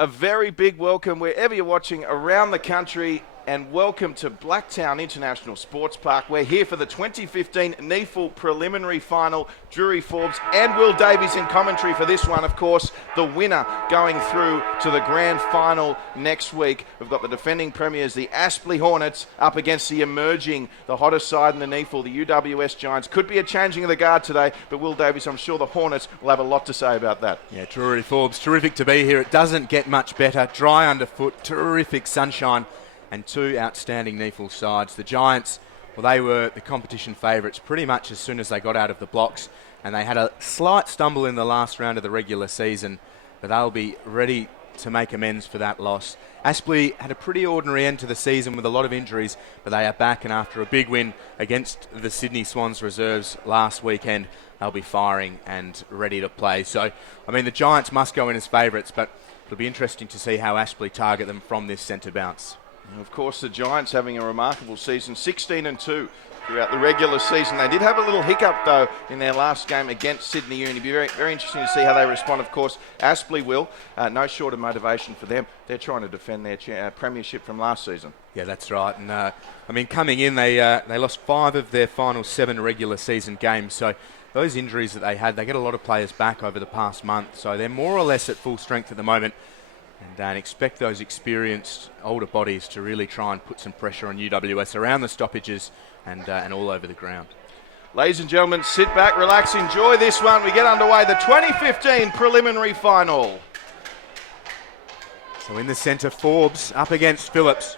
A very big welcome wherever you're watching around the country, and welcome to Blacktown International Sports Park. We're here for the 2015 NEAFL preliminary final. Drury, Forbes and Will Davies in commentary for this one. Of course, the winner going through to the grand final next week. We've got the defending premiers, the Aspley Hornets, up against the emerging, the hottest side in the NEAFL, the UWS Giants. Could be a changing of the guard today, but Will Davies, I'm sure the Hornets will have a lot to say about that. Yeah, Drury, Forbes, terrific to be here. It doesn't get much better. Dry underfoot, terrific sunshine, and two outstanding NEAFL sides. The Giants, well, they were the competition favourites pretty much as soon as they got out of the blocks, and they had a slight stumble in the last round of the regular season, but they'll be ready to make amends for that loss. Aspley had a pretty ordinary end to the season with a lot of injuries, but they are back, and after a big win against the Sydney Swans reserves last weekend, they'll be firing and ready to play. So, I mean, the Giants must go in as favourites, but it'll be interesting to see how Aspley target them from this centre bounce. And of course, the Giants having a remarkable season, 16-2 throughout the regular season. They did have a little hiccup, though, in their last game against Sydney Uni. It'll be very, very interesting to see how they respond. Of course, Aspley will. No short of motivation for them. They're trying to defend their premiership from last season. Yeah, that's right. And, I mean, coming in, they lost 5 of their final 7 regular season games. So those injuries that they had, they get a lot of players back over the past month. So they're more or less at full strength at the moment. And expect those experienced older bodies to really try and put some pressure on UWS around the stoppages and all over the ground. Ladies and gentlemen, sit back, relax, enjoy this one. We get underway, the 2015 preliminary final. So in the centre, Forbes up against Phillips.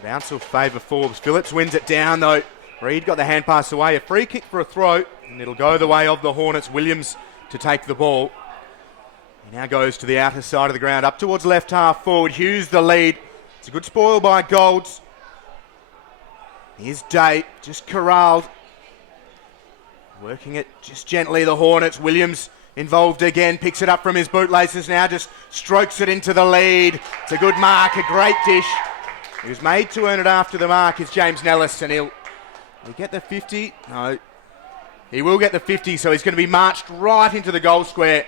The bounce will favour Forbes. Phillips wins it down though. Reid got the hand pass away. A free kick for a throw, and it'll go the way of the Hornets. Williams to take the ball. He now goes to the outer side of the ground, up towards left half forward. Hughes the lead. It's a good spoil by Golds. Here's Day, just corralled. Working it just gently, the Hornets. Williams involved again, picks it up from his bootlaces now, just strokes it into the lead. It's a good mark, a great dish. He was made to earn it after the mark is James Nellis, and he'll get the 50. No, he will get the 50, so he's going to be marched right into the goal square.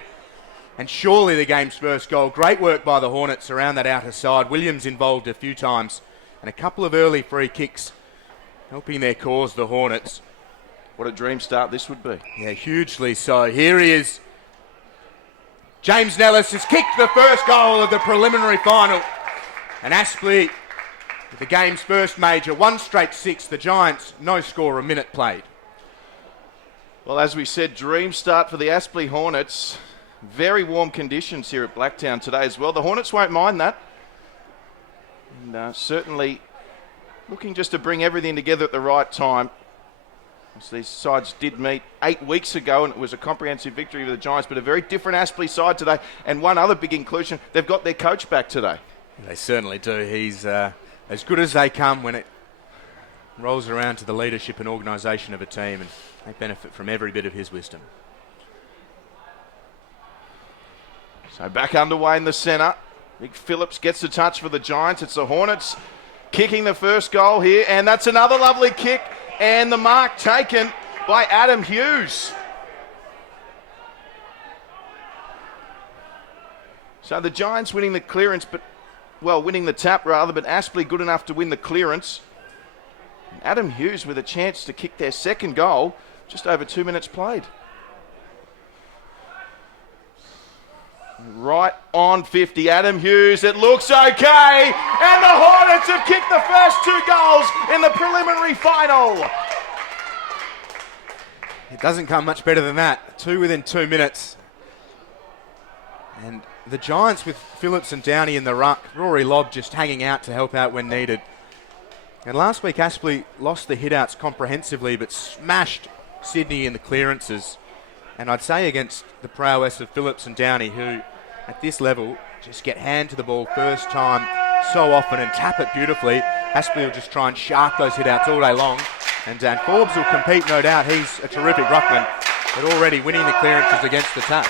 And surely the game's first goal. Great work by the Hornets around that outer side. Williams involved a few times. And a couple of early free kicks helping their cause, the Hornets. What a dream start this would be. Yeah, hugely so. Here he is. James Nellis has kicked the first goal of the preliminary final. And Aspley, with the game's first major, 1 straight 6. The Giants, no score, a minute played. Well, as we said, dream start for the Aspley Hornets. Very warm conditions here at Blacktown today as well. The Hornets won't mind that. And certainly looking just to bring everything together at the right time. As these sides did meet 8 weeks ago, and it was a comprehensive victory for the Giants, but a very different Aspley side today. And one other big inclusion, they've got their coach back today. They certainly do. He's as good as they come when it rolls around to the leadership and organisation of a team, and they benefit from every bit of his wisdom. So back underway in the centre. Big Phillips gets the touch for the Giants. It's the Hornets kicking the first goal here. And that's another lovely kick. And the mark taken by Adam Hughes. So the Giants winning the clearance, winning the tap rather, but Aspley good enough to win the clearance. And Adam Hughes with a chance to kick their second goal, just over 2 minutes played. Right on 50, Adam Hughes, it looks okay, and the Hornets have kicked the first 2 goals in the preliminary final. It doesn't come much better than that, 2 within 2 minutes. And the Giants with Phillips and Downey in the ruck, Rory Lobb just hanging out to help out when needed. And last week Aspley lost the hit-outs comprehensively, but smashed Sydney in the clearances. And I'd say against the prowess of Phillips and Downey, who at this level just get hand to the ball first time so often and tap it beautifully. Aspley will just try and shark those hit-outs all day long. And Forbes will compete, no doubt. He's a terrific ruckman, but already winning the clearances against the tap.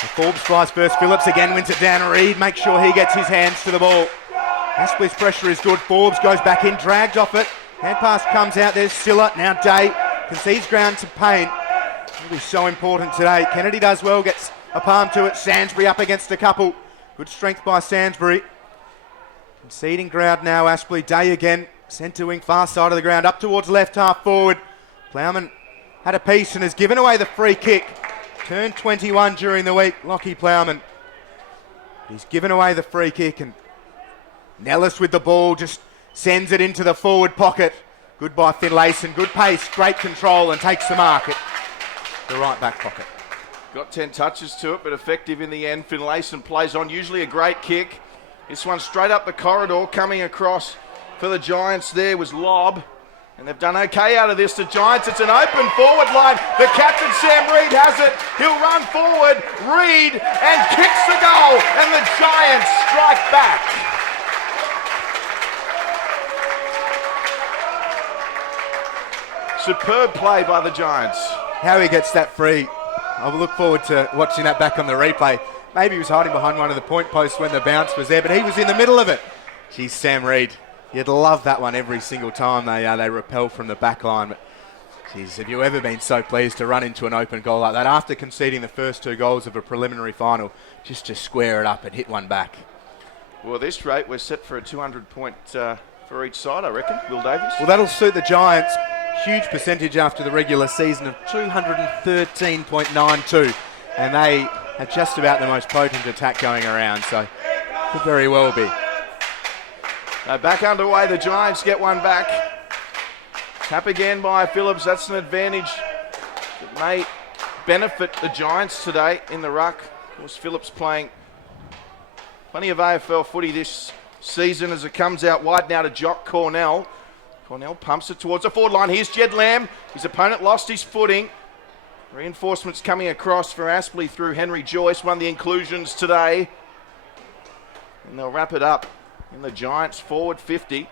So Forbes flies first. Phillips again wins it down. Reid makes sure he gets his hands to the ball. Aspley's pressure is good. Forbes goes back in, dragged off it. Hand pass comes out. There's Silla. Now Day concedes ground to Payne. It'll be so important today. Kennedy does well, gets A palm to it. Sainsbury up against a couple. Good strength by Sainsbury. Conceding ground now, Aspley. Day again. Centre wing, far side of the ground. Up towards left half forward. Plowman had a piece and has given away the free kick. Turned 21 during the week, Lockie Plowman. He's given away the free kick, and Nellis with the ball just sends it into the forward pocket. Good by Finlayson. Good pace, great control, and takes the mark at the right back pocket. Got 10 touches to it, but effective in the end. Finlayson plays on, usually a great kick. This one straight up the corridor, coming across for the Giants there was Lob. And they've done okay out of this. The Giants, it's an open forward line. The captain, Sam Reid, has it. He'll run forward. Reid, and kicks the goal. And the Giants strike back. Superb play by the Giants. How he gets that free, I'll look forward to watching that back on the replay. Maybe he was hiding behind one of the point posts when the bounce was there, but he was in the middle of it. Geez, Sam Reid. You'd love that one every single time they repel from the back line. But, geez, have you ever been so pleased to run into an open goal like that after conceding the first 2 goals of a preliminary final, just to square it up and hit one back? Well, at this rate, we're set for a 200-point for each side, I reckon. Will Davies? Well, that'll suit the Giants. Huge percentage after the regular season of 213.92. And they have just about the most potent attack going around, so could very well be. Back underway, the Giants get one back. Tap again by Phillips. That's an advantage that may benefit the Giants today in the ruck. Of course, Phillips playing plenty of AFL footy this season as it comes out wide now to Jock Cornell. Cornell pumps it towards the forward line. Here's Jed Lamb. His opponent lost his footing. Reinforcements coming across for Aspley through Henry Joyce, one of the inclusions today. And they'll wrap it up in the Giants forward 50.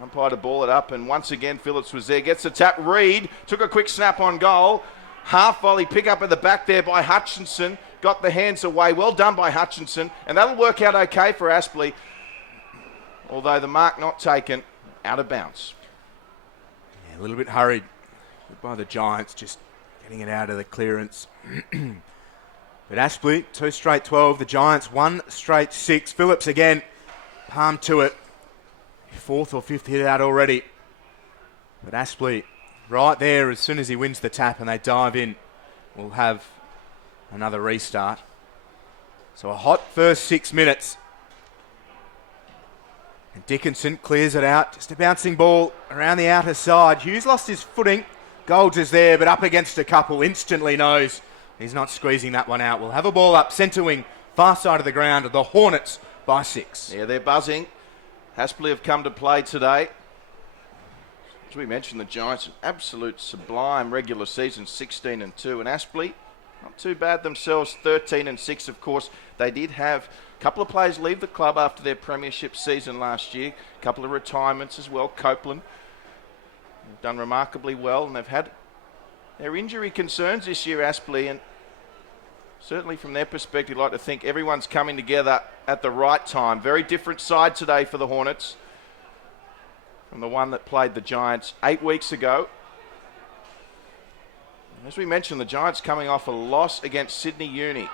Umpire to ball it up, and once again Phillips was there. Gets the tap. Reid took a quick snap on goal. Half volley pick up at the back there by Hutchinson. Got the hands away. Well done by Hutchinson. And that'll work out okay for Aspley. Although the mark not taken, out of bounds. Yeah, a little bit hurried by the Giants, just getting it out of the clearance. But Aspley, 2 straight 12. The Giants, 1 straight 6. Phillips again, palm to it. 4th or 5th hit out already. But Aspley, right there, as soon as he wins the tap and they dive in, we'll have another restart. So a hot first 6 minutes. And Dickinson clears it out. Just a bouncing ball around the outer side. Hughes lost his footing. Golds is there, but up against a couple. Instantly knows he's not squeezing that one out. We'll have a ball up, centre wing, far side of the ground. The Hornets by 6. Yeah, they're buzzing. Aspley have come to play today. As we mentioned, the Giants, an absolute sublime regular season, 16-2. And Aspley, not too bad themselves, 13-6. Of course, they did have a couple of players leave the club after their premiership season last year. A couple of retirements as well. Copeland, they've done remarkably well, and they've had their injury concerns this year, Aspley, and certainly from their perspective, I'd like to think everyone's coming together at the right time. Very different side today for the Hornets from the one that played the Giants 8 weeks ago. As we mentioned, the Giants coming off a loss against Sydney Uni.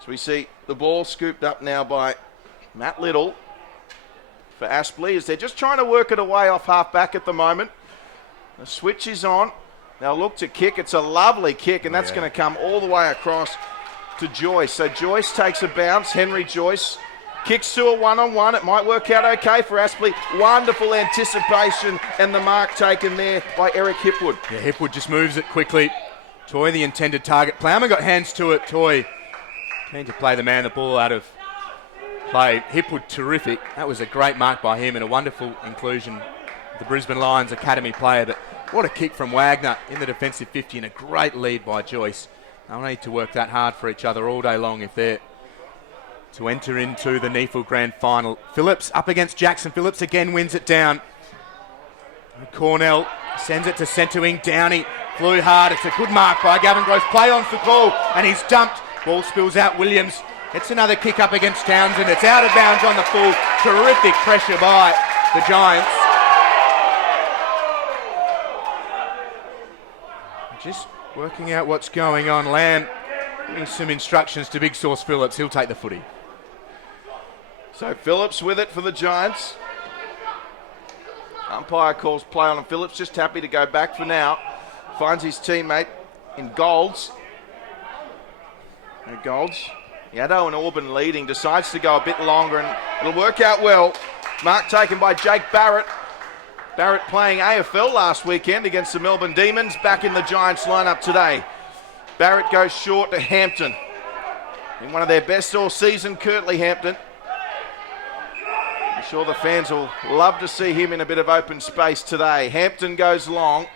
So we see the ball scooped up now by Matt Little for Aspley as they're just trying to work it away off half back at the moment. The switch is on. They'll look to kick. It's a lovely kick, and that's going to come all the way across to Joyce. So Joyce takes a bounce. Henry Joyce kicks to a one-on-one. It might work out okay for Aspley. Wonderful anticipation, and the mark taken there by Eric Hipwood. Yeah, Hipwood just moves it quickly. Toy, the intended target. Plowman got hands to it. Toy keen to play the man the ball out of play. Hipwood terrific. That was a great mark by him and a wonderful inclusion. The Brisbane Lions academy player, but what a kick from Wagner in the defensive 50 and a great lead by Joyce. They'll need to work that hard for each other all day long if they're to enter into the NEAFL Grand Final. Phillips up against Jackson. Phillips again wins it down. Cornell sends it to centre wing. Downey flew hard. It's a good mark by Gavin Gross. Play on for goal and he's dumped. Ball spills out. Williams gets another kick up against Townsend. It's out of bounds on the full. Terrific pressure by the Giants. Just working out what's going on. Lamb giving some instructions to Big Sauce Phillips. He'll take the footy. So Phillips with it for the Giants. Umpire calls play on, and Phillips just happy to go back for now. Finds his teammate in Golds. And Golds. Yaddo and Auburn leading. Decides to go a bit longer, and it'll work out well. Mark taken by Jake Barrett. Barrett playing AFL last weekend against the Melbourne Demons. Back in the Giants lineup today. Barrett goes short to Hampton. In one of their best all season, Kirtley Hampton. I'm sure the fans will love to see him in a bit of open space today. Hampton goes long.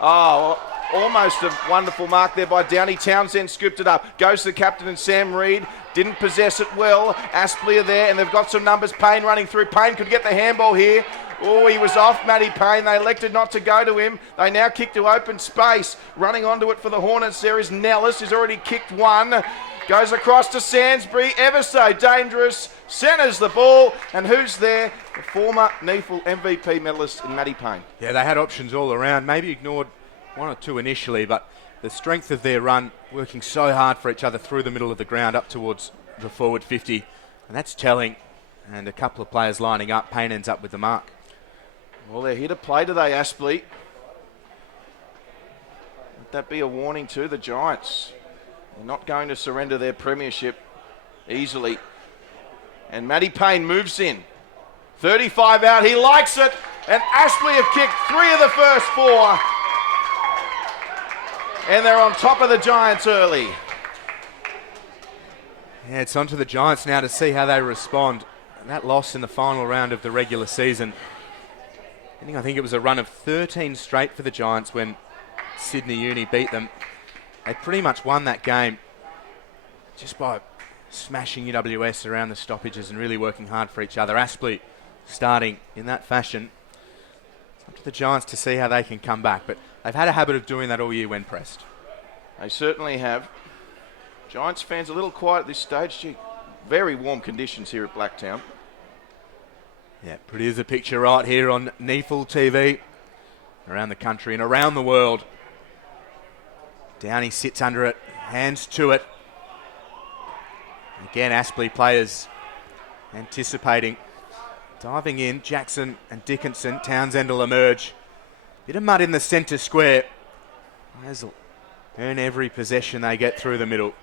Oh, almost a wonderful mark there by Downey. Townsend scooped it up. Goes to the captain and Sam Reid. Didn't possess it well. Aspley are there, and they've got some numbers. Payne running through. Payne could get the handball here. Oh, he was off Matty Payne. They elected not to go to him. They now kick to open space. Running onto it for the Hornets there is Nellis, who's already kicked one. Goes across to Sansbury. Ever so dangerous. Centres the ball. And who's there? The former NEAFL MVP medalist in Matty Payne. Yeah, they had options all around. Maybe ignored one or two initially, but the strength of their run, working so hard for each other through the middle of the ground up towards the forward 50. And that's telling. And a couple of players lining up. Payne ends up with the mark. Well, they're here to play today, Aspley. Would that be a warning to the Giants? They're not going to surrender their premiership easily. And Matty Payne moves in. 35 out, he likes it. And Aspley have kicked 3 of the first 4. And they're on top of the Giants early. Yeah, it's on to the Giants now to see how they respond. And that loss in the final round of the regular season, I think it was a run of 13 straight for the Giants when Sydney Uni beat them. They pretty much won that game just by smashing UWS around the stoppages and really working hard for each other. Aspley starting in that fashion. It's up to the Giants to see how they can come back, but they've had a habit of doing that all year when pressed. They certainly have. Giants fans a little quiet at this stage. Gee, very warm conditions here at Blacktown. Yeah, pretty as a picture right here on NEAFL TV. Around the country and around the world. Downey sits under it, hands to it. Again, Aspley players anticipating. Diving in, Jackson and Dickinson. Townsend will emerge. Bit of mud in the centre square. Players will earn every possession they get through the middle.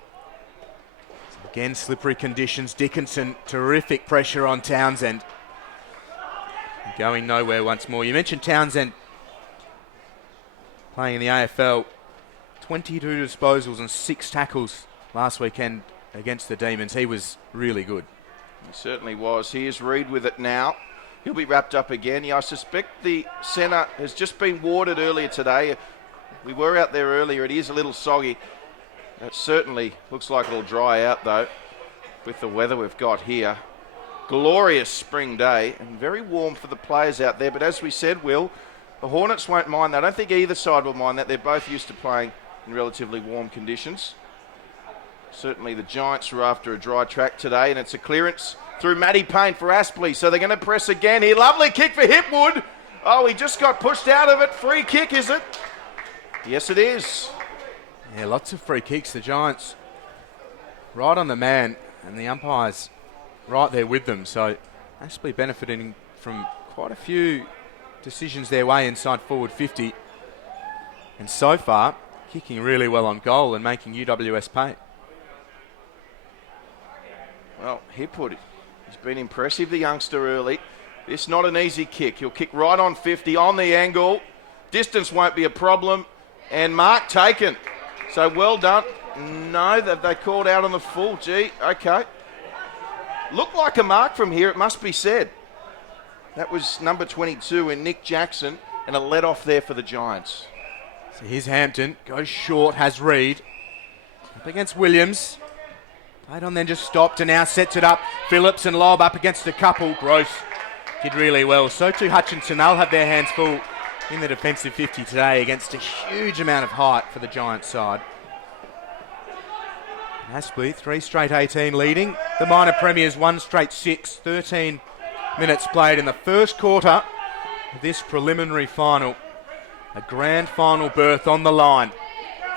So again, slippery conditions. Dickinson, terrific pressure on Townsend. Going nowhere once more. You mentioned Townsend playing in the AFL. 22 disposals and 6 tackles last weekend against the Demons. He was really good. He certainly was. Here's Reid with it now. He'll be wrapped up again. Yeah, I suspect the centre has just been watered earlier today. We were out there earlier. It is a little soggy. It certainly looks like it'll dry out, though, with the weather we've got here. Glorious spring day and very warm for the players out there. But as we said, Will, the Hornets won't mind that. I don't think either side will mind that. They're both used to playing in relatively warm conditions. Certainly the Giants are after a dry track today, and it's a clearance through Matty Payne for Aspley. So they're going to press again here. Lovely kick for Hipwood. Oh, he just got pushed out of it. Free kick, is it? Yes, it is. Yeah, lots of free kicks. The Giants right on the man, and the umpires right there with them. So Aspley benefiting from quite a few decisions their way inside forward 50. And so far, kicking really well on goal and making UWS pay. Well, Hipwood, he's been impressive, the youngster, early. It's not an easy kick. He'll kick right on 50, on the angle. Distance won't be a problem. And mark taken. So well done. No, they called out on the full. Gee, okay. Looked like a mark from here, it must be said. That was number 22 in Nick Jackson, and a let off there for the Giants. So here's Hampton, goes short, has Reid. Up against Williams. Played on, then just stopped, and now sets it up. Phillips and Lobb up against a couple. Gross did really well. So too Hutchinson, they'll have their hands full in the defensive 50 today against a huge amount of height for the Giants side. Aspley, 3 straight 18 leading. The minor premiers 1 straight 6. 13 minutes played in the first quarter of this preliminary final. A grand final berth on the line.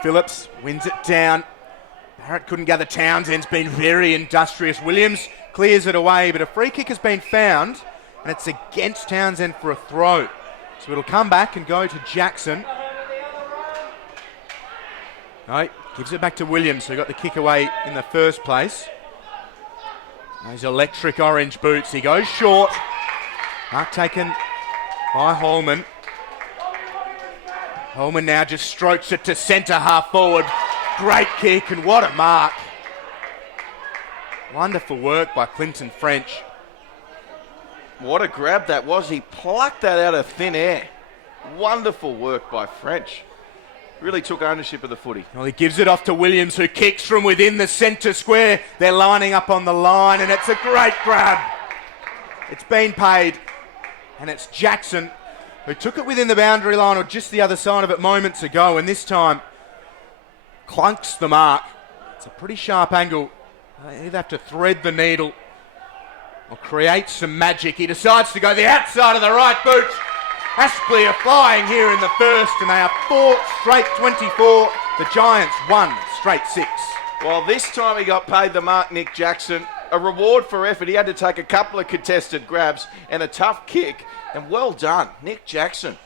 Phillips wins it down. Barrett couldn't gather. Townsend's been very industrious. Williams clears it away, but a free kick has been found, and it's against Townsend for a throw. So it'll come back and go to Jackson. No, gives it back to Williams, who got the kick away in the first place. Those electric orange boots. He goes short. Mark taken by Holman. Holman now just strokes it to centre half forward. Great kick, and what a mark. Wonderful work by Clinton French. What a grab that was. He plucked that out of thin air. Wonderful work by French. Really took ownership of the footy. Well, he gives it off to Williams, who kicks from within the centre square. They're lining up on the line, and it's a great grab. It's been paid, and it's Jackson who took it within the boundary line or just the other side of it moments ago, and this time clunks the mark. It's a pretty sharp angle. They either have to thread the needle or create some magic. He decides to go the outside of the right boot. Aspley are flying here in the first, and they are 4 straight 24. The Giants 1 straight 6. Well, this time he got paid the mark, Nick Jackson. A reward for effort. He had to take a couple of contested grabs and a tough kick, and well done, Nick Jackson.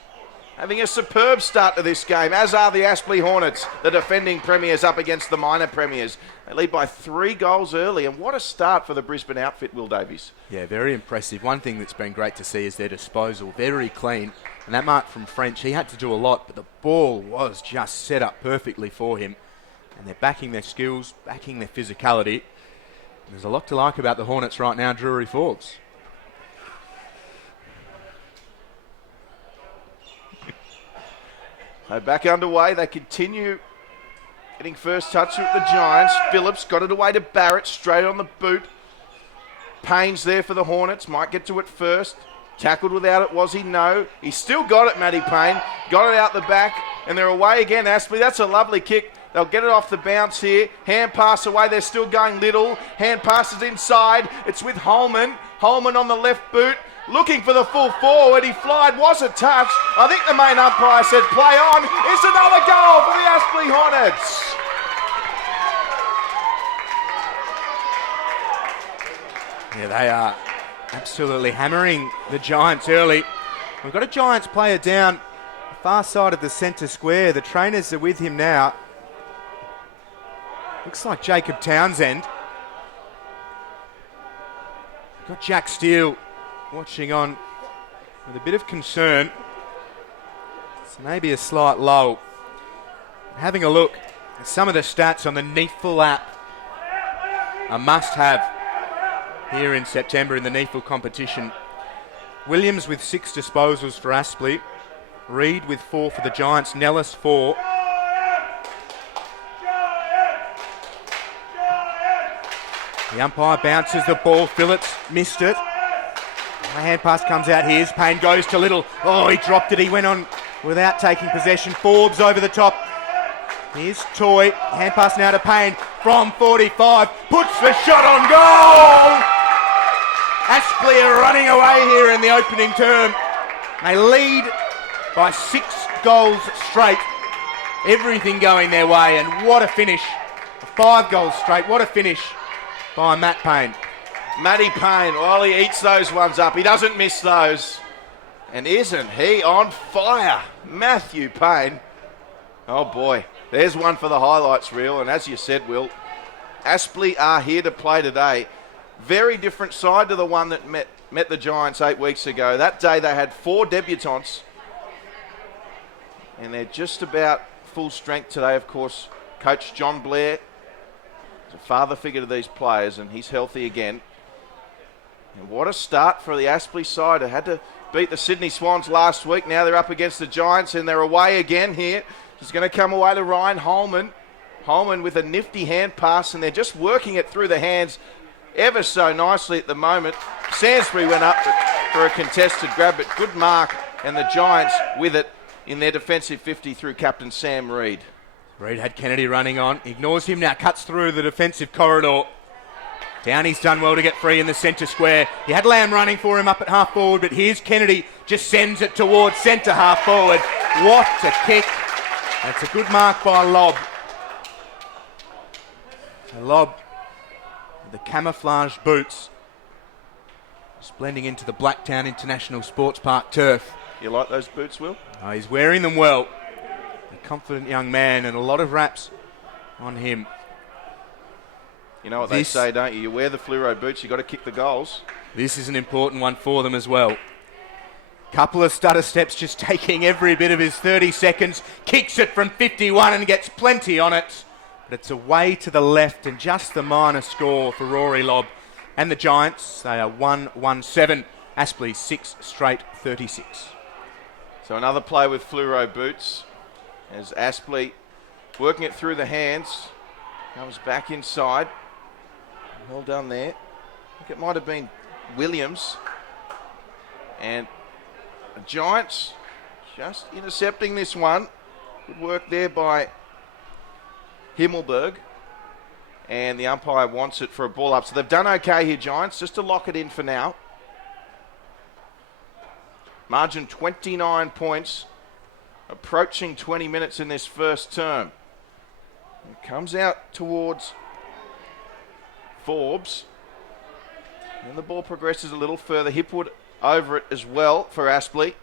Having a superb start to this game, as are the Aspley Hornets, the defending premiers up against the minor premiers. They lead by 3 goals early, and what a start for the Brisbane outfit, Will Davies. Yeah, very impressive. One thing that's been great to see is their disposal. Very clean. And that mark from French, he had to do a lot, but the ball was just set up perfectly for him. And they're backing their skills, backing their physicality. There's a lot to like about the Hornets right now, Drury Forbes. They're back underway. They continue getting first touch with the Giants. Phillips got it away to Barrett, straight on the boot. Payne's there for the Hornets. Might get to it first. Tackled without it, was he? No. He still got it, Matty Payne. Got it out the back, and they're away again, Aspley. That's a lovely kick. They'll get it off the bounce here. Hand pass away. They're still going little. Hand passes inside. It's with Holman. Holman on the left boot. Looking for the full forward. He flied. Was a touch. I think the main umpire said play on. It's another goal for the Aspley Hornets. Yeah, they are absolutely hammering the Giants early. We've got a Giants player down the far side of the centre square. The trainers are with him now. Looks like Jacob Townsend. Got Jack Steele watching on with a bit of concern. So maybe a slight lull. Having a look at some of the stats on the NEAFL app. A must-have here in September in the NEAFL competition. Williams with 6 disposals for Aspley. Reid with 4 for the Giants. Nellis 4. The umpire bounces the ball. Phillips missed it. The hand pass comes out. Here's Payne, goes to Little. Oh, he dropped it. He went on without taking possession. Forbes over the top. Here's Toy. Hand pass now to Payne from 45. Puts the shot on goal! Aspley are running away here in the opening term. They lead by 6 goals straight. Everything going their way, and what a finish. 5 goals straight. What a finish by Matt Payne. Matty Payne, well, he eats those ones up. He doesn't miss those. And isn't he on fire? Matthew Payne. Oh, boy. There's one for the highlights reel. And as you said, Will, Aspley are here to play today. Very different side to the one that met the Giants 8 weeks ago. That day they had 4 debutants. And they're just about full strength today, of course. Coach John Blair is a father figure to these players, and he's healthy again. And what a start for the Aspley side. They had to beat the Sydney Swans last week. Now they're up against the Giants, and they're away again here. It's going to come away to Ryan Holman. Holman with a nifty hand pass, and they're just working it through the hands ever so nicely at the moment. Sainsbury went up for a contested grab, but good mark, and the Giants with it in their defensive 50 through captain Sam Reid. Reid had Kennedy running on, ignores him now, cuts through the defensive corridor. Downey's done well to get free in the centre square. He had Lamb running for him up at half forward, but here's Kennedy, just sends it towards centre half forward. What a kick. That's a good mark by Lob. So Lob with the camouflage boots, just blending into the Blacktown International Sports Park turf. You like those boots, Will? Oh, he's wearing them well. A confident young man, and a lot of raps on him. You know what they say, don't you? You wear the fluoro boots, you got to kick the goals. This is an important one for them as well. Couple of stutter steps, just taking every bit of his 30 seconds. Kicks it from 51 and gets plenty on it. But it's away to the left, and just the minor score for Rory Lob. And the Giants, they are 1-1-7. Aspley 6 straight 36. So another play with fluoro boots as Aspley working it through the hands. Comes back inside. Well done there. I think it might have been Williams. And the Giants just intercepting this one. Good work there by Himmelberg. And the umpire wants it for a ball up. So they've done okay here, Giants, just to lock it in for now. Margin 29 points. Approaching 20 minutes in this first term. It comes out towards Forbes. And the ball progresses a little further. Hipwood over it as well for Aspley.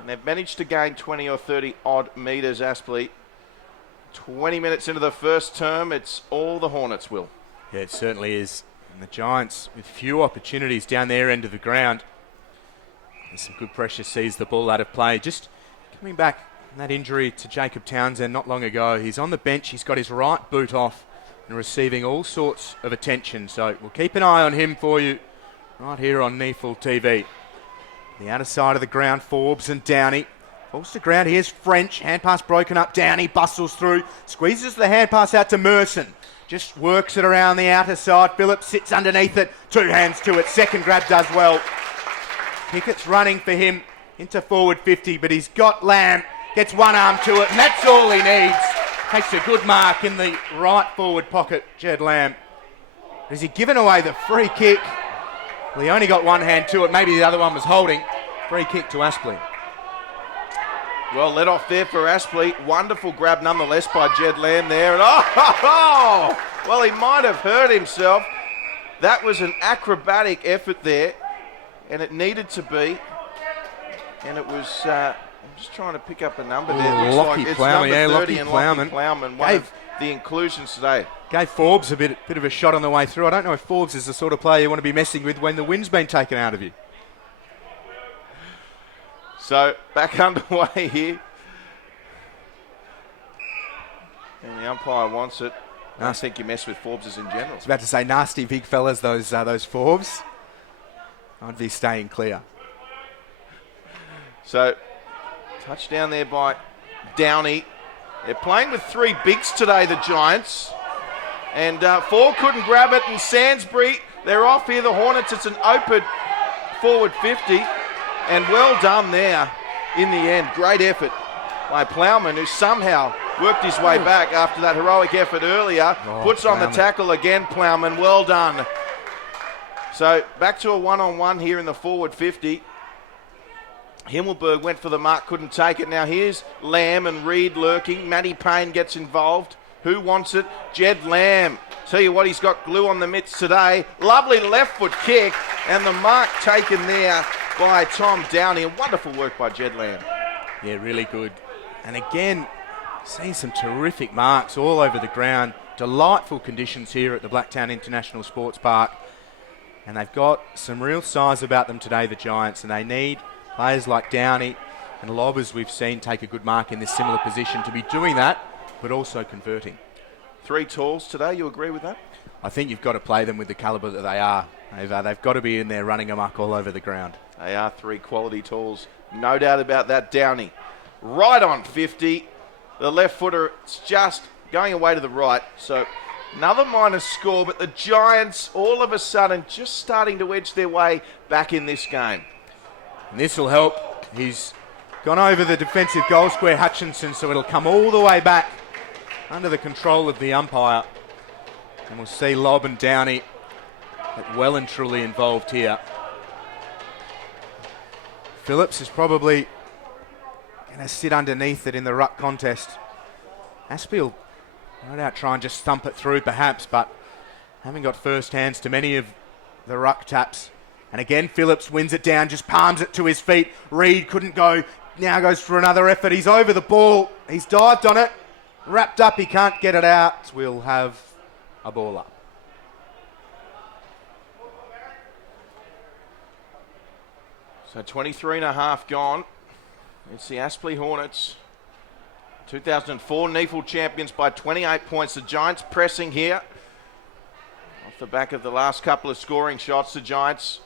And they've managed to gain 20 or 30 odd metres, Aspley. 20 minutes into the first term, it's all the Hornets, Will. Yeah, it certainly is. And the Giants with few opportunities down their end of the ground. There's some good pressure, sees the ball out of play. Just coming back from that injury to Jacob Townsend not long ago. He's on the bench, he's got his right boot off and receiving all sorts of attention. So we'll keep an eye on him for you right here on NEAFL TV. The outer side of the ground, Forbes and Downey. Falls to ground, here's French. Hand pass broken up, Downey bustles through. Squeezes the hand pass out to Merson. Just works it around the outer side. Phillips sits underneath it. Two hands to it. Second grab does well. Pickett's running for him into forward 50, but he's got Lamb. Gets one arm to it, and that's all he needs. Takes a good mark in the right forward pocket, Jed Lamb. Has he given away the free kick? Well, he only got one hand to it. Maybe the other one was holding. Free kick to Aspley. Well, let off there for Aspley. Wonderful grab nonetheless by Jed Lamb there. And well, he might have hurt himself. That was an acrobatic effort there, and it needed to be. And it was, I'm just trying to pick up a number there. Looks Lockie like it's Plowman, number 30 Lockie and Plowman. Lockie Plowman, one of the inclusions today. Gave Forbes a bit of a shot on the way through. I don't know if Forbes is the sort of player you want to be messing with when the wind's been taken out of you. So, back underway here. And the umpire wants it. I don't think you mess with Forbes in general. I was about to say, nasty big fellas, those Forbes. I'd be staying clear. So, touchdown there by Downey. They're playing with three bigs today, the Giants. And four couldn't grab it, and Sainsbury, they're off here, the Hornets. It's an open forward 50. And well done there in the end. Great effort by Plowman, who somehow worked his way back after that heroic effort earlier. Puts on the tackle again, Plowman. Well done. So back to a one-on-one here in the forward 50. Himmelberg went for the mark, couldn't take it. Now here's Lamb and Reed lurking. Matty Payne gets involved. Who wants it? Jed Lamb. Tell you what, he's got glue on the mitts today. Lovely left foot kick, and the mark taken there by Tom Downey. And wonderful work by Jed Lamb. Yeah, really good. And again, seeing some terrific marks all over the ground. Delightful conditions here at the Blacktown International Sports Park. And they've got some real size about them today, the Giants, and they need players like Downey and Lob, as we've seen, take a good mark in this similar position to be doing that, but also converting. Three talls today, you agree with that? I think you've got to play them with the calibre that they are. They've got to be in there running amok all over the ground. They are three quality talls, no doubt about that. Downey, right on 50. The left footer, it's just going away to the right. So another minus score, but the Giants all of a sudden just starting to edge their way back in this game. And this will help. He's gone over the defensive goal square, Hutchinson, so it'll come all the way back under the control of the umpire. And we'll see Lob and Downey well and truly involved here. Phillips is probably going to sit underneath it in the ruck contest. Aspley will no doubt try and just thump it through perhaps, but haven't got first hands to many of the ruck taps. And again, Phillips wins it down, just palms it to his feet. Reid couldn't go, now goes for another effort. He's over the ball, he's dived on it, wrapped up, he can't get it out. We'll have a ball up. So 23 and a half gone. It's the Aspley Hornets. 2004 NEAFL champions by 28 points. The Giants pressing here. Off the back of the last couple of scoring shots, the Giants.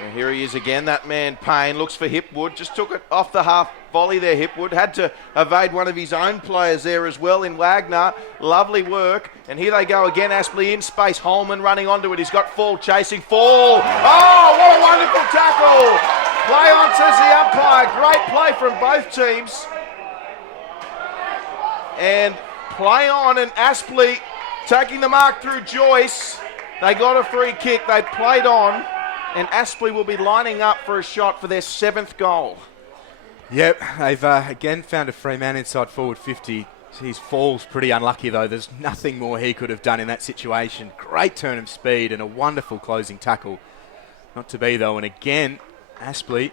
And here he is again, that man Payne. Looks for Hipwood. Just took it off the half volley there, Hipwood. Had to evade one of his own players there as well in Wagner. Lovely work. And here they go again, Aspley in space. Holman running onto it. He's got Fall chasing. Fall! Oh, what a wonderful tackle! Play on, says the umpire. Great play from both teams. And play on, and Aspley taking the mark through Joyce. They got a free kick. They played on. And Aspley will be lining up for a shot for their 7th goal. Yep, they've again found a free man inside forward 50. His Fall's pretty unlucky though. There's nothing more he could have done in that situation. Great turn of speed and a wonderful closing tackle. Not to be though, and again, Aspley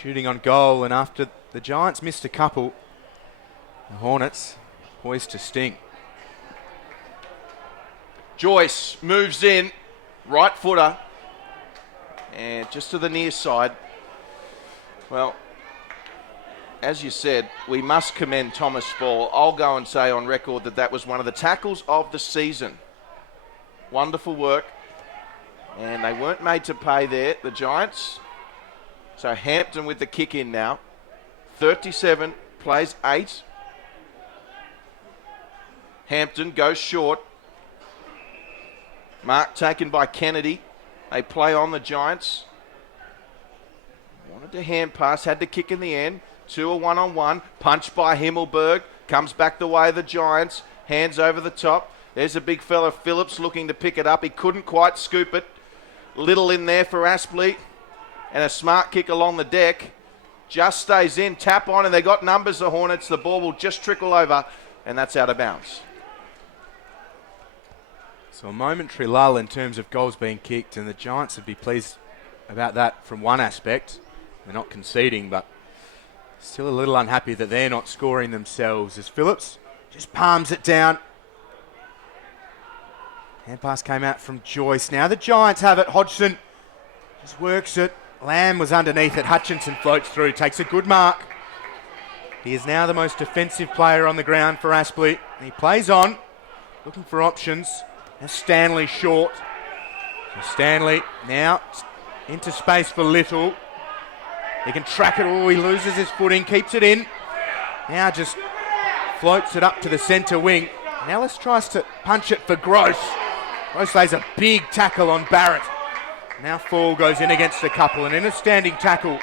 shooting on goal, and after the Giants missed a couple, the Hornets poised to sting. Joyce moves in, right footer. And just to the near side. Well, as you said, we must commend Thomas Fall. I'll go and say on record that that was one of the tackles of the season. Wonderful work. And they weren't made to pay there, the Giants. So Hampton with the kick in now. 37, plays 8. Hampton goes short. Mark taken by Kennedy. They play on, the Giants. Wanted to hand pass, had to kick in the end. 2 a 1-on-1. Punch by Himmelberg. Comes back the way of the Giants. Hands over the top. There's a big fella, Phillips, looking to pick it up. He couldn't quite scoop it. Little in there for Aspley. And a smart kick along the deck. Just stays in. Tap on, and they got numbers, the Hornets. The ball will just trickle over, and that's out of bounds. So a momentary lull in terms of goals being kicked, and the Giants would be pleased about that from one aspect. They're not conceding, but still a little unhappy that they're not scoring themselves, as Phillips just palms it down. Hand pass came out from Joyce. Now the Giants have it. Hodgson just works it. Lamb was underneath it. Hutchinson floats through, takes a good mark. He is now the most defensive player on the ground for Aspley. He plays on, looking for options. Now Stanley short. So Stanley now into space for Little. He can track it. Oh, he loses his footing, keeps it in. Now just floats it up to the centre wing. Now Ellis tries to punch it for Gross. Gross lays a big tackle on Barrett. Now Fall goes in against a couple, and in a standing tackle,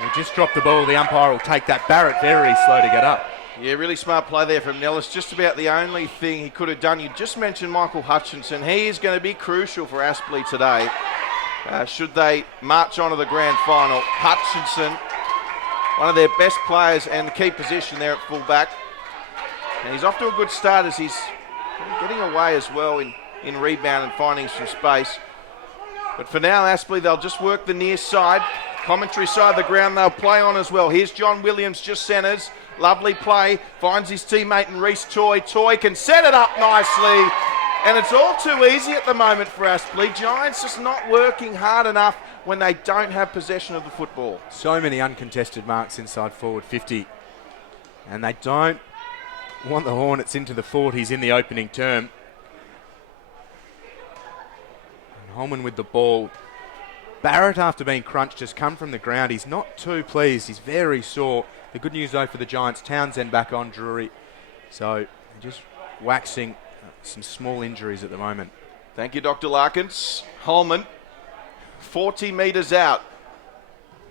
he just dropped the ball. The umpire will take that. Barrett very slow to get up. Yeah, really smart play there from Nellis. Just about the only thing he could have done. You just mentioned Michael Hutchinson. He is going to be crucial for Aspley today. Should they march on to the grand final. Hutchinson, one of their best players and key position there at fullback. And he's off to a good start as he's getting away as well in rebound and finding some space. But for now, Aspley, they'll just work the near side. Commentary side of the ground, they'll play on as well. Here's John Williams, just centres. Lovely play. Finds his teammate in Reece Toy. Toy can set it up nicely. And it's all too easy at the moment for Aspley. Giants just not working hard enough when they don't have possession of the football. So many uncontested marks inside forward 50. And they don't want the Hornets into the 40s in the opening term. And Holman with the ball. Barrett, after being crunched, has come from the ground. He's not too pleased. He's very sore. The good news, though, for the Giants, Townsend back on Drury. So just waxing some small injuries at the moment. Thank you, Dr. Larkins. Holman, 40 metres out.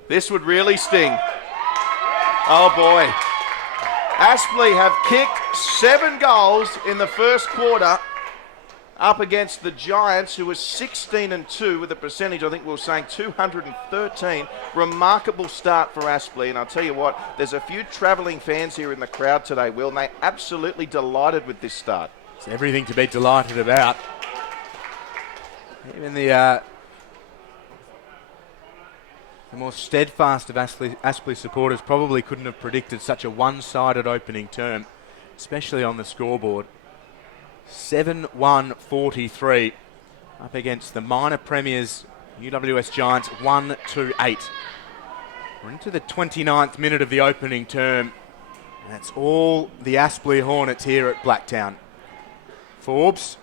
This would really sting. Oh, boy. Aspley have kicked 7 goals in the first quarter. up against the Giants, who was 16-2 with a percentage, I think we were saying 213. Remarkable start for Aspley. And I'll tell you what, there's a few travelling fans here in the crowd today, Will, and they're absolutely delighted with this start. It's everything to be delighted about. Even the more steadfast of Aspley supporters probably couldn't have predicted such a one-sided opening term, especially on the scoreboard. 7-1-43 up against the minor premiers UWS Giants 1-8. We're into the 29th minute of the opening term. That's all the Aspley Hornets here at Blacktown. Forbes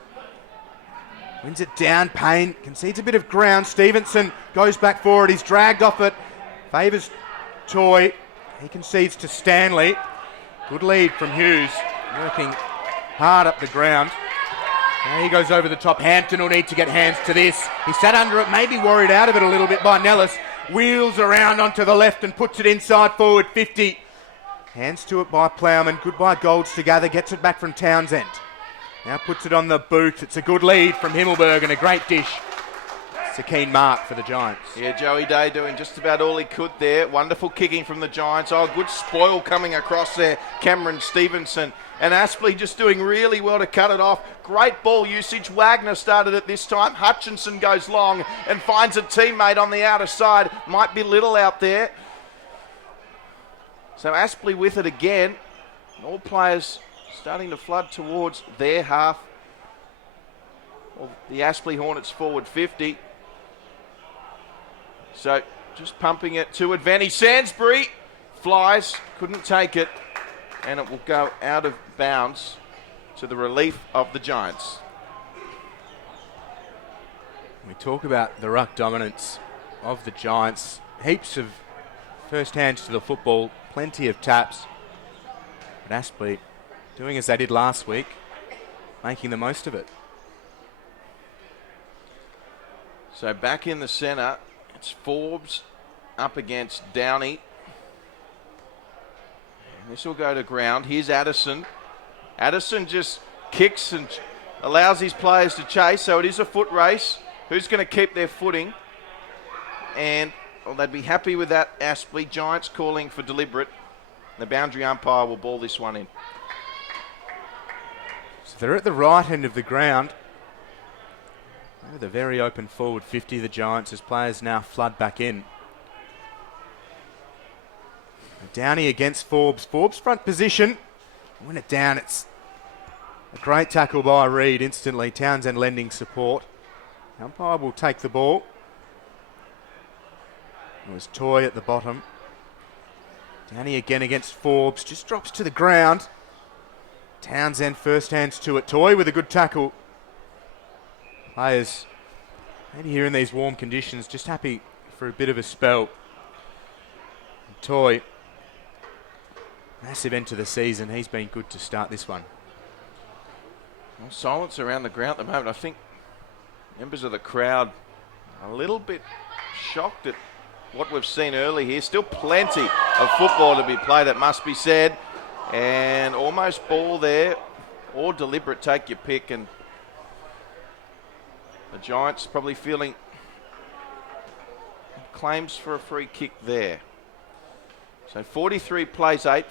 wins it down. Payne concedes a bit of ground. Stevenson goes back forward. He's dragged off it. Favours Toy. He concedes to Stanley. Good lead from Hughes. Working hard up the ground. Now he goes over the top. Hampton will need to get hands to this. He sat under it, maybe worried out of it a little bit by Nellis. Wheels around onto the left and puts it inside forward 50. Hands to it by Plowman. Good by Golds to gather. Gets it back from Townsend. Now puts it on the boot. It's a good lead from Himmelberg and a great dish. It's a keen mark for the Giants. Yeah, Joey Day doing just about all he could there. Wonderful kicking from the Giants. Oh, good spoil coming across there. Cameron Stevenson. And Aspley just doing really well to cut it off. Great ball usage. Wagner started it this time. Hutchinson goes long and finds a teammate on the outer side. Might be Little out there. So Aspley with it again. All players starting to flood towards their half of the Aspley Hornets forward 50. So just pumping it to advantage. Sainsbury flies, couldn't take it, and it will go out of bounds to the relief of the Giants. We talk about the ruck dominance of the Giants. Heaps of first hands to the football, plenty of taps. But Aspley doing as they did last week, making the most of it. So back in the centre, it's Forbes up against Downey. And this will go to ground. Here's Addison. Addison just kicks and allows his players to chase, so it is a foot race. Who's going to keep their footing? And they'd be happy with that, Aspley. Giants calling for deliberate. The boundary umpire will ball this one in. So they're at the right end of the ground. With a very open forward 50, the Giants, as players now flood back in. Downey against Forbes. Forbes front position. Win it down. It's a great tackle by Reed instantly. Townsend lending support. Umpire will take the ball. It was Toy at the bottom. Downey again against Forbes. Just drops to the ground. Townsend first hands to it. Toy with a good tackle. Players maybe here in these warm conditions just happy for a bit of a spell. And Toy, massive end to the season. He's been good to start this one. Well, silence around the ground at the moment. I think members of the crowd a little bit shocked at what we've seen early here. Still plenty of football to be played, it must be said. And almost ball there, or deliberate, take your pick. And the Giants probably feeling claims for a free kick there. So 43 plays 8.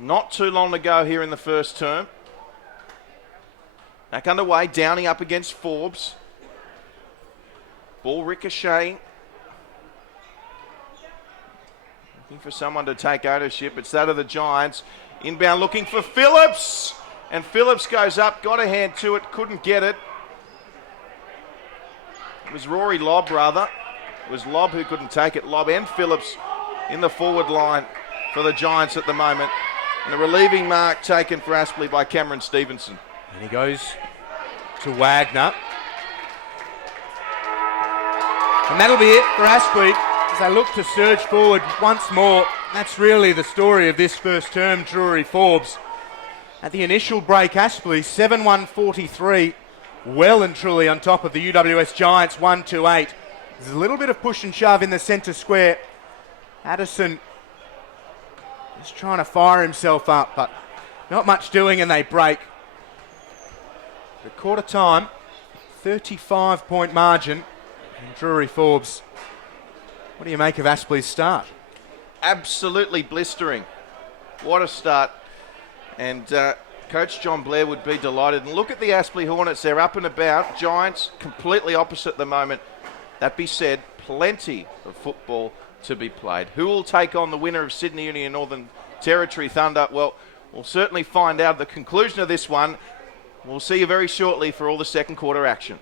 Not too long to go here in the first term. Back underway, Downey up against Forbes. Ball ricocheting. Looking for someone to take ownership. It's that of the Giants. Inbound looking for Phillips. And Phillips goes up, got a hand to it, couldn't get it. It was Rory Lobb, rather. It was Lobb who couldn't take it. Lobb and Phillips in the forward line for the Giants at the moment. And a relieving mark taken for Aspley by Cameron Stevenson. And he goes to Wagner. And that'll be it for Aspley as they look to surge forward once more. That's really the story of this first term, Drury Forbes. At the initial break, Aspley 7-1-43, well and truly on top of the UWS Giants 1-8. There's a little bit of push and shove in the centre square. Addison just trying to fire himself up, but not much doing, and they break. At quarter time, 35-point margin. And Drury Forbes. What do you make of Aspley's start? Absolutely blistering. What a start. And Coach John Blair would be delighted. And look at the Aspley Hornets. They're up and about. Giants completely opposite at the moment. That be said, plenty of football to be played. Who will take on the winner of Sydney Uni and Northern Territory Thunder? Well, we'll certainly find out the conclusion of this one. We'll see you very shortly for all the second quarter action.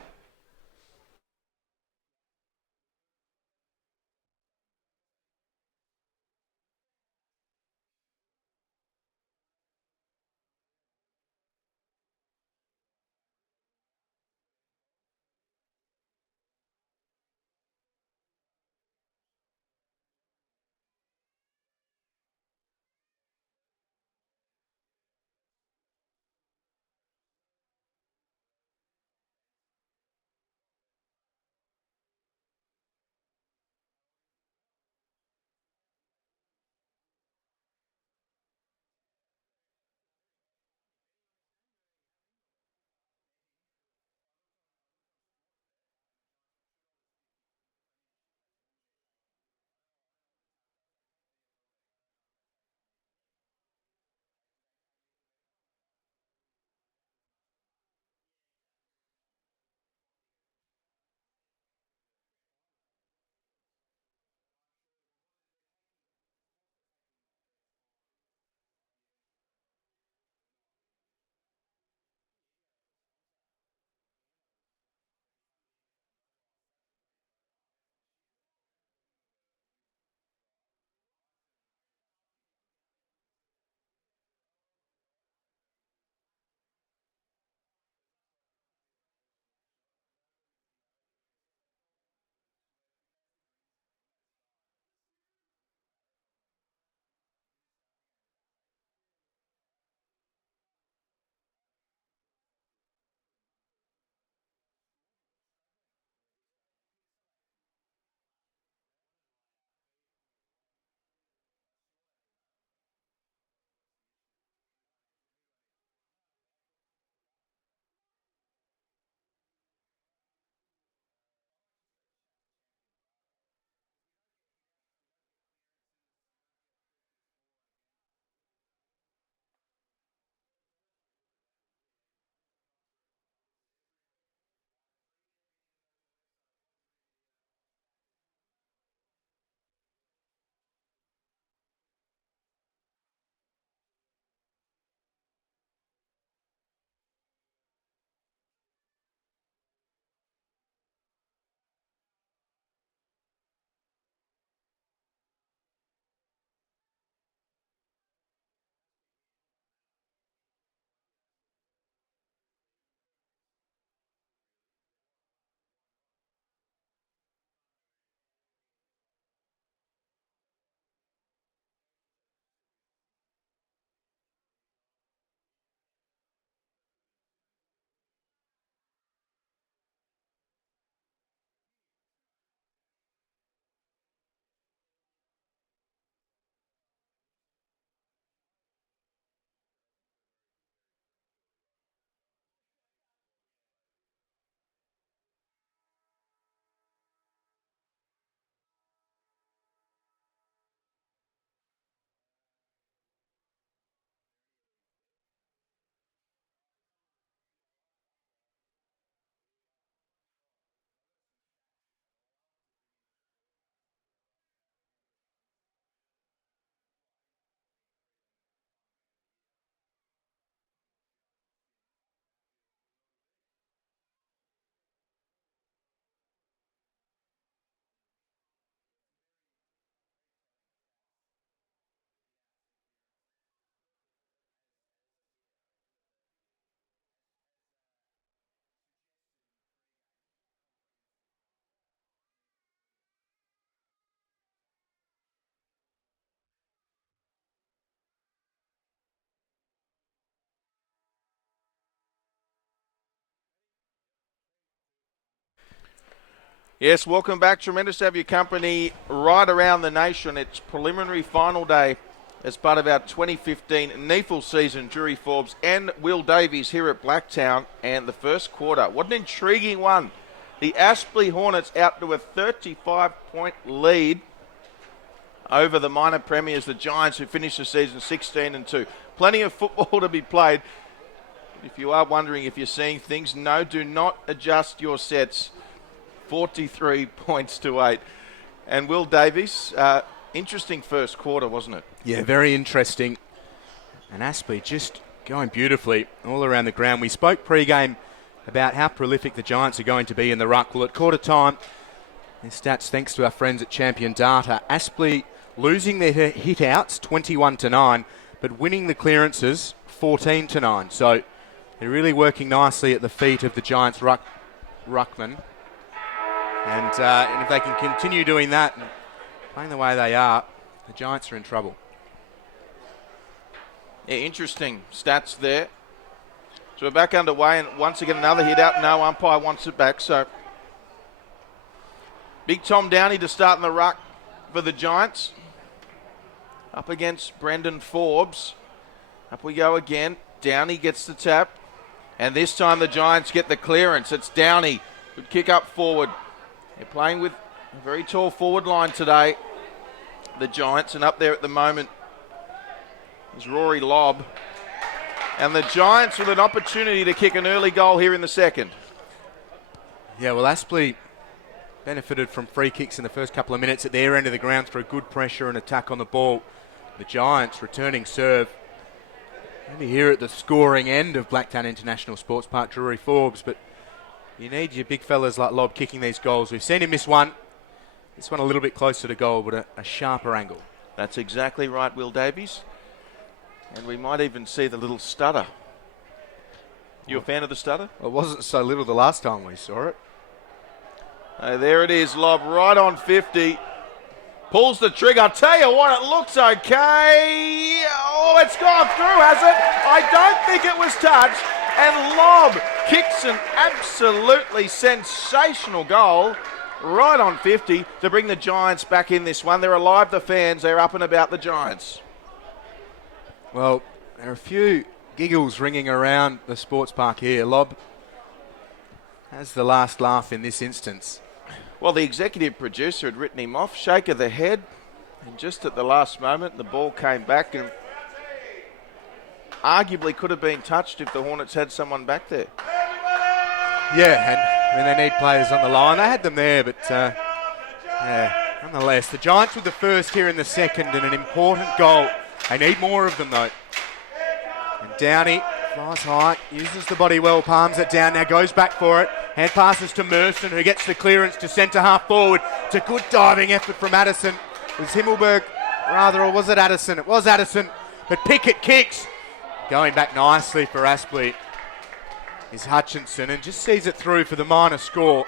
Yes, welcome back. Tremendous to have your company right around the nation. It's preliminary final day as part of our 2015 NEAFL season. Drury, Forbes and Will Davies here at Blacktown, and the first quarter. What an intriguing one. The Aspley Hornets out to a 35-point lead over the minor premiers, the Giants, who finished the season 16-2. Plenty of football to be played. If you are wondering if you're seeing things, no, do not adjust your sets. 43 points to 8. And Will Davies, interesting first quarter, wasn't it? Yeah, very interesting. And Aspley just going beautifully all around the ground. We spoke pre-game about how prolific the Giants are going to be in the ruck. Well, at quarter time, in stats thanks to our friends at Champion Data, Aspley losing their hit-outs 21-9, but winning the clearances 14-9. So they're really working nicely at the feet of the Giants' ruckman. And if they can continue doing that and playing the way they are, the Giants are in trouble. Yeah, interesting stats there. So we're back underway, and once again another hit out. No umpire wants it back. So Big Tom Downey to start in the ruck for the Giants. Up against Brendan Forbes. Up we go again. Downey gets the tap. And this time the Giants get the clearance. It's Downey. Good kick up forward. They're playing with a very tall forward line today, the Giants. And up there at the moment is Rory Lobb. And the Giants with an opportunity to kick an early goal here in the second. Yeah, well, Aspley benefited from free kicks in the first couple of minutes at their end of the ground through good pressure and attack on the ball. The Giants returning serve. Maybe here at the scoring end of Blacktown International Sports Park, Drury, Forbes, but you need your big fellas like Lobb kicking these goals. We've seen him miss one. This one a little bit closer to goal, but a sharper angle. That's exactly right, Will Davies. And we might even see the little stutter. You a fan of the stutter? It wasn't so little the last time we saw it. There it is, Lobb right on 50. Pulls the trigger. I'll tell you what, it looks okay. Oh, it's gone through, has it? I don't think it was touched. And Lobb kicks an absolutely sensational goal right on 50 to bring the Giants back in this one. They're alive, the fans. They're up and about the Giants. Well, there are a few giggles ringing around the sports park here. Lobb has the last laugh in this instance. Well, the executive producer had written him off, shake of the head, and just at the last moment, the ball came back and arguably could have been touched if the Hornets had someone back there. Yeah, and they need players on the line. They had them there, but nonetheless, the Giants with the first here in the second and an important goal. They need more of them, though. And Downey flies high, uses the body well, palms it down, now goes back for it. Hand passes to Merson, who gets the clearance to centre half forward. It's a good diving effort from Addison. It was Himmelberg, rather, or was it Addison? It was Addison, but Pickett kicks. Going back nicely for Aspley is Hutchinson, and just sees it through for the minor score.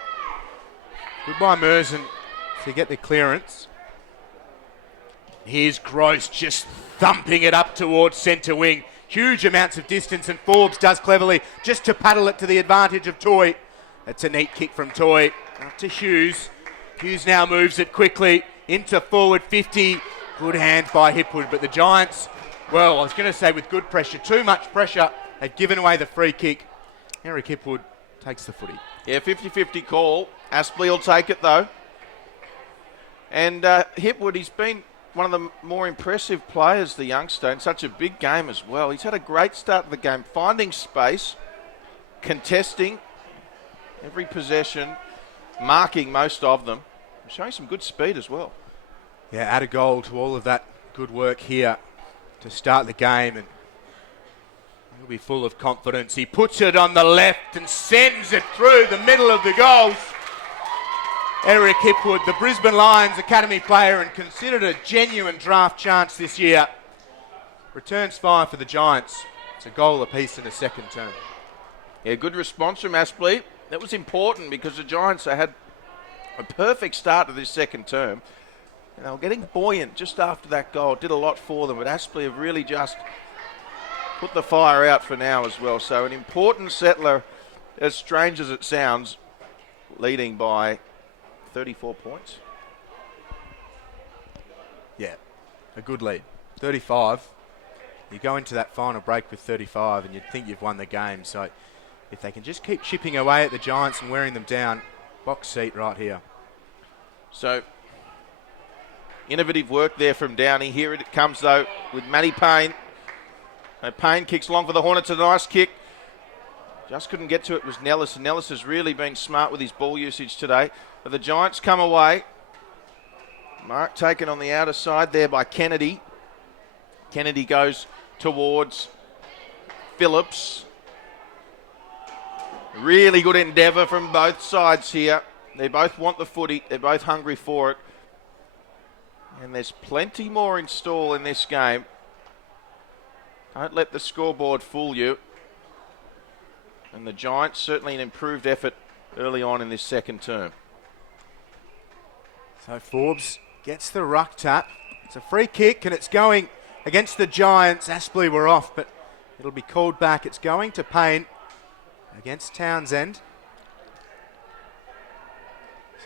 Goodbye Merson to get the clearance. Here's Gross just thumping it up towards centre wing. Huge amounts of distance, and Forbes does cleverly just to paddle it to the advantage of Toy. It's a neat kick from Toy. Up to Hughes. Hughes now moves it quickly into forward 50. Good hand by Hipwood, but the Giants, well, I was going to say with good pressure, too much pressure. They've given away the free kick. Eric Hipwood takes the footy. Yeah, 50-50 call. Aspley will take it, though. And Hipwood, he's been one of the more impressive players, the youngster, in such a big game as well. He's had a great start to the game, finding space, contesting every possession, marking most of them, showing some good speed as well. Yeah, add a goal to all of that good work here to start the game, and he'll be full of confidence. He puts it on the left and sends it through the middle of the goals. Eric Hipwood, the Brisbane Lions Academy player and considered a genuine draft chance this year, returns fire for the Giants. It's a goal apiece in the second term. Yeah, good response from Aspley. That was important because the Giants had a perfect start to this second term. And they were getting buoyant just after that goal. It did a lot for them, but Aspley have really just put the fire out for now as well. So an important settler, as strange as it sounds, leading by 34 points. Yeah, a good lead. 35. You go into that final break with 35 and you'd think you've won the game. So if they can just keep chipping away at the Giants and wearing them down, box seat right here. So, innovative work there from Downey. Here it comes, though, with Matty Payne. So Payne kicks long for the Hornets. A nice kick. Just couldn't get to it was Nellis. And Nellis has really been smart with his ball usage today. But the Giants come away. Mark taken on the outer side there by Kennedy. Kennedy goes towards Phillips. Really good endeavour from both sides here. They both want the footy. They're both hungry for it. And there's plenty more in store in this game. Don't let the scoreboard fool you. And the Giants certainly an improved effort early on in this second term. So Forbes gets the ruck tap. It's a free kick and it's going against the Giants. Aspley were off, but it'll be called back. It's going to Payne against Townsend.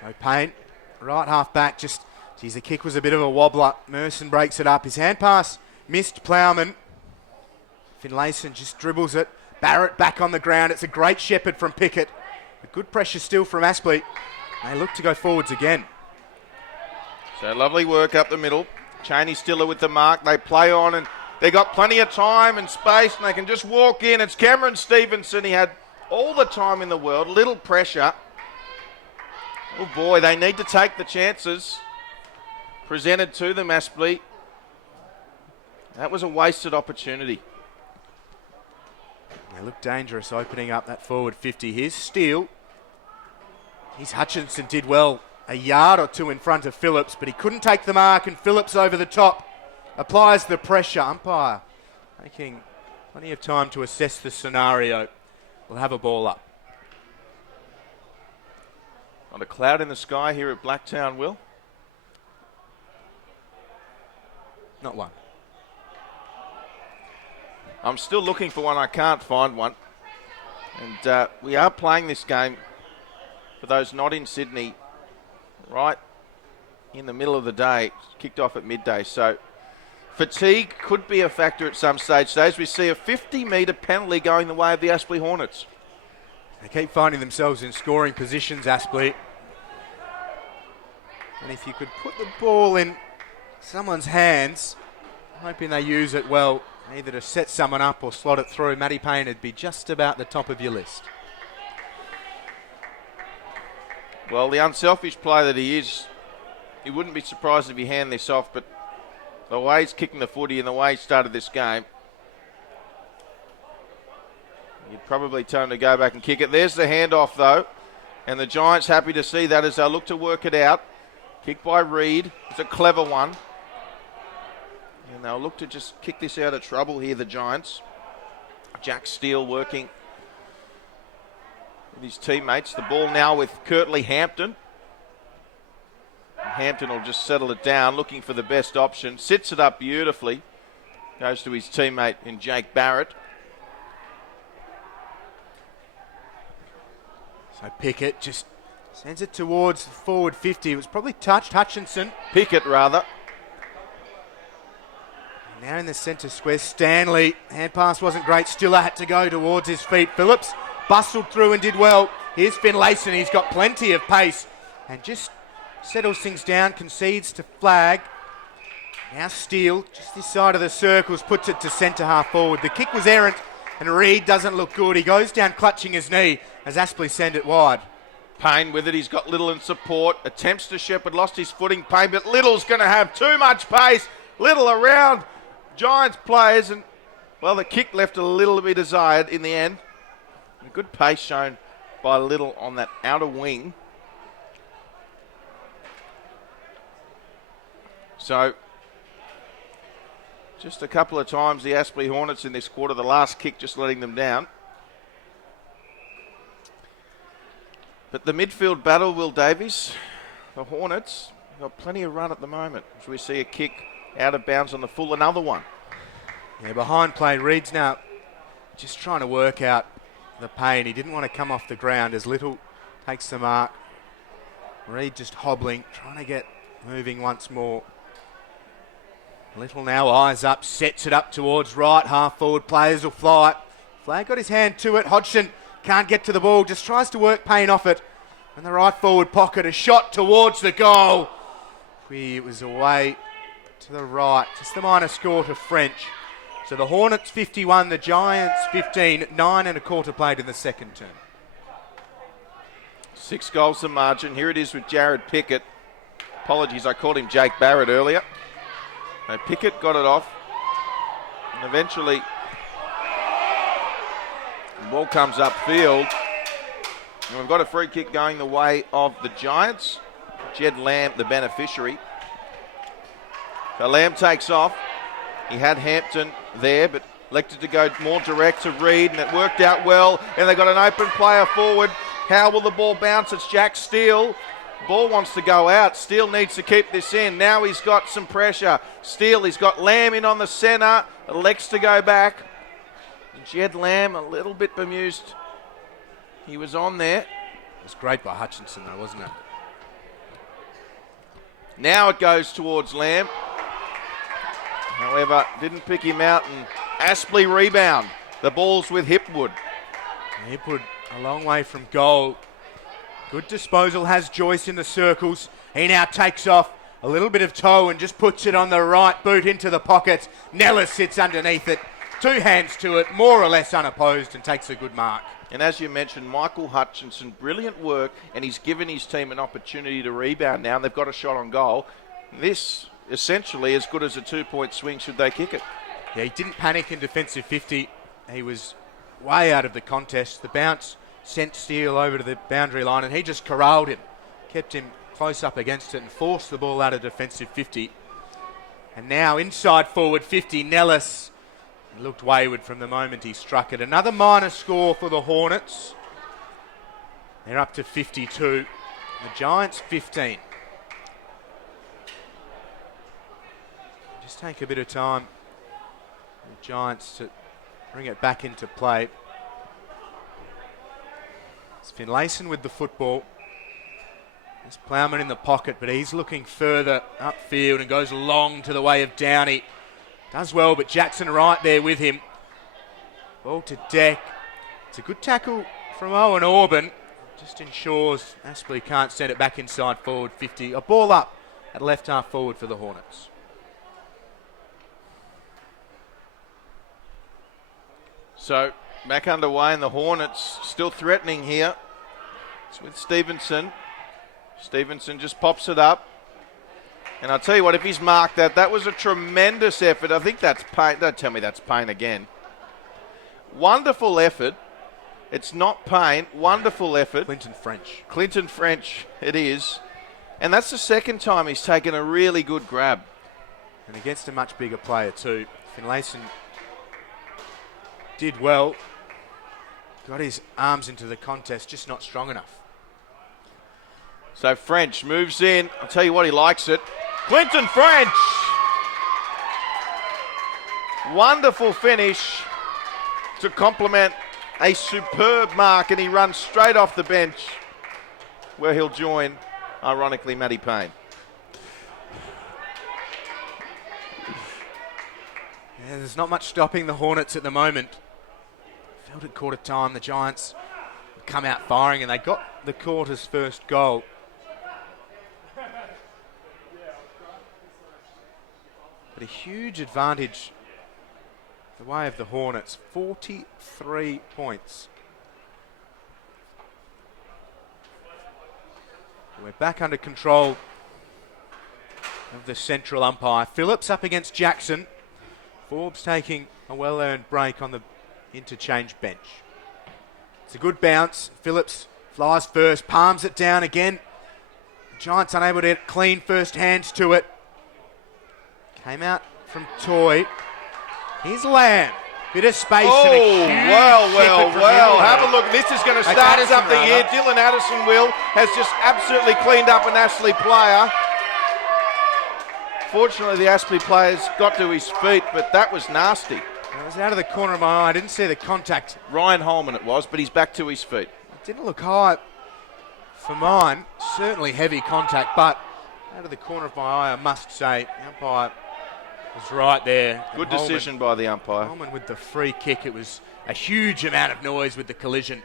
So Payne, right half back, geez, the kick was a bit of a wobbler. Merson breaks it up. His hand pass missed Plowman. Finlayson just dribbles it. Barrett back on the ground. It's a great shepherd from Pickett. A good pressure still from Aspley. They look to go forwards again. So lovely work up the middle. Cheney Stiller with the mark. They play on and they got plenty of time and space and they can just walk in. It's Cameron Stevenson. He had all the time in the world. Little pressure. Oh boy, they need to take the chances presented to them, Aspley. That was a wasted opportunity. They look dangerous opening up that forward 50. Here's Steele. Hutchinson did well a yard or two in front of Phillips, but he couldn't take the mark, and Phillips over the top applies the pressure. Umpire taking plenty of time to assess the scenario. We'll have a ball up. Not a cloud in the sky here at Blacktown, Will. Not one. I'm still looking for one. I can't find one. And we are playing this game, for those not in Sydney, right in the middle of the day. It's kicked off at midday. So fatigue could be a factor at some stage. So as we see a 50-metre penalty going the way of the Aspley Hornets. They keep finding themselves in scoring positions, Aspley. And if you could put the ball in someone's hands, hoping they use it well, either to set someone up or slot it through, Matty Payne would be just about the top of your list. Well, the unselfish player that he is, he wouldn't be surprised if he hand this off, but the way he's kicking the footy and the way he started this game, you'd probably tell him to go back and kick it. There's the handoff, though, and the Giants happy to see that as they look to work it out. Kick by Reid. It's a clever one. And they'll look to just kick this out of trouble here, the Giants. Jack Steele working with his teammates. The ball now with Kirtley Hampton. And Hampton will just settle it down, looking for the best option. Sits it up beautifully. Goes to his teammate in Jake Barrett. So Pickett just sends it towards the forward 50. It was probably touched Hutchinson. Pickett, rather. Now in the centre square, Stanley. Hand pass wasn't great. Stiller had to go towards his feet. Phillips bustled through and did well. Here's Finlayson. He's got plenty of pace and just settles things down, concedes to flag. Now Steele, just this side of the circles, puts it to centre half forward. The kick was errant and Reid doesn't look good. He goes down clutching his knee as Aspley send it wide. Payne with it. He's got Little in support. Attempts to shepherd. Lost his footing. Payne, but Little's going to have too much pace. Little around Giants players, and well, the kick left a little to be desired in the end. A good pace shown by Little on that outer wing. So just a couple of times the Aspley Hornets in this quarter, the last kick just letting them down. But the midfield battle, Will Davies, the Hornets got plenty of run at the moment. As we see a kick out of bounds on the full, another one. Yeah, behind play, Reid's now just trying to work out the pain. He didn't want to come off the ground as Little takes the mark. Reid just hobbling, trying to get moving once more. Little now, eyes up, sets it up towards right, half forward, players will fly. Flag got his hand to it, Hodgson can't get to the ball, just tries to work Payne off it. In the right forward pocket, a shot towards the goal. It was away to the right, just the minor score to French. So the Hornets 51, the Giants 15, 9 and a quarter played in the second term. 6 goals the margin. Here it is with Jared Pickett. Apologies, I called him Jake Barrett earlier. No, Pickett got it off. And eventually, the ball comes upfield. And we've got a free kick going the way of the Giants. Jed Lamb, the beneficiary. So Lamb takes off. He had Hampton there, but elected to go more direct to Reed, and it worked out well. And they got an open player forward. How will the ball bounce? It's Jack Steele. Ball wants to go out. Steele needs to keep this in. Now he's got some pressure. Steele, he's got Lamb in on the centre. Elects to go back. And Jed Lamb a little bit bemused. He was on there. It was great by Hutchinson though, wasn't it? Now it goes towards Lamb. However, didn't pick him out, and Aspley rebound. The ball's with Hipwood. Hipwood a long way from goal. Good disposal, has Joyce in the circles. He now takes off a little bit of toe and just puts it on the right boot into the pocket. Nellis sits underneath it. 2 hands to it, more or less unopposed, and takes a good mark. And as you mentioned, Michael Hutchinson, brilliant work, and he's given his team an opportunity to rebound now, and they've got a shot on goal. This essentially as good as a 2-point swing should they kick it. Yeah, he didn't panic in defensive 50. He was way out of the contest. The bounce sent Steele over to the boundary line, and he just corralled him, kept him close up against it and forced the ball out of defensive 50. And now inside forward 50, Nellis. He looked wayward from the moment he struck it. Another minor score for the Hornets. They're up to 52. The Giants 15. Just take a bit of time for the Giants to bring it back into play. It's Finlayson with the football. There's Plowman in the pocket, but he's looking further upfield and goes long to the way of Downey. Does well, but Jackson right there with him. Ball to Deck. It's a good tackle from Owen Orban. Just ensures Aspley can't send it back inside forward 50. A ball up at left half forward for the Hornets. So back underway, and the Hornets still threatening here. It's with Stevenson. Stevenson just pops it up. And I'll tell you what, if he's marked that, that was a tremendous effort. I think that's Payne. Don't tell me that's Payne again. Wonderful effort. It's not Payne. Wonderful effort. Clinton French. Clinton French, it is. And that's the second time he's taken a really good grab. And against a much bigger player too. Finlayson did well. Got his arms into the contest, just not strong enough. So French moves in. I'll tell you what, he likes it. Clinton French! Wonderful finish to complement a superb mark, and he runs straight off the bench where he'll join, ironically, Matty Payne. Yeah, there's not much stopping the Hornets at the moment. Felt at quarter time the Giants come out firing, and they got the quarter's first goal. But a huge advantage the way of the Hornets, 43 points. We're back under control of the central umpire. Phillips up against Jackson. Forbes taking a well-earned break on the interchange bench. It's a good bounce. Phillips flies first, palms it down again. Giants unable to get clean first hands to it. Came out from Toy. Here's Lamb. Bit of space and a huge well. Have a look. This is going to start something here. Dylan Addison will has just absolutely cleaned up an Aspley player. Fortunately, the Aspley players got to his feet, but that was nasty. It was out of the corner of my eye. I didn't see the contact. Ryan Holman it was, but he's back to his feet. It didn't look high for mine. Certainly heavy contact, but out of the corner of my eye, I must say, the umpire was right there. Good decision by the umpire. Holman with the free kick. It was a huge amount of noise with the collision.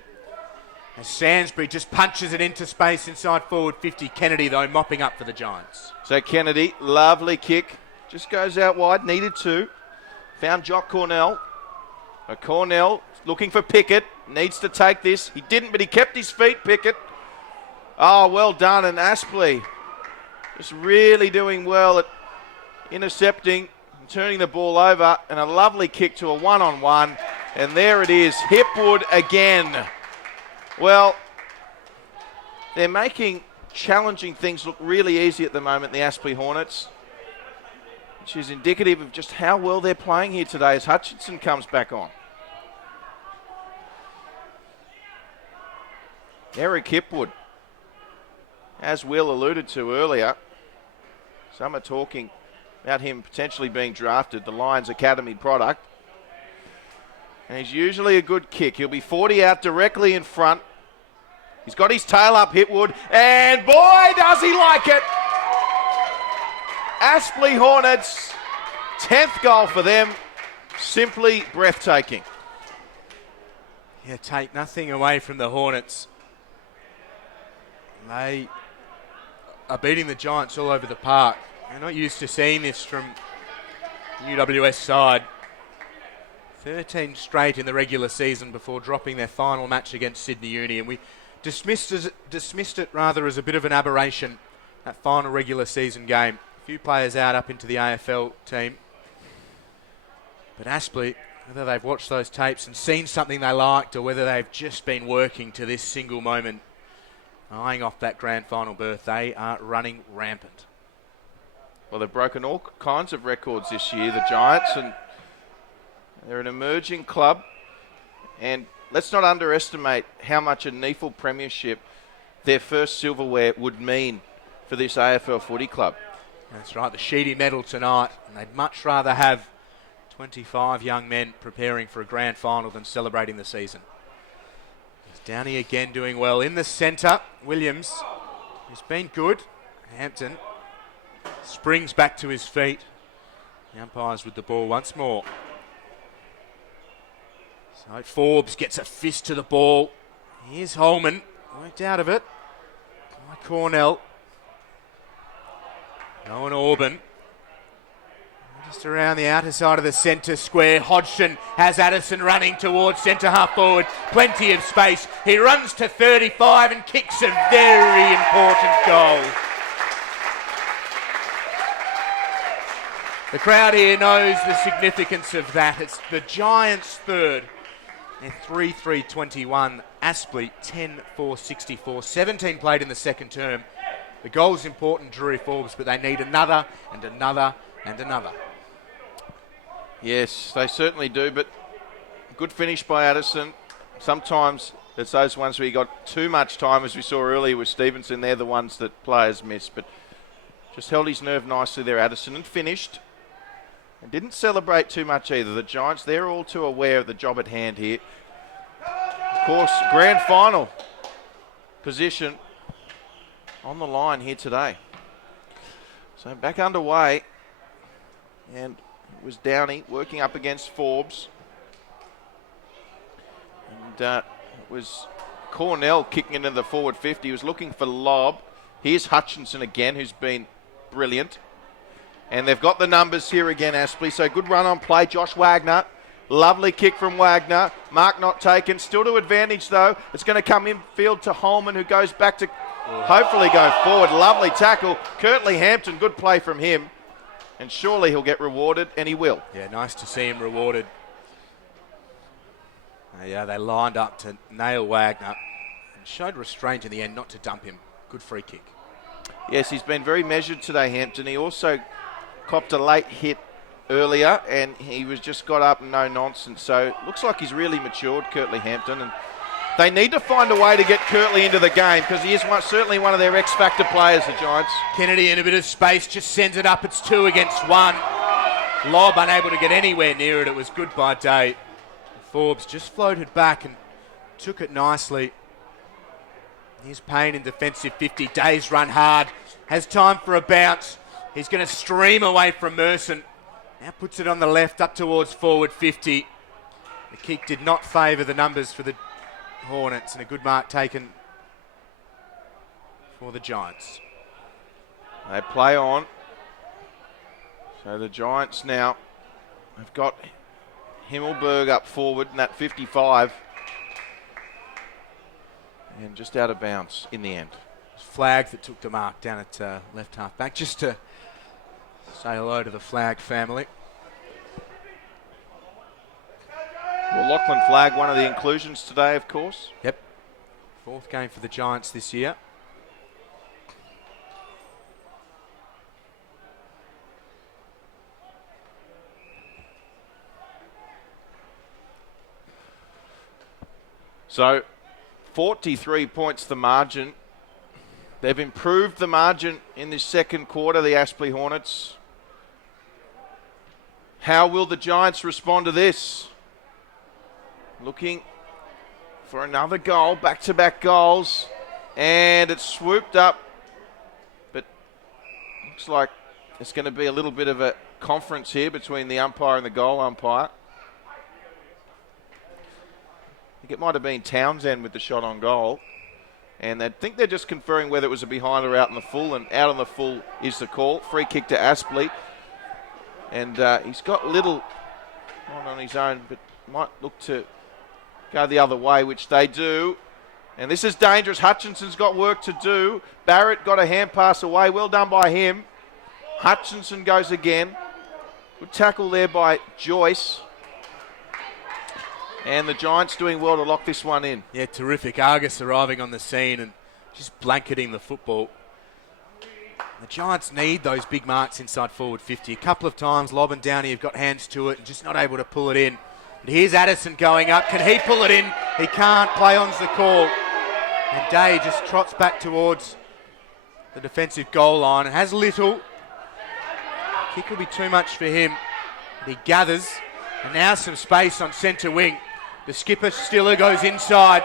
As Sainsbury just punches it into space inside forward 50. Kennedy, though, mopping up for the Giants. So Kennedy, lovely kick. Just goes out wide, needed to. Found Jock Cornell. Cornell looking for Pickett. Needs to take this. He didn't, but he kept his feet, Pickett. Oh, well done. And Aspley just really doing well at intercepting and turning the ball over. And a lovely kick to a one-on-one. And there it is. Hipwood again. Well, they're making challenging things look really easy at the moment, the Aspley Hornets, which is indicative of just how well they're playing here today as Hutchinson comes back on. Eric Hipwood, as Will alluded to earlier, some are talking about him potentially being drafted, the Lions Academy product. And he's usually a good kick. He'll be 40 out directly in front. He's got his tail up, Hipwood, and boy, does he like it! Aspley Hornets, 10th goal for them, simply breathtaking. Yeah, take nothing away from the Hornets. They are beating the Giants all over the park. They're not used to seeing this from the UWS side. 13 straight in the regular season before dropping their final match against Sydney Uni, and we dismissed it rather as a bit of an aberration, that final regular season game. A few players out up into the AFL team. But Aspley, whether they've watched those tapes and seen something they liked or whether they've just been working to this single moment, eyeing off that grand final berth, they are running rampant. Well, they've broken all kinds of records this year, the Giants, and they're an emerging club. And let's not underestimate how much a NEAFL premiership, their first silverware, would mean for this AFL footy club. That's right, the Sheedy medal tonight, and they'd much rather have 25 young men preparing for a grand final than celebrating the season. There's Downey again doing well in the centre. Williams has been good. Hampton springs back to his feet. The umpires with the ball once more. So Forbes gets a fist to the ball. Here's Holman, worked out of it by Cornell. Owen Orban. Just around the outer side of the centre square. Hodgson has Addison running towards centre half forward. Plenty of space. He runs to 35 and kicks a very important goal. The crowd here knows the significance of that. It's the Giants' third. They're 3-3-21. Aspley 10-4-64. 17 played in the second term. The goal's important, Drury Forbes, but they need another and another and another. Yes, they certainly do, but good finish by Addison. Sometimes it's those ones where you got too much time, as we saw earlier with Stevenson. They're the ones that players miss, but just held his nerve nicely there, Addison, and finished. And didn't celebrate too much either. The Giants, they're all too aware of the job at hand here. Of course, grand final position on the line here today. So back underway, and it was Downey working up against Forbes. And it was Cornell kicking into the forward 50. He was looking for lob. Here's Hutchinson again, who's been brilliant. And they've got the numbers here again, Aspley. So good run on play, Josh Wagner. Lovely kick from Wagner. Mark not taken. Still to advantage, though. It's going to come infield to Holman, who goes back to hopefully go forward. Lovely tackle. Curtly Hampton, good play from him. And surely he'll get rewarded, and he will. Yeah, nice to see him rewarded. Yeah, they lined up to nail Wagner and showed restraint in the end not to dump him. Good free kick. Yes, he's been very measured today, Hampton. He also copped a late hit earlier, and he was just got up and no nonsense. So it looks like he's really matured, Curtly Hampton, and they need to find a way to get Curtly into the game because he is certainly one of their X-factor players, the Giants. Kennedy in a bit of space, just sends it up. It's 2 against 1. Lob unable to get anywhere near it. It was good by Day. Forbes just floated back and took it nicely. Here's Payne in defensive 50. Day's run hard. Has time for a bounce. He's going to stream away from Merson. Now puts it on the left up towards forward 50. The kick did not favour the numbers for the Hornets, and a good mark taken for the Giants. They play on. So the Giants now have got Himmelberg up forward in that 55. And just out of bounds in the end. Flag that took the mark down at left half back, just to say hello to the Flag family. Well, Lachlan Flag, one of the inclusions today, of course. Yep. 4th game for the Giants this year. So, 43 points the margin. They've improved the margin in this second quarter, the Aspley Hornets. How will the Giants respond to this? Looking for another goal, back-to-back goals. And it's swooped up. But looks like it's going to be a little bit of a conference here between the umpire and the goal umpire. I think it might have been Townsend with the shot on goal. And I think they're just conferring whether it was a behind or out in the full. And out on the full is the call. Free kick to Aspley. And he's got Little on his own, but might look to go the other way, which they do. And this is dangerous. Hutchinson's got work to do. Barrett got a hand pass away. Well done by him. Hutchinson goes again. Good tackle there by Joyce. And the Giants doing well to lock this one in. Yeah, terrific. Argus arriving on the scene and just blanketing the football. The Giants need those big marks inside forward 50. A couple of times, Lobb and Downey have got hands to it and just not able to pull it in. But here's Addison going up. Can he pull it in? He can't. Play on's the call. And Day just trots back towards the defensive goal line and has Little. Kick will be too much for him. But he gathers. And now some space on centre wing. The skipper Stiller goes inside.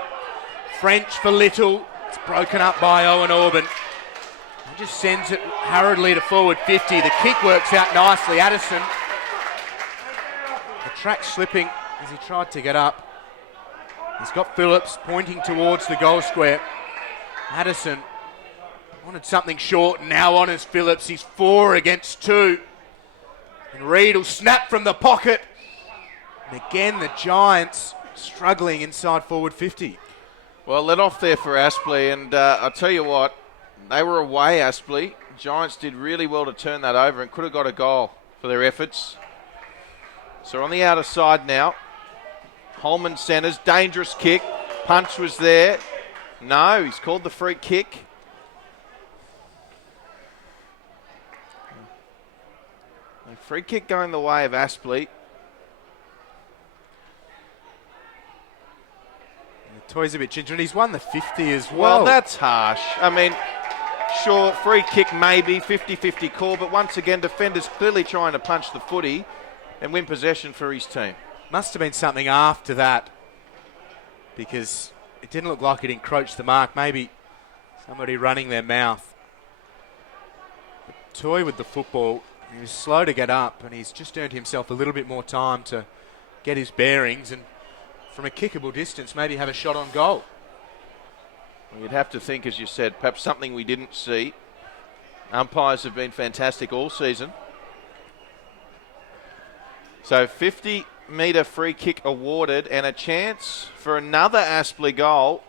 French for Little. It's broken up by Owen Orban. He just sends it hurriedly to forward 50. The kick works out nicely. Addison. The track slipping as he tried to get up. He's got Phillips pointing towards the goal square. Addison wanted something short, and now on is Phillips. He's 4 against 2. And Reid will snap from the pocket. And again, the Giants struggling inside forward 50. Well, let off there for Aspley, and I'll tell you what, they were away, Aspley. Giants did really well to turn that over and could have got a goal for their efforts. So on the outer side now, Holman centres, dangerous kick. Punch was there. No, he's called the free kick. A free kick going the way of Aspley. Toy's a bit ginger, and he's won the 50 as well. Well, that's harsh. I mean, sure, free kick maybe, 50-50 call, but once again, defenders clearly trying to punch the footy and win possession for his team. Must have been something after that, because it didn't look like it encroached the mark. Maybe somebody running their mouth. But Toy with the football, he was slow to get up, and he's just earned himself a little bit more time to get his bearings and from a kickable distance, maybe have a shot on goal. Well, you'd have to think, as you said, perhaps something we didn't see. Umpires have been fantastic all season. So 50-metre free kick awarded and a chance for another Aspley goal.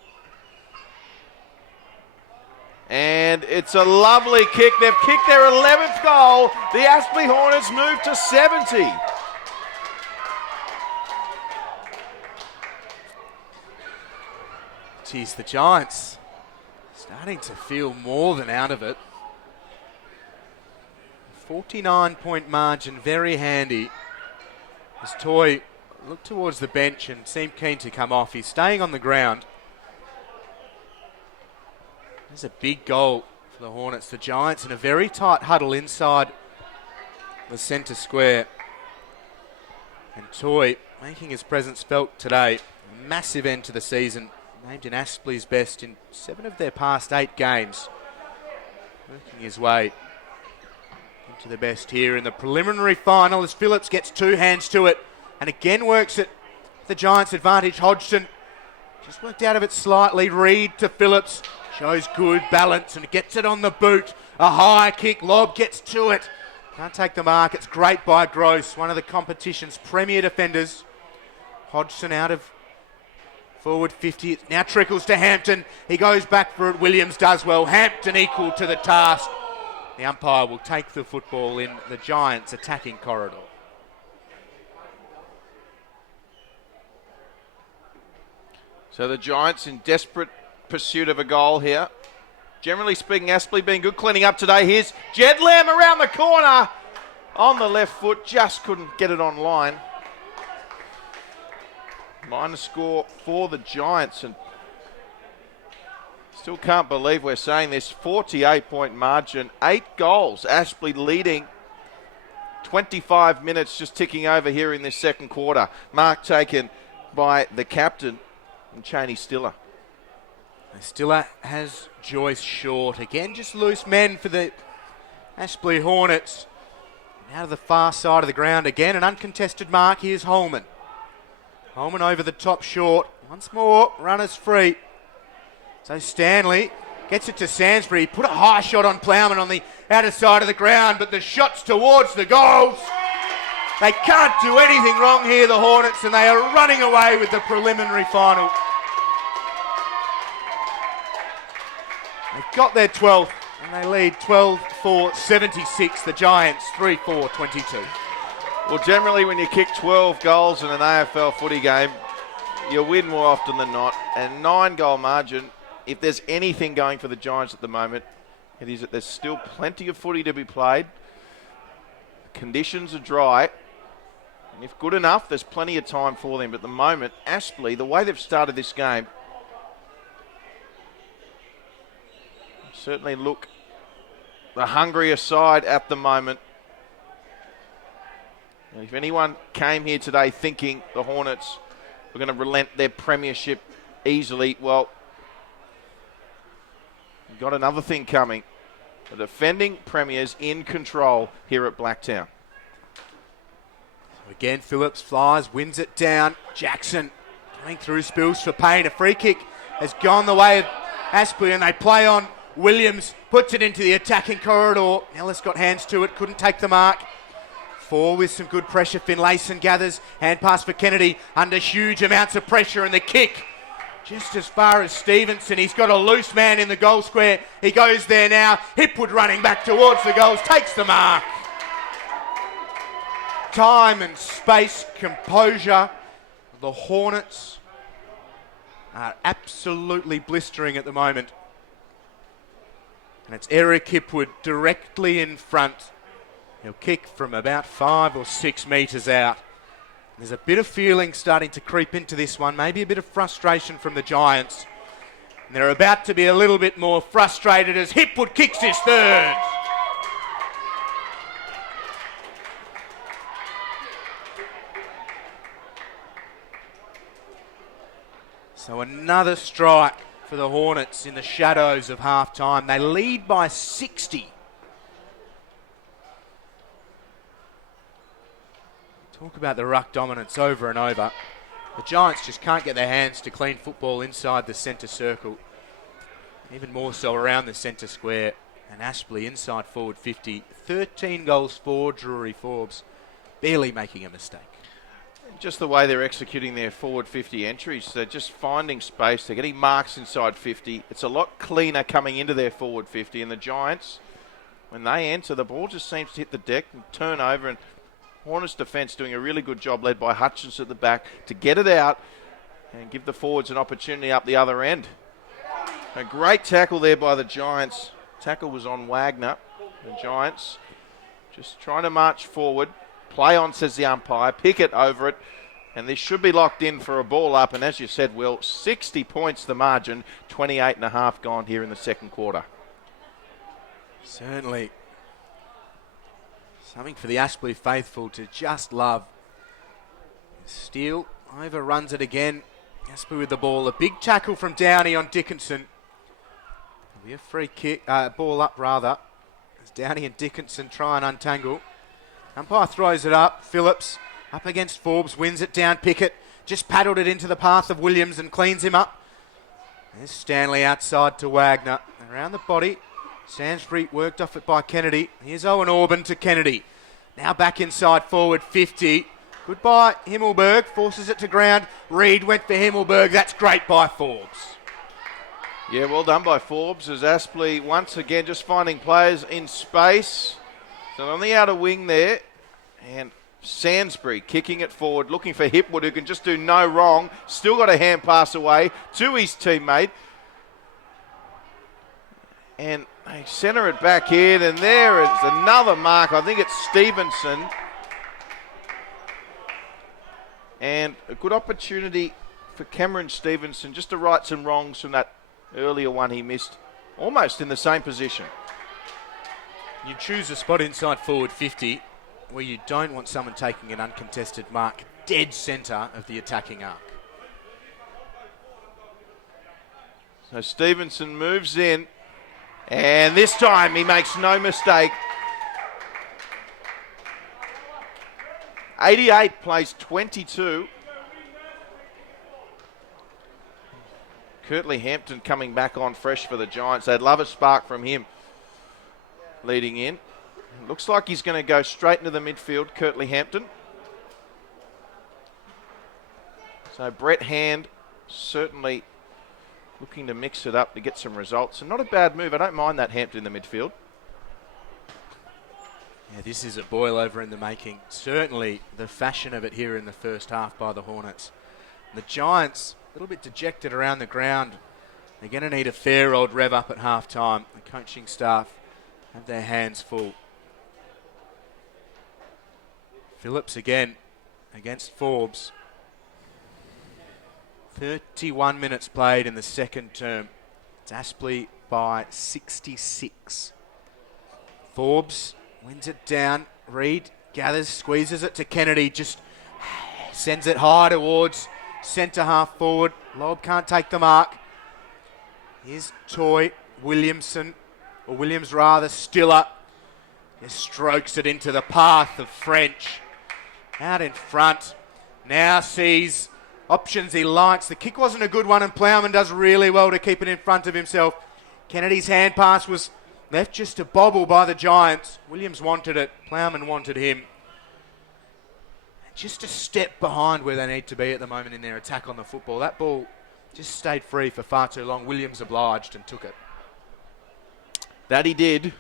And it's a lovely kick. They've kicked their 11th goal. The Aspley Hornets move to 70. Geez, the Giants starting to feel more than out of it. 49-point margin, very handy. As Toy looked towards the bench and seemed keen to come off. He's staying on the ground. There's a big goal for the Hornets. The Giants in a very tight huddle inside the centre square. And Toy making his presence felt today. A massive end to the season. Named in Aspley's best in 7 of their past 8 games. Working his way To the best here in the preliminary final as Phillips gets two hands to it and again works it. The Giants' advantage. Hodgson just worked out of it slightly. Reed to Phillips. Shows good balance and gets it on the boot. A high kick. Lob gets to it. Can't take the mark. It's great by Gross, one of the competition's premier defenders. Hodgson out of forward 50. It now trickles to Hampton. He goes back for it. Williams does well. Hampton equal to the task. The umpire will take the football in the Giants' attacking corridor. So the Giants in desperate pursuit of a goal here. Generally speaking, Aspley being good cleaning up today. Here's Jed Lamb around the corner. On the left foot, just couldn't get it on line. Minor score for the Giants, and still can't believe we're saying this. 48-point margin, 8 goals. Aspley leading. 25 minutes just ticking over here in this second quarter. Mark taken by the captain, and Cheney Stiller. Stiller has Joyce short. Again, just loose men for the Aspley Hornets. Now to the far side of the ground again. An uncontested mark. Here's Holman. Holman over the top short. Once more, runners free. So Stanley gets it to Sainsbury. He put a high shot on Plowman on the outer side of the ground, but the shot's towards the goals. They can't do anything wrong here, the Hornets, and they are running away with the preliminary final. They've got their 12th, and they lead 12-4-76. The Giants 3-4-22. Well, generally when you kick 12 goals in an AFL footy game, you win more often than not. And 9-goal margin, if there's anything going for the Giants at the moment, it is that there's still plenty of footy to be played. Conditions are dry. And if good enough, there's plenty of time for them. But at the moment, Aspley, the way they've started this game, certainly look the hungrier side at the moment. And if anyone came here today thinking the Hornets were going to relent their premiership easily, well, you've got another thing coming. The defending premiers in control here at Blacktown. Again, Phillips flies, wins it down. Jackson coming through, spills for Payne. A free kick has gone the way of Aspley, and they play on. Williams puts it into the attacking corridor. Ellis got hands to it, couldn't take the mark. Four with some good pressure. Finlayson gathers. Hand pass for Kennedy under huge amounts of pressure, and the kick just as far as Stevenson. He's got a loose man in the goal square. He goes there now. Hipwood running back towards the goals, takes the mark. Time and space, composure. The Hornets are absolutely blistering at the moment. And it's Eric Hipwood directly in front. He'll kick from about 5 or 6 metres out. There's a bit of feeling starting to creep into this one, maybe a bit of frustration from the Giants. And they're about to be a little bit more frustrated as Hipwood kicks his third. So another strike for the Hornets in the shadows of half-time. They lead by 60. Talk about the ruck dominance over and over. The Giants just can't get their hands to clean football inside the centre circle. Even more so around the centre square. And Aspley inside forward 50. 13 goals for Drury. Forbes barely making a mistake. Just the way they're executing their forward 50 entries. They're just finding space. They're getting marks inside 50. It's a lot cleaner coming into their forward 50. And the Giants, when they enter, the ball just seems to hit the deck and turn over. And Hornets defence doing a really good job, led by Hutchins at the back, to get it out and give the forwards an opportunity up the other end. A great tackle there by the Giants. Tackle was on Wagner. The Giants just trying to march forward. Play on, says the umpire. Pickett over it. And this should be locked in for a ball up. And as you said, Will, 60 points the margin. 28.5 gone here in the second quarter. Certainly. Something for the Aspley faithful to just love. Steele overruns it again. Aspley with the ball. A big tackle from Downey on Dickinson. It'll be a free kick. Ball up, rather. As Downey and Dickinson try and untangle. Umpire throws it up. Phillips up against Forbes, wins it down. Pickett just paddled it into the path of Williams and cleans him up. There's Stanley outside to Wagner. Around the body. Sainsbury worked off it by Kennedy. Here's Owen Orban to Kennedy. Now back inside forward 50. Goodbye Himmelberg. Forces it to ground. Reid went for Himmelberg. That's great by Forbes. Yeah, well done by Forbes as Aspley once again just finding players in space. So on the outer wing there, and Sainsbury kicking it forward, looking for Hipwood, who can just do no wrong. Still got a hand pass away to his teammate. And they centre it back in, and there is another mark. I think it's Stevenson. And a good opportunity for Cameron Stevenson just to right some wrongs from that earlier one he missed, almost in the same position. You choose a spot inside forward 50 where you don't want someone taking an uncontested mark dead centre of the attacking arc. So Stevenson moves in, and this time he makes no mistake. 88 plays 22. Curtly Hampton coming back on fresh for the Giants. They'd love a spark from him leading in. Looks like he's going to go straight into the midfield, Curtly Hampton. So Brett Hand certainly looking to mix it up to get some results. And not a bad move. I don't mind that Hampton in the midfield. Yeah, this is a boil over in the making. Certainly the fashion of it here in the first half by the Hornets. The Giants, a little bit dejected around the ground. They're going to need a fair old rev up at half time. The coaching staff have their hands full. Phillips again against Forbes. 31 minutes played in the second term. It's Aspley by 66. Forbes wins it down. Reid gathers, squeezes it to Kennedy, just sends it high towards centre half forward. Lobb can't take the mark. Here's Toy, Williams rather, Stiller. Just strokes it into the path of French. Out in front. Now sees options he likes. The kick wasn't a good one, and Plowman does really well to keep it in front of himself. Kennedy's hand pass was left just a bobble by the Giants. Williams wanted it. Plowman wanted him. Just a step behind where they need to be at the moment in their attack on the football. That ball just stayed free for far too long. Williams obliged and took it. That he did.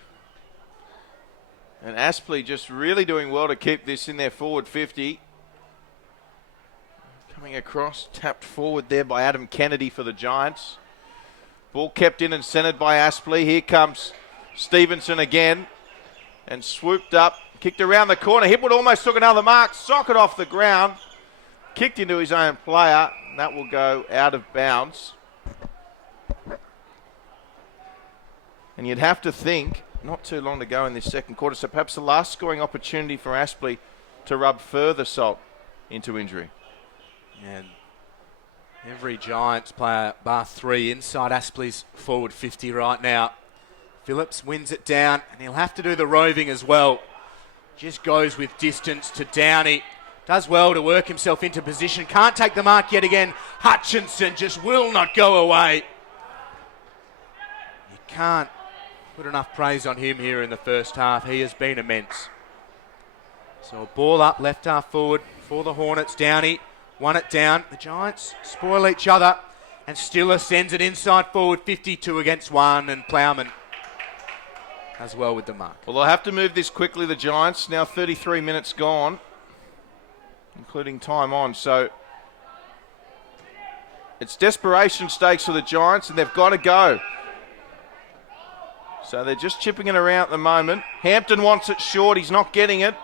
And Aspley just really doing well to keep this in their forward 50. Coming across, tapped forward there by Adam Kennedy for the Giants. Ball kept in and centred by Aspley. Here comes Stevenson again. And swooped up, kicked around the corner. Hipwood almost took another mark. Socket off the ground. Kicked into his own player. And that will go out of bounds. And you'd have to think, not too long to go in this second quarter, so perhaps the last scoring opportunity for Aspley to rub further salt into injury. And every Giants player, bar 3, inside Aspley's forward 50 right now. Phillips wins it down, and he'll have to do the roving as well. Just goes with distance to Downey. Does well to work himself into position. Can't take the mark yet again. Hutchinson just will not go away. You can't put enough praise on him here in the first half. He has been immense. So a ball up, left half forward for the Hornets. Downey won it down. The Giants spoil each other, and Stiller sends it inside forward 52 against 1, and Plowman as well with the mark. Well, they'll have to move this quickly, the Giants. Now 33 minutes gone, including time on. So it's desperation stakes for the Giants, and they've got to go. So they're just chipping it around at the moment. Hampton wants it short. He's not getting it.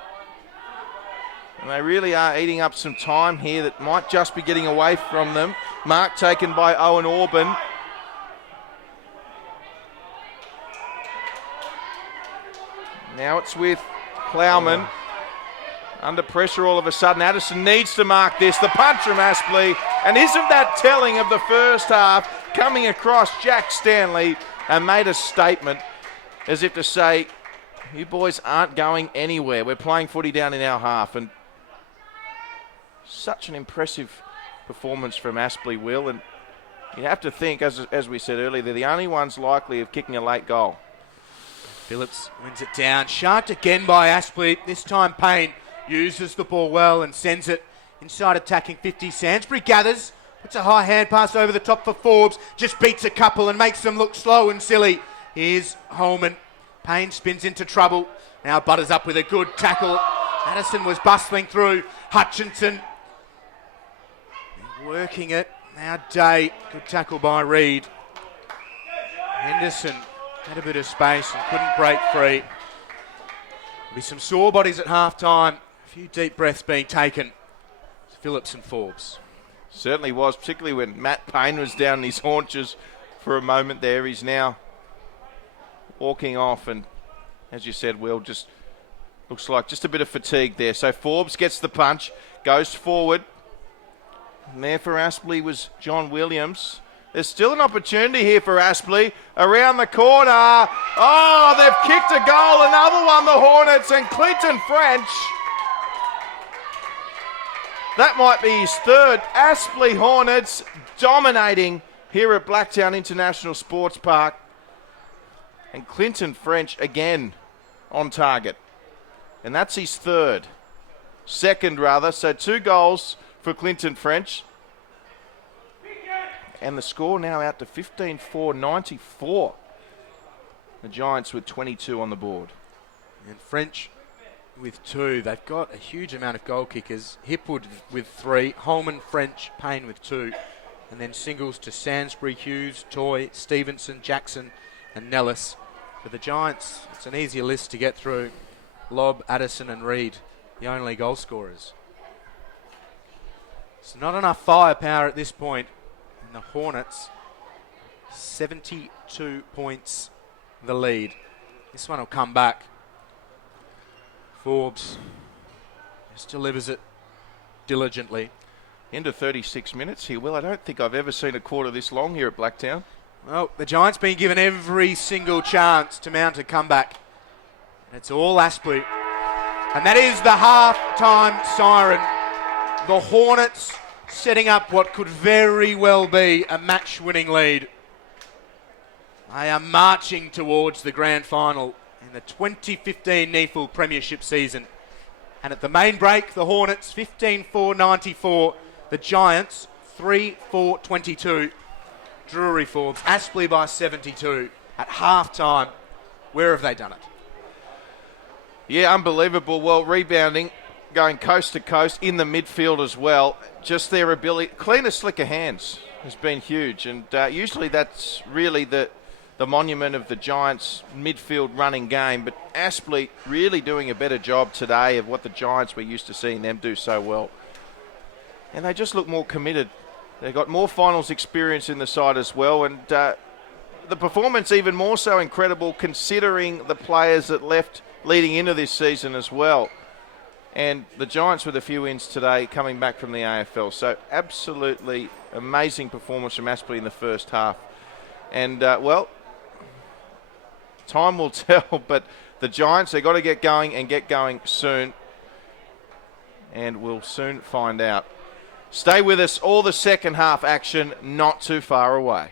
And they really are eating up some time here that might just be getting away from them. Mark taken by Owen Orban. Now it's with Plowman. Under pressure all of a sudden. Addison needs to mark this. The punch from Aspley. And isn't that telling of the first half? Coming across Jack Stanley and made a statement as if to say, You boys aren't going anywhere. We're playing footy down in our half, and such an impressive performance from Aspley, Will, and you have to think, as we said earlier, they're the only ones likely of kicking a late goal. Phillips wins it down. Sharked again by Aspley. This time Payne uses the ball well and sends it inside attacking 50. Sainsbury gathers, puts a high hand pass over the top for Forbes, just beats a couple and makes them look slow and silly. Here's Holman. Payne spins into trouble. Now butters up with a good tackle. Addison was bustling through. Hutchinson working it. Now Day. Good tackle by Reid. Henderson had a bit of space and couldn't break free. There'll be some sore bodies at half time. A few deep breaths being taken. It's Phillips and Forbes. Certainly was, particularly when Matt Payne was down on his haunches for a moment there. He's now walking off, and as you said, Will, just looks like just a bit of fatigue there. So Forbes gets the punch, goes forward. And there for Aspley was John Williams. There's still an opportunity here for Aspley. Around the corner. Oh, they've kicked a goal. Another one, the Hornets, and Clinton French. That might be his third. Aspley Hornets dominating here at Blacktown International Sports Park. And Clinton French again on target. And that's his second rather. So 2 goals for Clinton French. And the score now out to 15-4-94. The Giants with 22 on the board. And French with 2. They've got a huge amount of goal kickers. Hipwood with 3. Holman, French, Payne with 2. And then singles to Sainsbury, Hughes, Toy, Stevenson, Jackson and Nellis. For the Giants, it's an easier list to get through. Lobb, Addison and Reid, the only goal scorers. It's not enough firepower at this point. And the Hornets, 72 points the lead. This one will come back. Forbes just delivers it diligently. Into 36 minutes here. Well, I don't think I've ever seen a quarter this long here at Blacktown. Well, the Giants being given every single chance to mount a comeback. And it's all Aspley. And that is the half-time siren. The Hornets setting up what could very well be a match-winning lead. They are marching towards the grand final in the 2015 NEAFL Premiership season. And at the main break, the Hornets 15-4-94. The Giants 3-4-22. Drury Forbes, Aspley by 72 at half-time. Where have they done it? Yeah, unbelievable. Well, rebounding, going coast to coast in the midfield as well. Just their ability, cleaner, slicker hands has been huge. And usually that's really the monument of the Giants' midfield running game. But Aspley really doing a better job today of what the Giants were used to seeing them do so well. And they just look more committed. They've got more finals experience in the side as well, and the performance even more so incredible considering the players that left leading into this season as well. And the Giants with a few wins today coming back from the AFL. So absolutely amazing performance from Aspley in the first half. And, well, time will tell, but the Giants, they've got to get going and get going soon. And we'll soon find out. Stay with us, all the second half action not too far away.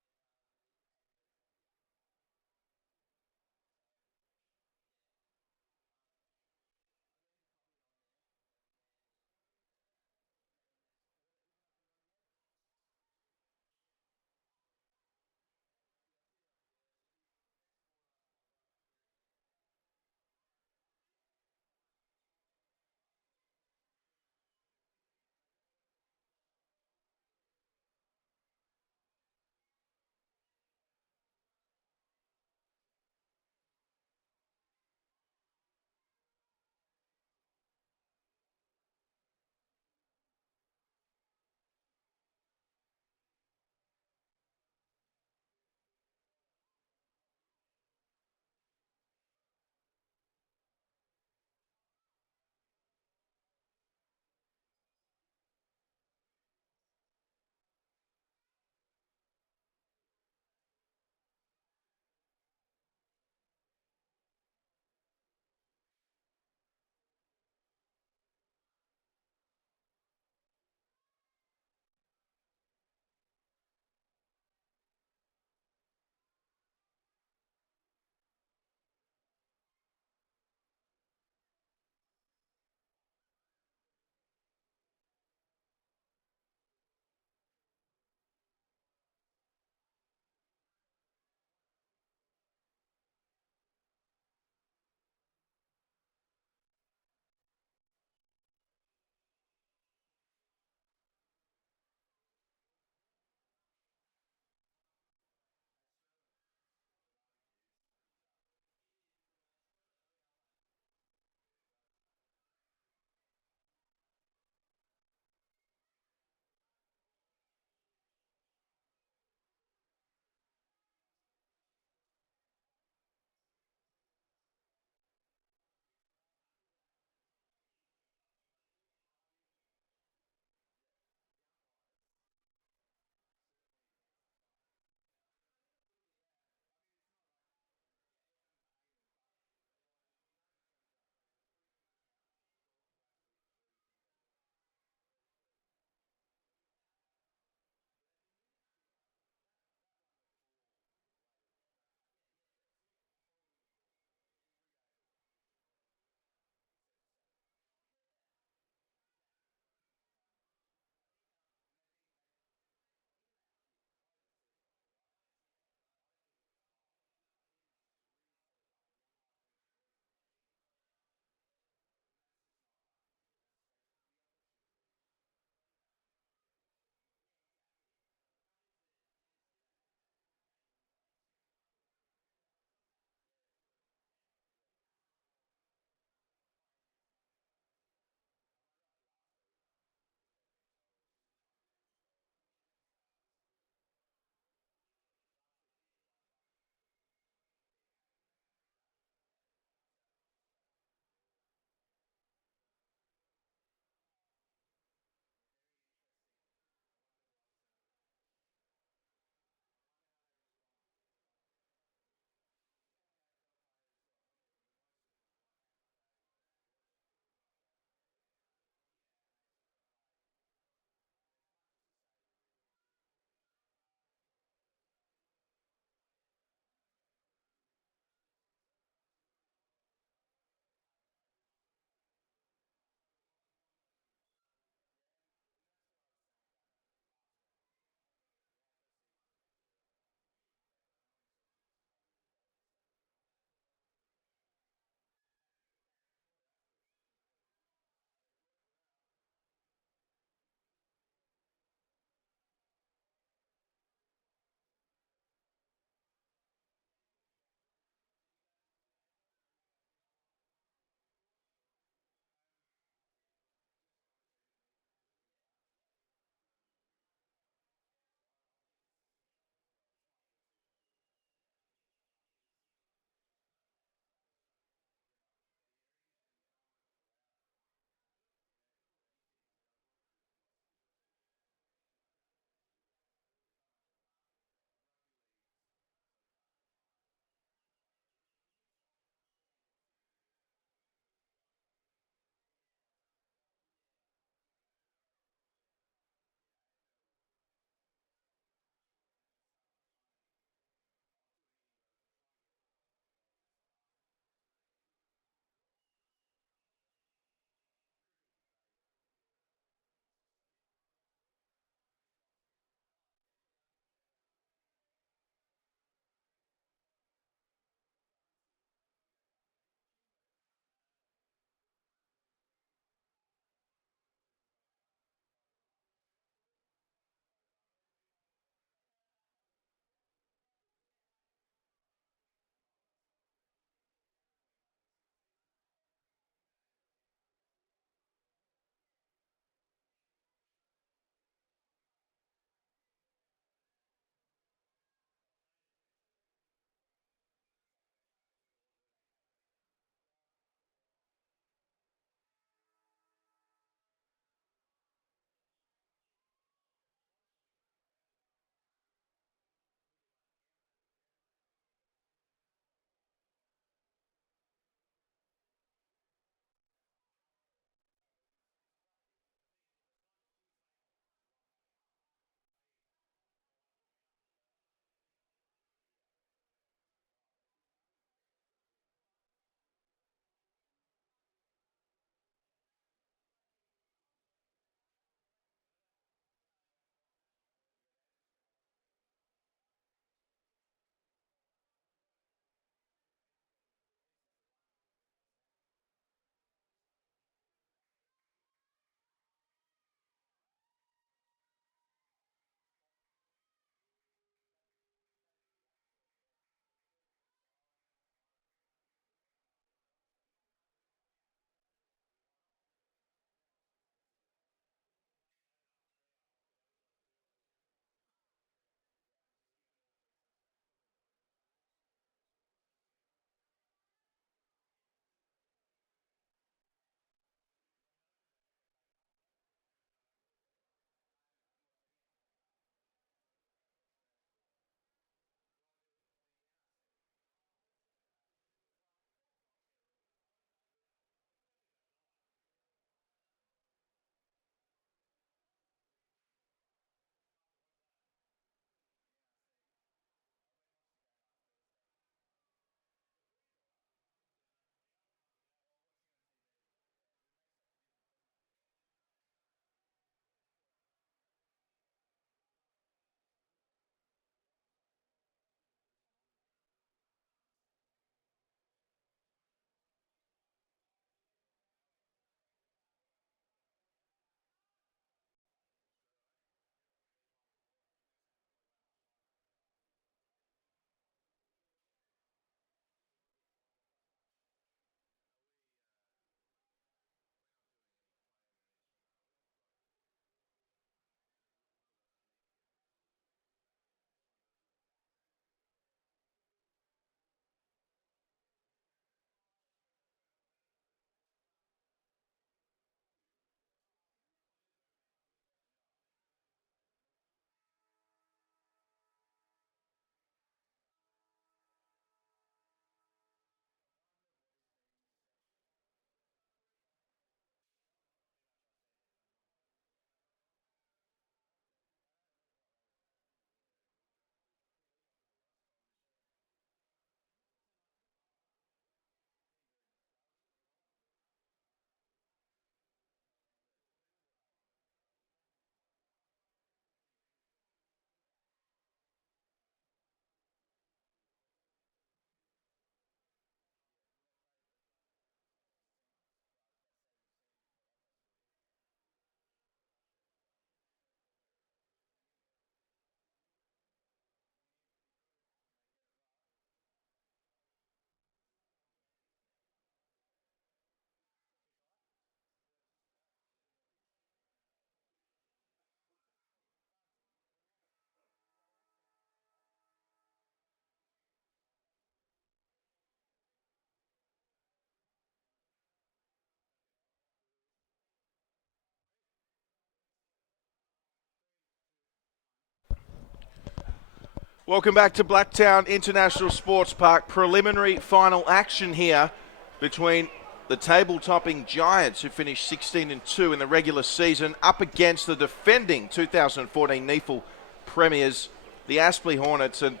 Welcome back to Blacktown International Sports Park. Preliminary final action here between the table-topping Giants, who finished 16-2 in the regular season, up against the defending 2014 NEAFL premiers, the Aspley Hornets. And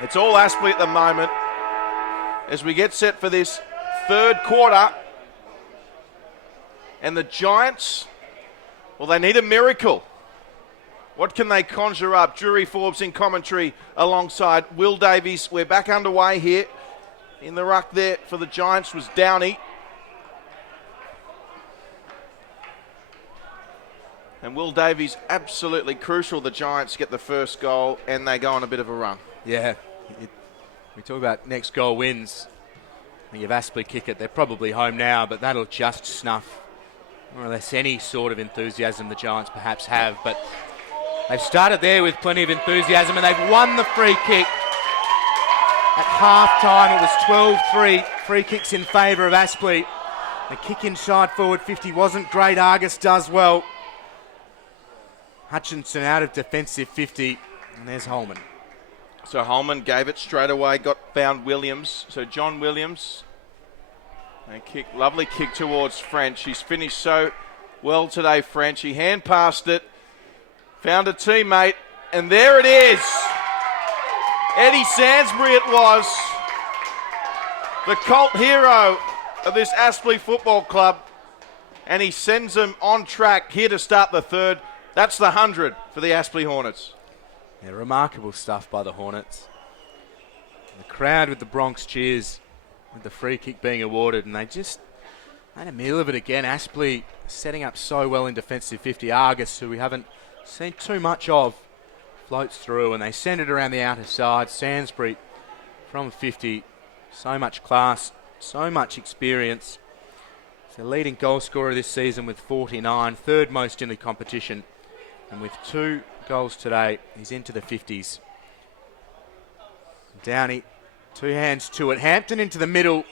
it's all Aspley at the moment as we get set for this third quarter. And the Giants, well, they need a miracle. What can they conjure up? Drury, Forbes in commentary alongside Will Davies. We're back underway here. In the ruck there for the Giants was Downey. And Will Davies absolutely crucial. The Giants get the first goal and they go on a bit of a run. Yeah, we talk about next goal wins. I think if Aspley kick it, they're probably home now, but that'll just snuff more or less any sort of enthusiasm the Giants perhaps have. But they've started there with plenty of enthusiasm and they've won the free kick. At half-time it was 12-3, free kicks in favour of Aspley. The kick inside forward 50 wasn't great, Argus does well. Hutchinson out of defensive 50, and there's Holman. So Holman gave it straight away, found Williams. So John Williams, lovely kick towards French. He's finished so well today, French. He hand passed it, found a teammate, and there it is. Eddie Sansbury it was, the cult hero of this Aspley Football Club, and he sends them on track here to start the third. That's the 100 for the Aspley Hornets. Yeah, remarkable stuff by the Hornets. The crowd with the Bronx cheers with the free kick being awarded, and they just made a meal of it again. Aspley setting up so well in defensive 50. Argus, who we haven't seen too much of, floats through, and they send it around the outer side. Sansbury from 50. So much class, so much experience. He's the leading goal scorer this season with 49, third most in the competition. And with 2 goals today, he's into the 50s. Downey, 2 hands to it. Hampton into the middle.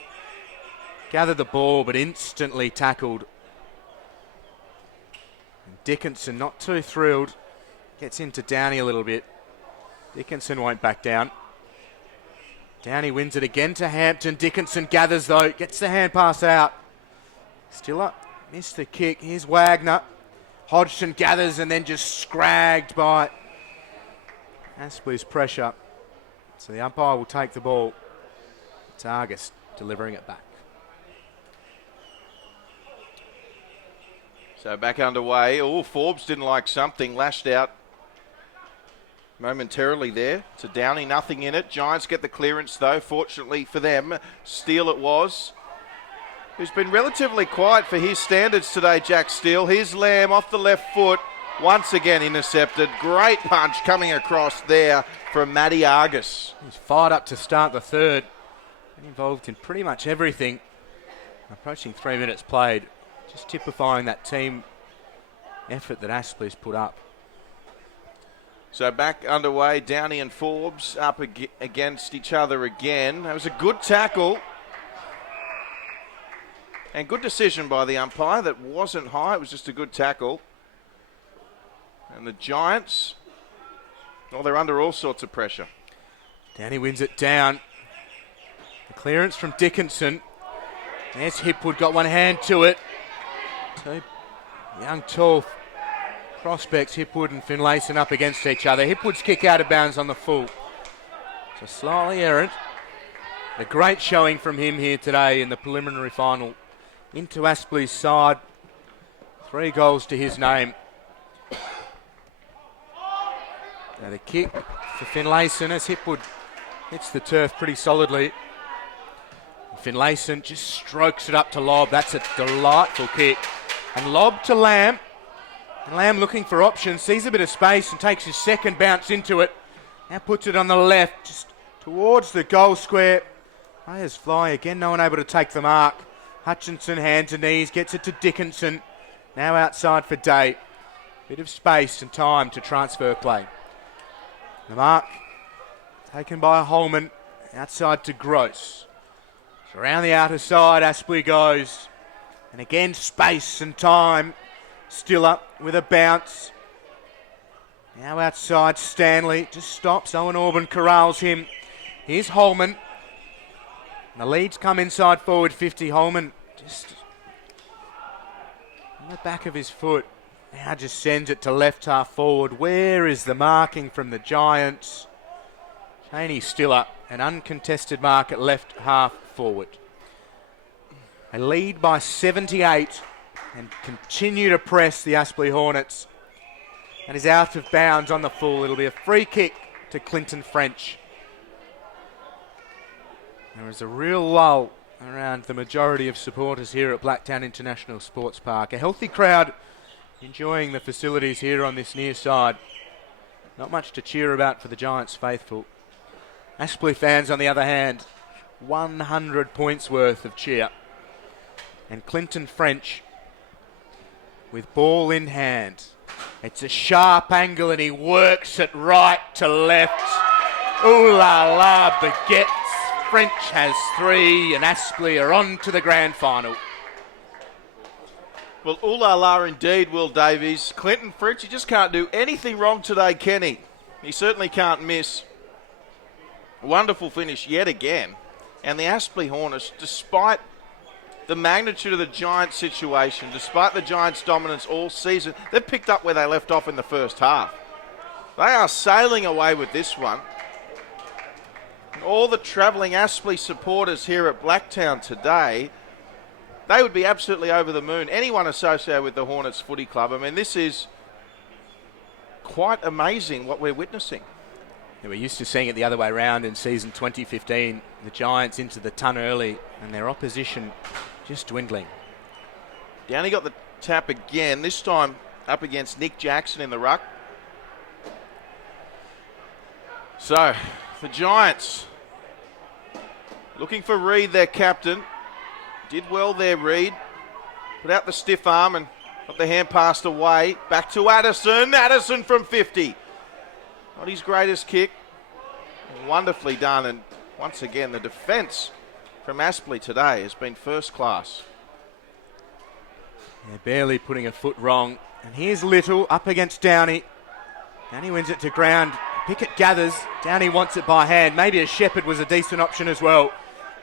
Gathered the ball, but instantly tackled. And Dickinson, not too thrilled. Gets into Downey a little bit. Dickinson won't back down. Downey wins it again to Hampton. Dickinson gathers though. Gets the hand pass out. Still up. Missed the kick. Here's Wagner. Hodgson gathers and then just scragged by Aspley's pressure. So the umpire will take the ball. It's Argus delivering it back. So back underway. Oh, Forbes didn't like something. Lashed out momentarily there to Downey. Nothing in it. Giants get the clearance though. Fortunately for them, Steele it was, who's been relatively quiet for his standards today, Jack Steele. Here's Lamb off the left foot, once again intercepted. Great punch coming across there from Matty Argus. He's fired up to start the third. Been involved in pretty much everything. Approaching 3 minutes played. Just typifying that team effort that Aspley's put up. So back underway, Downey and Forbes up against each other again. That was a good tackle. And good decision by the umpire. That wasn't high. It was just a good tackle. And the Giants, well, they're under all sorts of pressure. Downey wins it down. The clearance from Dickinson. There's Hipwood, got one hand to it. 2 young, tall prospects, Hipwood and Finlayson, up against each other. Hipwood's kick out of bounds on the full. So slightly errant. A great showing from him here today in the preliminary final. Into Aspley's side. 3 goals to his name. Now the kick for Finlayson as Hipwood hits the turf pretty solidly. Finlayson just strokes it up to Lobb. That's a delightful kick. And Lobb to Lamb. And Lamb looking for options, sees a bit of space and takes his second bounce into it. Now puts it on the left, just towards the goal square. Players fly again, no one able to take the mark. Hutchinson, hands and knees, gets it to Dickinson. Now outside for Day. Bit of space and time to transfer play. The mark taken by Holman, outside to Gross. So around the outer side, Aspley goes. And again, space and time. Still up with a bounce. Now outside, Stanley just stops. Owen Auburn corrals him. Here's Holman. And the leads come inside forward 50. Holman just on the back of his foot. Now just sends it to left half forward. Where is the marking from the Giants? Cheney Stiller, an uncontested mark at left half forward. They lead by 78 and continue to press the Aspley Hornets. And is out of bounds on the full. It'll be a free kick to Clinton French. There is a real lull around the majority of supporters here at Blacktown International Sports Park. A healthy crowd enjoying the facilities here on this near side. Not much to cheer about for the Giants faithful. Aspley fans, on the other hand, 100 points worth of cheer. And Clinton French with ball in hand. It's a sharp angle and he works it right to left. Ooh la la, baguettes. French has 3 and Aspley are on to the grand final. Well, ooh la la indeed, Will Davies. Clinton French, he just can't do anything wrong today, can he? He certainly can't miss. Wonderful finish yet again. And the Aspley Hornets, despite the magnitude of the Giants situation, despite the Giants' dominance all season, they've picked up where they left off in the first half. They are sailing away with this one. And all the travelling Aspley supporters here at Blacktown today, they would be absolutely over the moon. Anyone associated with the Hornets Footy Club, I mean, this is quite amazing what we're witnessing. Yeah, we're used to seeing it the other way around in season 2015. The Giants into the ton early and their opposition just dwindling. Downey got the tap again, this time up against Nick Jackson in the ruck. So, the Giants looking for Reid, their captain. Did well there, Reid. Put out the stiff arm and got the hand passed away. Back to Addison. Addison from 50. Not his greatest kick. Wonderfully done. And once again, the defence from Aspley today has been first class. Yeah, barely putting a foot wrong. And here's Little up against Downey. Downey wins it to ground. Pickett gathers. Downey wants it by hand. Maybe a Shepherd was a decent option as well.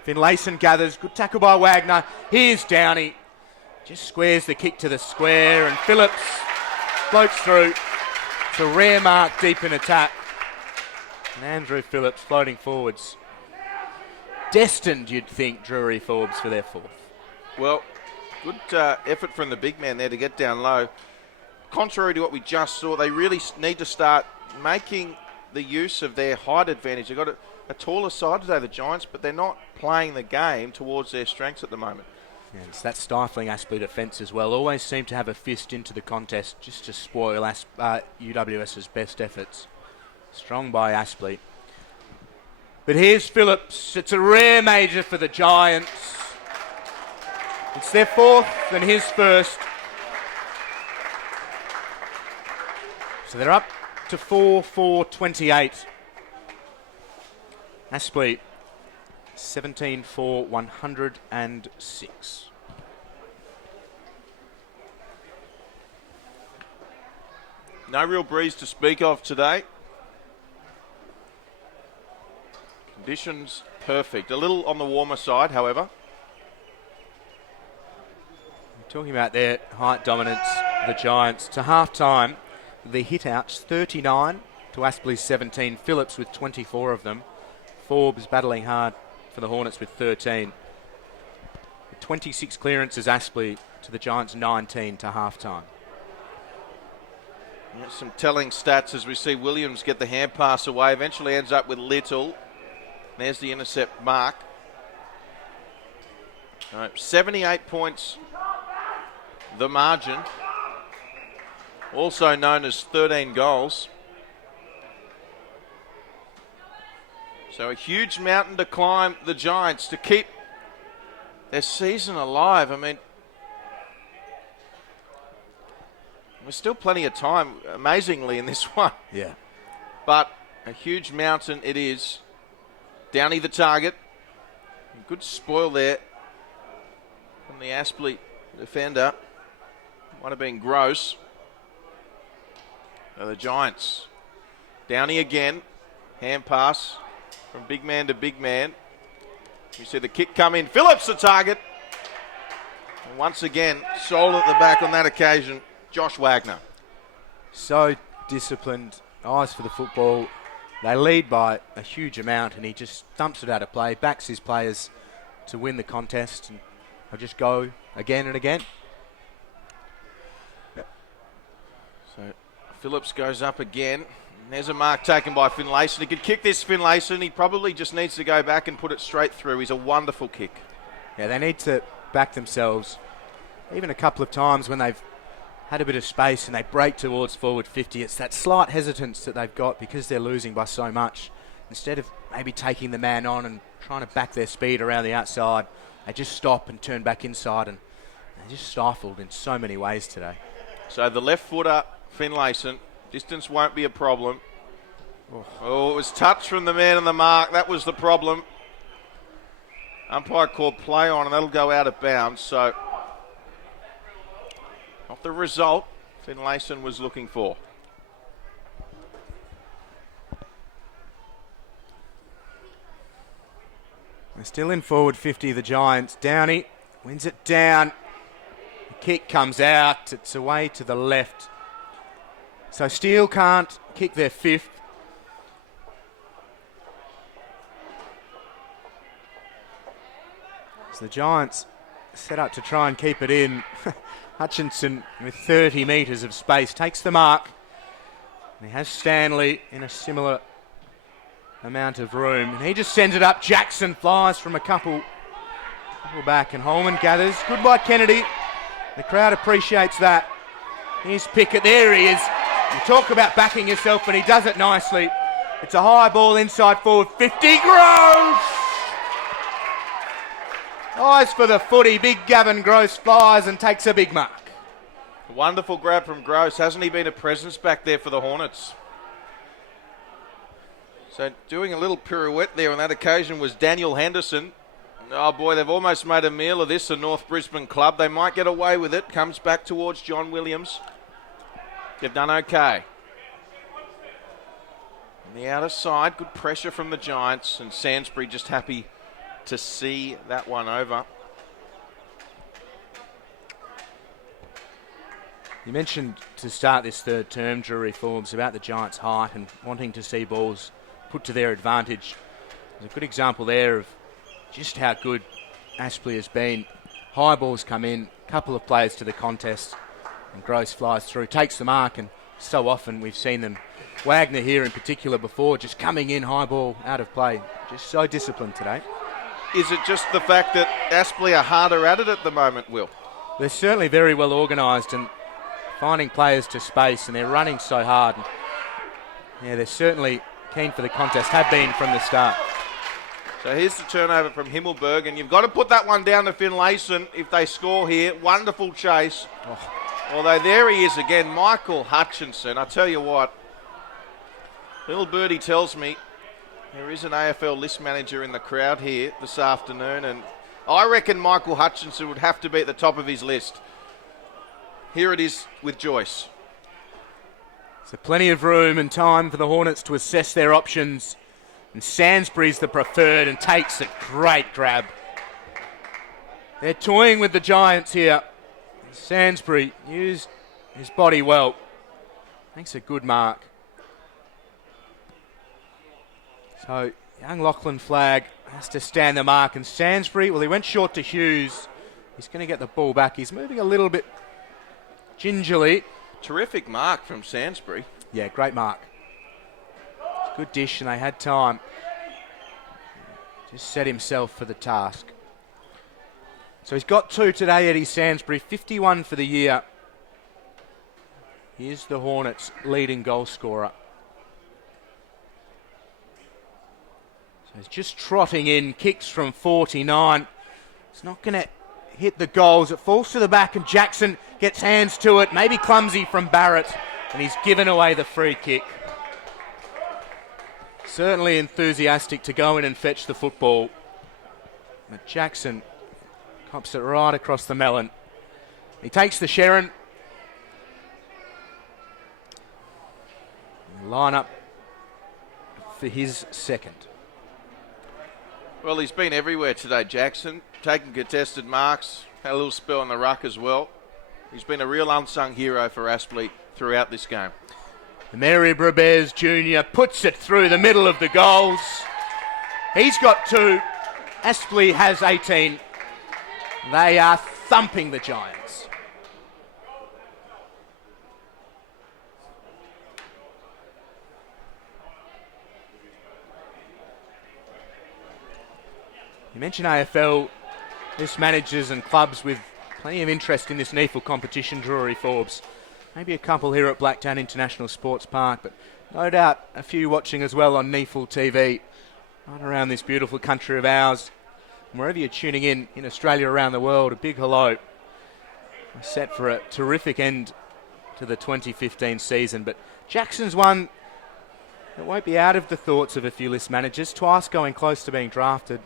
Finlayson gathers. Good tackle by Wagner. Here's Downey. Just squares the kick to the square. And Phillips floats through. It's a rare mark deep in attack. And Andrew Phillips floating forwards. Destined, you'd think, Drury Forbes for their fourth. Well, good effort from the big man there to get down low. Contrary to what we just saw, they really need to start making the use of their height advantage. They've got a taller side today, the Giants, but they're not playing the game towards their strengths at the moment. Yeah, it's that stifling Aspley defence as well. Always seem to have a fist into the contest just to spoil UWS's best efforts. Strong by Aspley. But here's Phillips. It's a rare major for the Giants. It's their fourth and his first. So they're up to 4-4-28. Aspley 17-4-106. No real breeze to speak of today. Conditions perfect. A little on the warmer side, however. Talking about their height dominance, the Giants, to half-time, the hit-outs 39 to Aspley's 17. Phillips with 24 of them. Forbes battling hard for the Hornets with 13. 26 clearances Aspley to the Giants 19 to half-time. Yeah, some telling stats as we see Williams get the hand pass away. Eventually ends up with Little. There's the intercept mark. 78 points, the margin. Also known as 13 goals. So a huge mountain to climb, the Giants, to keep their season alive. I mean, there's still plenty of time, amazingly, in this one. Yeah. But a huge mountain it is. Downey the target. Good spoil there from the Aspley defender. Might have been Gross. The Giants. Downey again. Hand pass from big man to big man. We see the kick come in. Phillips the target. And once again, sold at the back on that occasion. Josh Wagner. So disciplined, eyes for the football. They lead by a huge amount and he just dumps it out of play, backs his players to win the contest, and they'll just go again and again. So Phillips goes up again. There's a mark taken by Finlayson. He could kick this, Finlayson. He probably just needs to go back and put it straight through. He's a wonderful kick. Yeah, they need to back themselves even a couple of times when they've had a bit of space and they break towards forward 50. It's that slight hesitance that they've got because they're losing by so much. Instead of maybe taking the man on and trying to back their speed around the outside, they just stop and turn back inside, and they're just stifled in so many ways today. So the left footer, Finlayson. Distance won't be a problem. Oh, it was touch from the man on the mark. That was the problem. Umpire called play on, and that'll go out of bounds. So, not the result Finlayson was looking for. They're still in forward 50, the Giants. Downey wins it down. The kick comes out. It's away to the left. So Steele can't kick their fifth. So the Giants set up to try and keep it in. Hutchinson with 30 metres of space takes the mark. And he has Stanley in a similar amount of room. And he just sends it up. Jackson flies from a couple back, and Holman gathers. Good by Kennedy. The crowd appreciates that. Here's Pickett. There he is. You talk about backing yourself, and he does it nicely. It's a high ball inside forward 50. Gross! Eyes for the footy. Big Gavin Gross flies and takes a big mark. A wonderful grab from Gross. Hasn't he been a presence back there for the Hornets? So doing a little pirouette there on that occasion was Daniel Henderson. Oh boy, they've almost made a meal of this, the North Brisbane club. They might get away with it. Comes back towards John Williams. They've done okay. On the outer side, good pressure from the Giants, and Sainsbury just happy to see that one over. You mentioned to start this third term, Drury, Forbes, about the Giants' height and wanting to see balls put to their advantage. There's a good example there of just how good Aspley has been. High balls come in, couple of players to the contest, and Gross flies through, takes the mark, and so often we've seen them, Wagner here in particular before, just coming in high ball out of play. Just so disciplined today. Is it just the fact that Aspley are harder at it at the moment, Will? They're certainly very well organised and finding players to space, and they're running so hard. And yeah, they're certainly keen for the contest, have been from the start. So here's the turnover from Himmelberg, and you've got to put that one down to Finlayson if they score here. Wonderful chase. Although there he is again, Michael Hutchinson. I tell you what, little birdie tells me there is an AFL list manager in the crowd here this afternoon, and I reckon Michael Hutchinson would have to be at the top of his list. Here it is with Joyce. So plenty of room and time for the Hornets to assess their options. And Sainsbury's the preferred and takes a great grab. They're toying with the Giants here. Sainsbury used his body well. Makes a good mark. So young Lachlan Flagg has to stand the mark, and Sainsbury, well, he went short to Hughes. He's going to get the ball back. He's moving a little bit gingerly. Terrific mark from Sainsbury. Yeah, great mark. Good dish, and they had time. Just set himself for the task. So he's got 2 today, Eddie Sainsbury, 51 for the year. He is the Hornets' leading goal scorer. So he's just trotting in, kicks from 49. It's not going to hit the goals. It falls to the back, and Jackson gets hands to it. Maybe clumsy from Barrett, and he's given away the free kick. Certainly enthusiastic to go in and fetch the football. But Jackson cops it right across the melon. He takes the Sharon. Line up for his second. Well, he's been everywhere today, Jackson. Taking contested marks, had a little spell in the ruck as well. He's been a real unsung hero for Aspley throughout this game. Mary Brabez Jr. puts it through the middle of the goals. He's got 2. Aspley has 18. They are thumping the Giants. You mentioned AFL. This managers and clubs with plenty of interest in this NEAFL competition, Drury, Forbes. Maybe a couple here at Blacktown International Sports Park, but no doubt a few watching as well on NEAFL TV. Right around this beautiful country of ours. And wherever you're tuning in Australia, around the world, a big hello. We're set for a terrific end to the 2015 season, but Jackson's one that won't be out of the thoughts of a few list managers, twice going close to being drafted.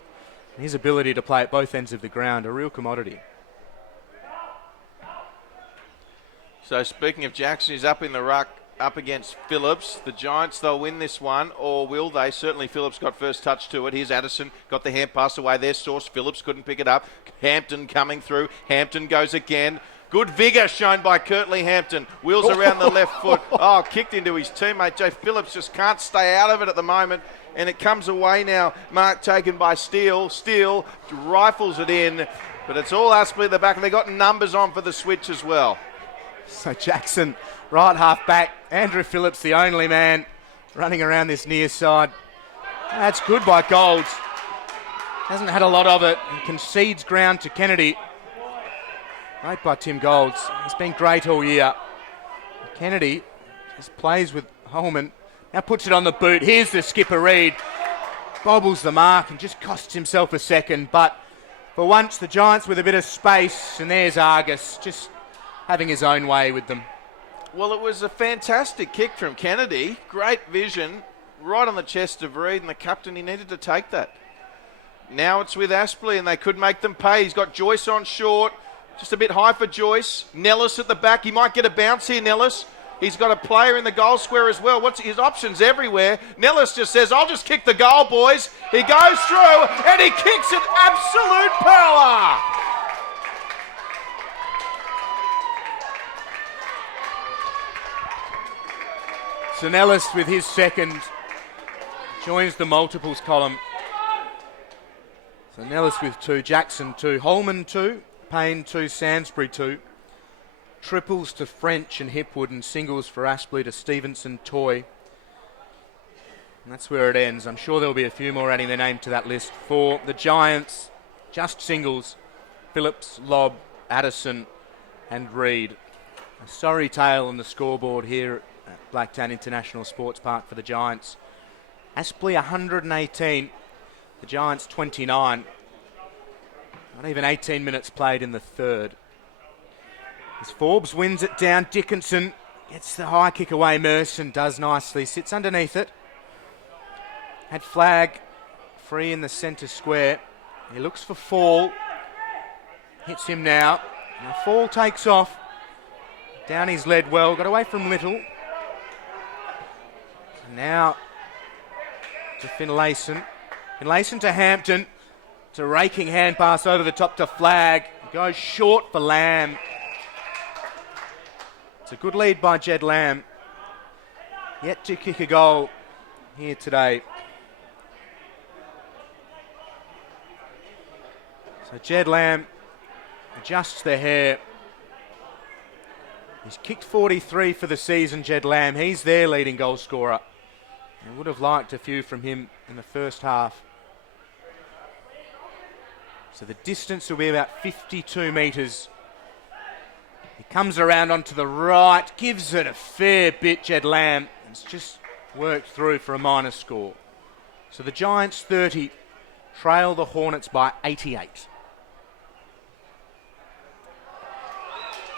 And his ability to play at both ends of the ground, a real commodity. So speaking of Jackson, he's up in the ruck, up against Phillips. The Giants, they'll win this one, or will they? Certainly Phillips got first touch to it. Here's Addison, got the hand pass away there. Source Phillips couldn't pick it up. Hampton coming through. Hampton goes again. Good vigour shown by Kirtley Hampton. Wheels around the left foot. Oh, kicked into his teammate. Jay Phillips just can't stay out of it at the moment. And it comes away now. Mark taken by Steele. Steele rifles it in. But it's all Aspley at the back. And they got numbers on for the switch as well. So Jackson, right half back. Andrew Phillips, the only man running around this near side. That's good by Golds. Hasn't had a lot of it and concedes ground to Kennedy. Great by Tim Golds. He's been great all year. Kennedy just plays with Holman. Now puts it on the boot. Here's the skipper Reid. Bobbles the mark and just costs himself a second. But for once, the Giants with a bit of space. And there's Argus just having his own way with them. Well, it was a fantastic kick from Kennedy. Great vision. Right on the chest of Reid. And the captain, he needed to take that. Now it's with Aspley and they could make them pay. He's got Joyce on short. Just a bit high for Joyce. Nellis at the back. He might get a bounce here, Nellis. He's got a player in the goal square as well. What's his options everywhere? Nellis just says, I'll just kick the goal, boys. He goes through and he kicks it absolute power. So Nellis with his second joins the multiples column. So Nellis with 2, Jackson 2, Holman 2, Payne 2, Sainsbury 2. Triples to French and Hipwood and singles for Aspley to Stevenson, Toy. And that's where it ends. I'm sure there'll be a few more adding their name to that list. For the Giants, just singles, Phillips, Lobb, Addison and Reid. A sorry tale on the scoreboard here at Blacktown International Sports Park for the Giants. Aspley 118, the Giants 29. Not even 18 minutes played in the third. As Forbes wins it down, Dickinson gets the high kick away. Merson does nicely, sits underneath it. Had flag free in the centre square. He looks for Fall. Hits him now. Now Fall takes off. Down he's led well, got away from Little. And now to Finlayson. Finlayson to Hampton. It's a raking hand pass over the top to Flag. Goes short for Lamb. It's a good lead by Jed Lamb. Yet to kick a goal here today. So Jed Lamb adjusts the hair. He's kicked 43 for the season, Jed Lamb. He's their leading goal scorer. I would have liked a few from him in the first half. So the distance will be about 52 metres. He comes around onto the right, gives it a fair bit, Jed Lamb. It's just worked through for a minor score. So the Giants 30 trail the Hornets by 88.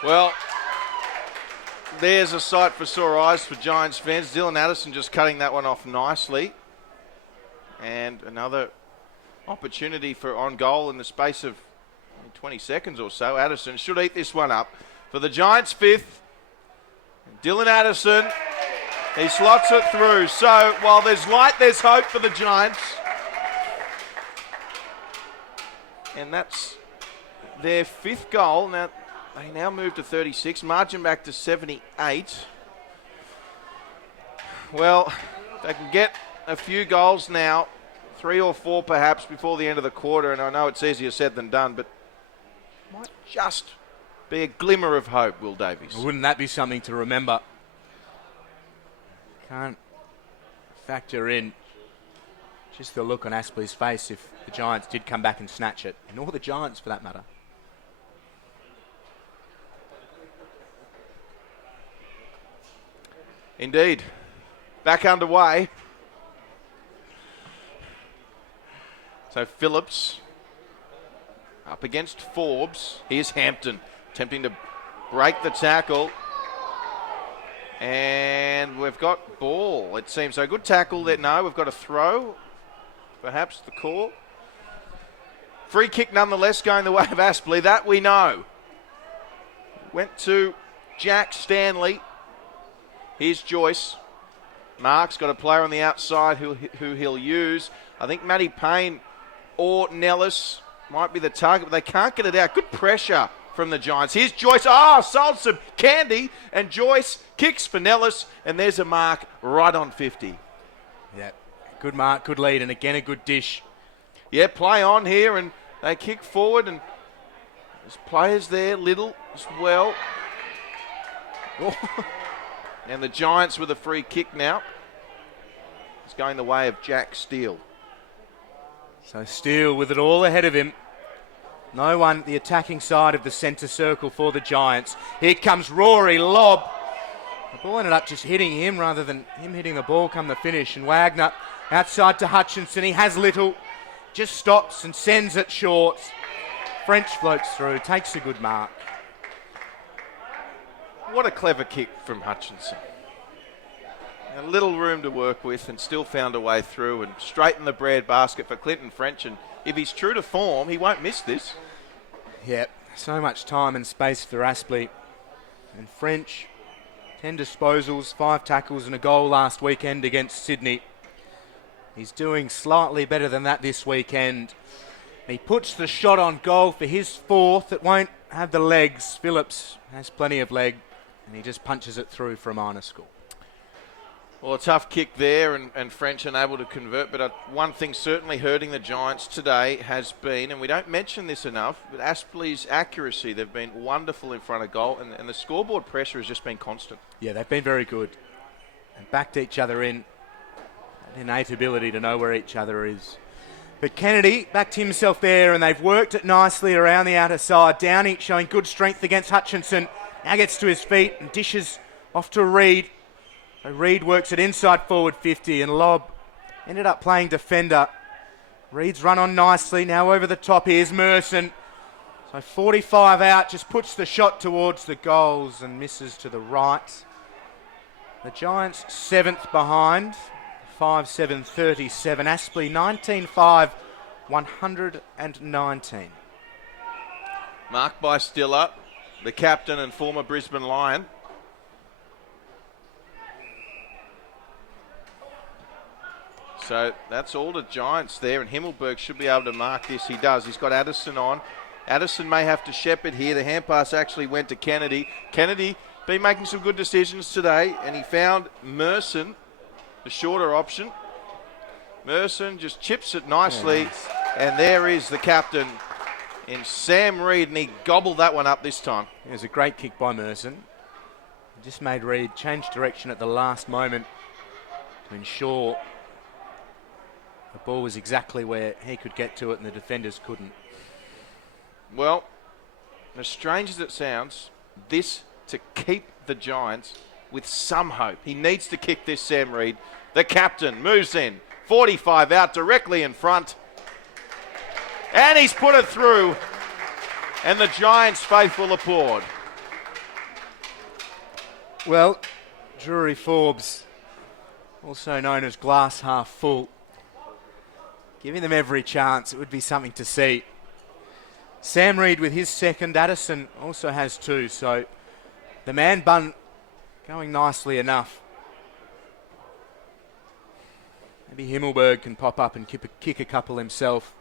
Well, there's a sight for sore eyes for Giants fans. Dylan Addison just cutting that one off nicely. And another opportunity for on goal in the space of 20 seconds or so. Addison should eat this one up. For the Giants 5th, Dylan Addison He slots it through. So while there's light, there's hope for the Giants. And that's their 5th goal. Now they now move to 36. Margin back to 78. Well, they can get a few goals now, 3 or 4 perhaps before the end of the quarter. And I know it's easier said than done, but might just be a glimmer of hope, Will Davies. Wouldn't that be something to remember? Can't factor in just the look on Aspley's face if the Giants did come back and snatch it, and all the Giants for that matter. Indeed. Back underway. So Phillips up against Forbes. Here's Hampton attempting to break the tackle. And we've got ball, it seems. So good tackle there. No, we've got a throw. Perhaps the call. Free kick nonetheless going the way of Aspley. That we know. Went to Jack Stanley. Here's Joyce. Mark's got a player on the outside who he'll use. I think Matty Payne or Nellis might be the target, but they can't get it out. Good pressure from the Giants. Here's Joyce. Sold some candy. And Joyce kicks for Nellis. And there's a mark right on 50. Yeah, good mark, good lead, and again a good dish. Yeah, play on here, and they kick forward, and there's players there, Little as well. And the Giants with a free kick now. It's going the way of Jack Steele. So Steele with it all ahead of him. No one the attacking side of the centre circle for the Giants. Here comes Rory, lob. The ball ended up just hitting him rather than him hitting the ball come the finish. And Wagner outside to Hutchinson. He has Little. Just stops and sends it short. French floats through, takes a good mark. What a clever kick from Hutchinson. A little room to work with and still found a way through and straightened the bread basket for Clinton French. And if he's true to form, he won't miss this. Yeah, so much time and space for Aspley. And French, 10 disposals, 5 tackles and a goal last weekend against Sydney. He's doing slightly better than that this weekend. He puts the shot on goal for his 4th. It won't have the legs. Phillips has plenty of leg, and he just punches it through for a minor score. Well, a tough kick there, and French unable to convert. But one thing certainly hurting the Giants today has been, and we don't mention this enough, but Aspley's accuracy. They've been wonderful in front of goal, and the scoreboard pressure has just been constant. Yeah, they've been very good. And backed each other in. An innate ability to know where each other is. But Kennedy backed himself there, and they've worked it nicely around the outer side. Downey showing good strength against Hutchinson. Now gets to his feet and dishes off to Reid. So Reid works it inside forward 50, and Lobb ended up playing defender. Reid's run on nicely. Now over the top, here's Merson. So 45 out, just puts the shot towards the goals and misses to the right. The Giants 7th behind. 5-7-37. Aspley 19-5, 119. Marked by Stiller, the captain and former Brisbane Lion. So that's all the Giants there, and Himmelberg should be able to mark this. He does. He's got Addison on. Addison may have to shepherd here. The hand pass actually went to Kennedy. Kennedy been making some good decisions today, and he found Merson, the shorter option. Merson just chips it nicely, and there is the captain in Sam Reid, and he gobbled that one up this time. It was a great kick by Merson. He just made Reid change direction at the last moment to ensure the ball was exactly where he could get to it and the defenders couldn't. Well, as strange as it sounds, this to keep the Giants with some hope. He needs to kick this, Sam Reid. The captain moves in, 45 out, directly in front. And he's put it through. And the Giants' faithful applaud. Well, Drury Forbes, also known as glass half full, giving them every chance. It would be something to see. Sam Reid with his second. Addison also has 2. So the man bun going nicely enough. Maybe Himmelberg can pop up and kick a couple himself.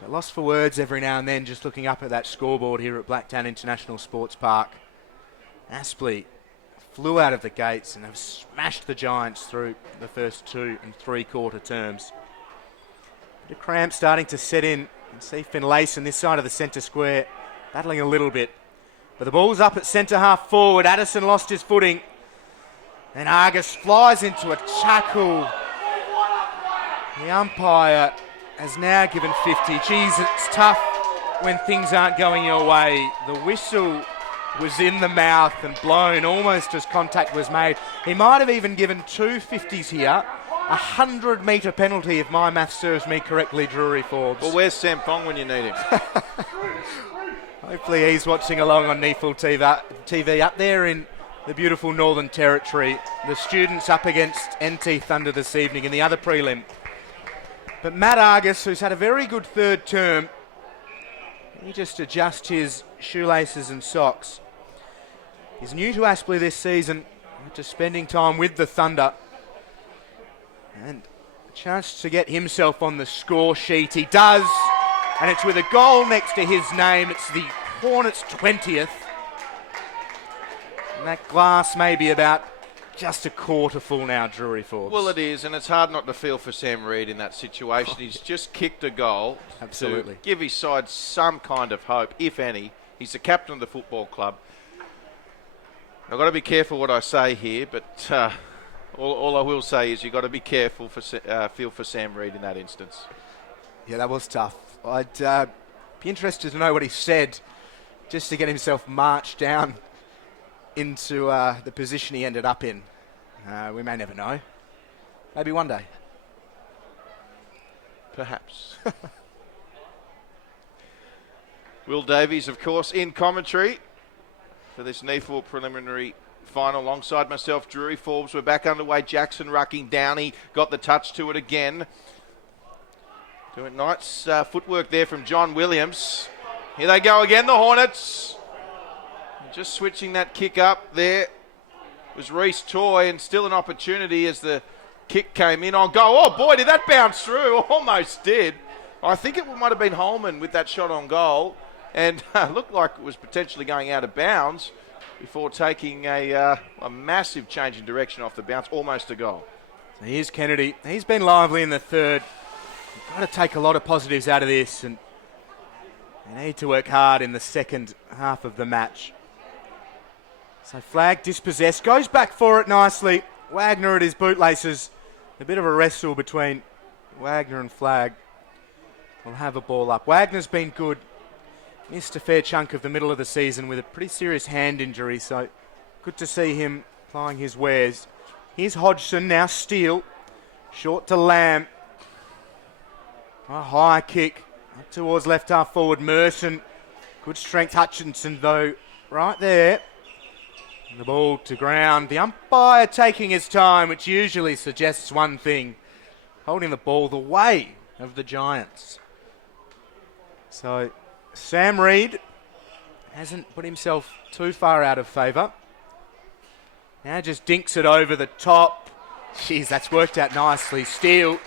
But lost for words every now and then, just looking up at that scoreboard here at Blacktown International Sports Park. Aspley flew out of the gates and have smashed the Giants through the first 2 3/4 terms. Bit of cramp starting to set in. You can see Finlayson this side of the centre square battling a little bit. But the ball's up at centre half forward. Addison lost his footing. And Argus flies into a tackle. The umpire has now given 50. Geez, it's tough when things aren't going your way. The whistle was in the mouth and blown almost as contact was made. He might have even given 2 50s here. 100-metre penalty, if my math serves me correctly, Drury Forbes. Well, where's Sam Fong when you need him? Hopefully he's watching along on NEAFL TV up there in the beautiful Northern Territory. The students up against NT Thunder this evening in the other prelim. But Matt Argus, who's had a very good third term, he just adjusts his shoelaces and socks. He's new to Aspley this season, after spending time with the Thunder. And a chance to get himself on the score sheet. He does, and it's with a goal next to his name. It's the Hornets' 20th. And that glass may be about just a quarter full now, Drury Forbes. Well, it is, and it's hard not to feel for Sam Reid in that situation. He's just kicked a goal. Absolutely. To give his side some kind of hope, if any. He's the captain of the football club. I've got to be careful what I say here, but all I will say is you've got to be careful for feel for Sam Reid in that instance. Yeah, that was tough. I'd be interested to know what he said just to get himself marched down into the position he ended up in. We may never know. Maybe one day. Perhaps. Will Davies, of course, in commentary for this NEAFL preliminary final alongside myself, Drury Forbes. We're back underway. Jackson rucking. Downey got the touch to it again. Doing nice footwork there from John Williams. Here they go again, the Hornets. Just switching that kick up there was Reece Toy, and still an opportunity as the kick came in on goal. Oh boy, did that bounce through. Almost did. I think it might have been Holman with that shot on goal, and looked like it was potentially going out of bounds before taking a massive change in direction off the bounce, almost a goal. Here's Kennedy. He's been lively in the third. You've got to take a lot of positives out of this, and you need to work hard in the second half of the match. So Flag dispossessed, goes back for it nicely. Wagner at his bootlaces. A bit of a wrestle between Wagner and Flag. We'll have a ball up. Wagner's been good. Missed a fair chunk of the middle of the season with a pretty serious hand injury, so good to see him plying his wares. Here's Hodgson, now Steele. Short to Lamb. A high kick up towards left half forward. Merson. Good strength. Hutchinson, though, right there. And the ball to ground. The umpire taking his time, which usually suggests one thing. Holding the ball the way of the Giants. So Sam Reid hasn't put himself too far out of favour. Now just dinks it over the top. Jeez, that's worked out nicely. Steele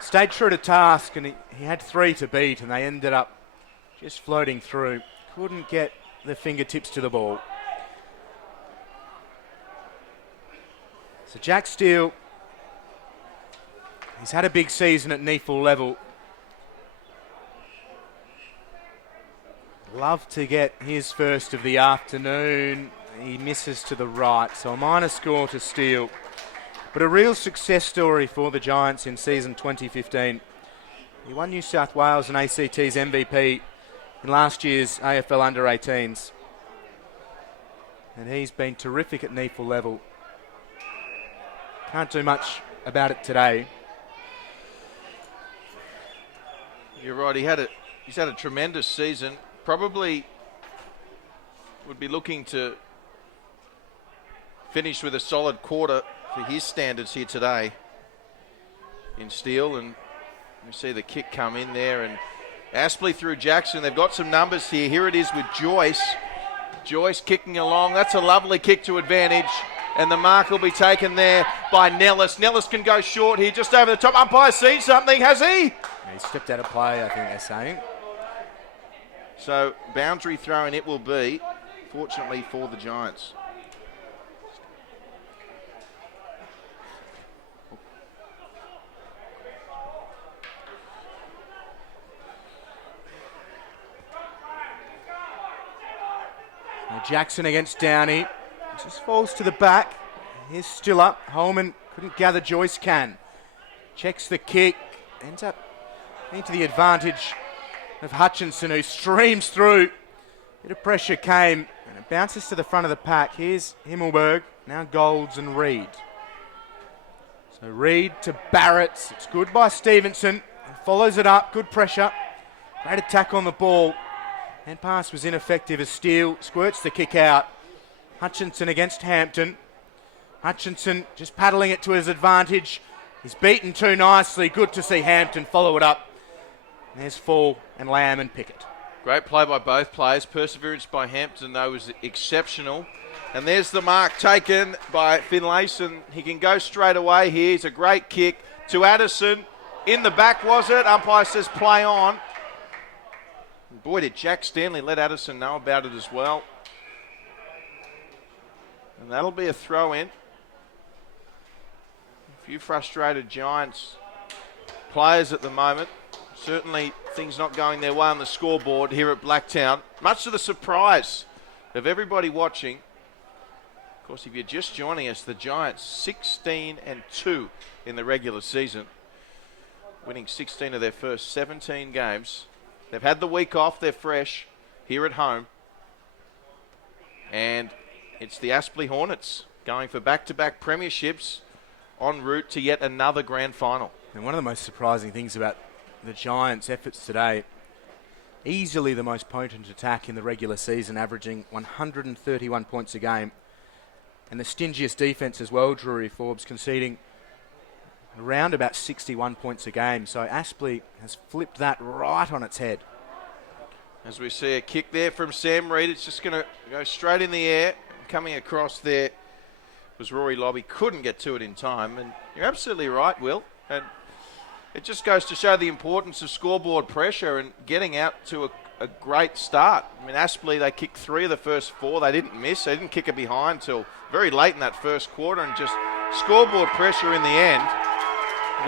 stayed true to task, and he had 3 to beat, and they ended up just floating through. Couldn't get the fingertips to the ball. So Jack Steele, he's had a big season at NEAFL level. Love to get his first of the afternoon. He misses to the right, so a minor score to Steele. But a real success story for the Giants in season 2015. He won New South Wales and ACT's MVP in last year's AFL Under-18s. And he's been terrific at NEAFL level. Can't do much about it today. You're right, he's had a tremendous season. Probably would be looking to finish with a solid quarter for his standards here today in Steele. And we see the kick come in there, and Aspley through Jackson. They've got some numbers here. Here it is with Joyce. Joyce kicking along. That's a lovely kick to advantage. And the mark will be taken there by Nellis. Nellis can go short here, just over the top. Umpire sees something, has he? Yeah, he stepped out of play, I think they're saying. So boundary throw-in it will be, fortunately for the Giants. Now Jackson against Downey. Just falls to the back. Here's still up. Holman couldn't gather. Joyce can. Checks the kick. Ends up into the advantage of Hutchinson, who streams through. Bit of pressure came, and it bounces to the front of the pack. Here's Himmelberg. Now Golds and Reed. So Reed to Barrett. It's good by Stevenson. And follows it up. Good pressure. Great attack on the ball. Hand pass was ineffective as Steele squirts the kick out. Hutchinson against Hampton. Hutchinson just paddling it to his advantage. He's beaten too nicely. Good to see Hampton follow it up. And there's Fall and Lamb and Pickett. Great play by both players. Perseverance by Hampton, though, was exceptional. And there's the mark taken by Finlayson. He can go straight away here. It's a great kick to Addison. In the back, was it? Umpire says play on. Boy, did Jack Stanley let Addison know about it as well. And that'll be a throw-in. A few frustrated Giants players at the moment. Certainly things not going their way on the scoreboard here at Blacktown. Much to the surprise of everybody watching. Of course, if you're just joining us, the Giants 16-2 in the regular season, winning 16 of their first 17 games. They've had the week off. They're fresh here at home. And it's the Aspley Hornets going for back-to-back premierships en route to yet another grand final. And one of the most surprising things about the Giants' efforts today, easily the most potent attack in the regular season, averaging 131 points a game. And the stingiest defence as well, Drury. Forbes conceding around about 61 points a game. So Aspley has flipped that right on its head. As we see a kick there from Sam Reid, it's just going to go straight in the air. Coming across there was Rory Lobby. Couldn't get to it in time. And you're absolutely right, Will. And it just goes to show the importance of scoreboard pressure and getting out to a great start. I mean, Aspley, they kicked 3 of the first 4. They didn't miss. They didn't kick it behind until very late in that first quarter. And just scoreboard pressure in the end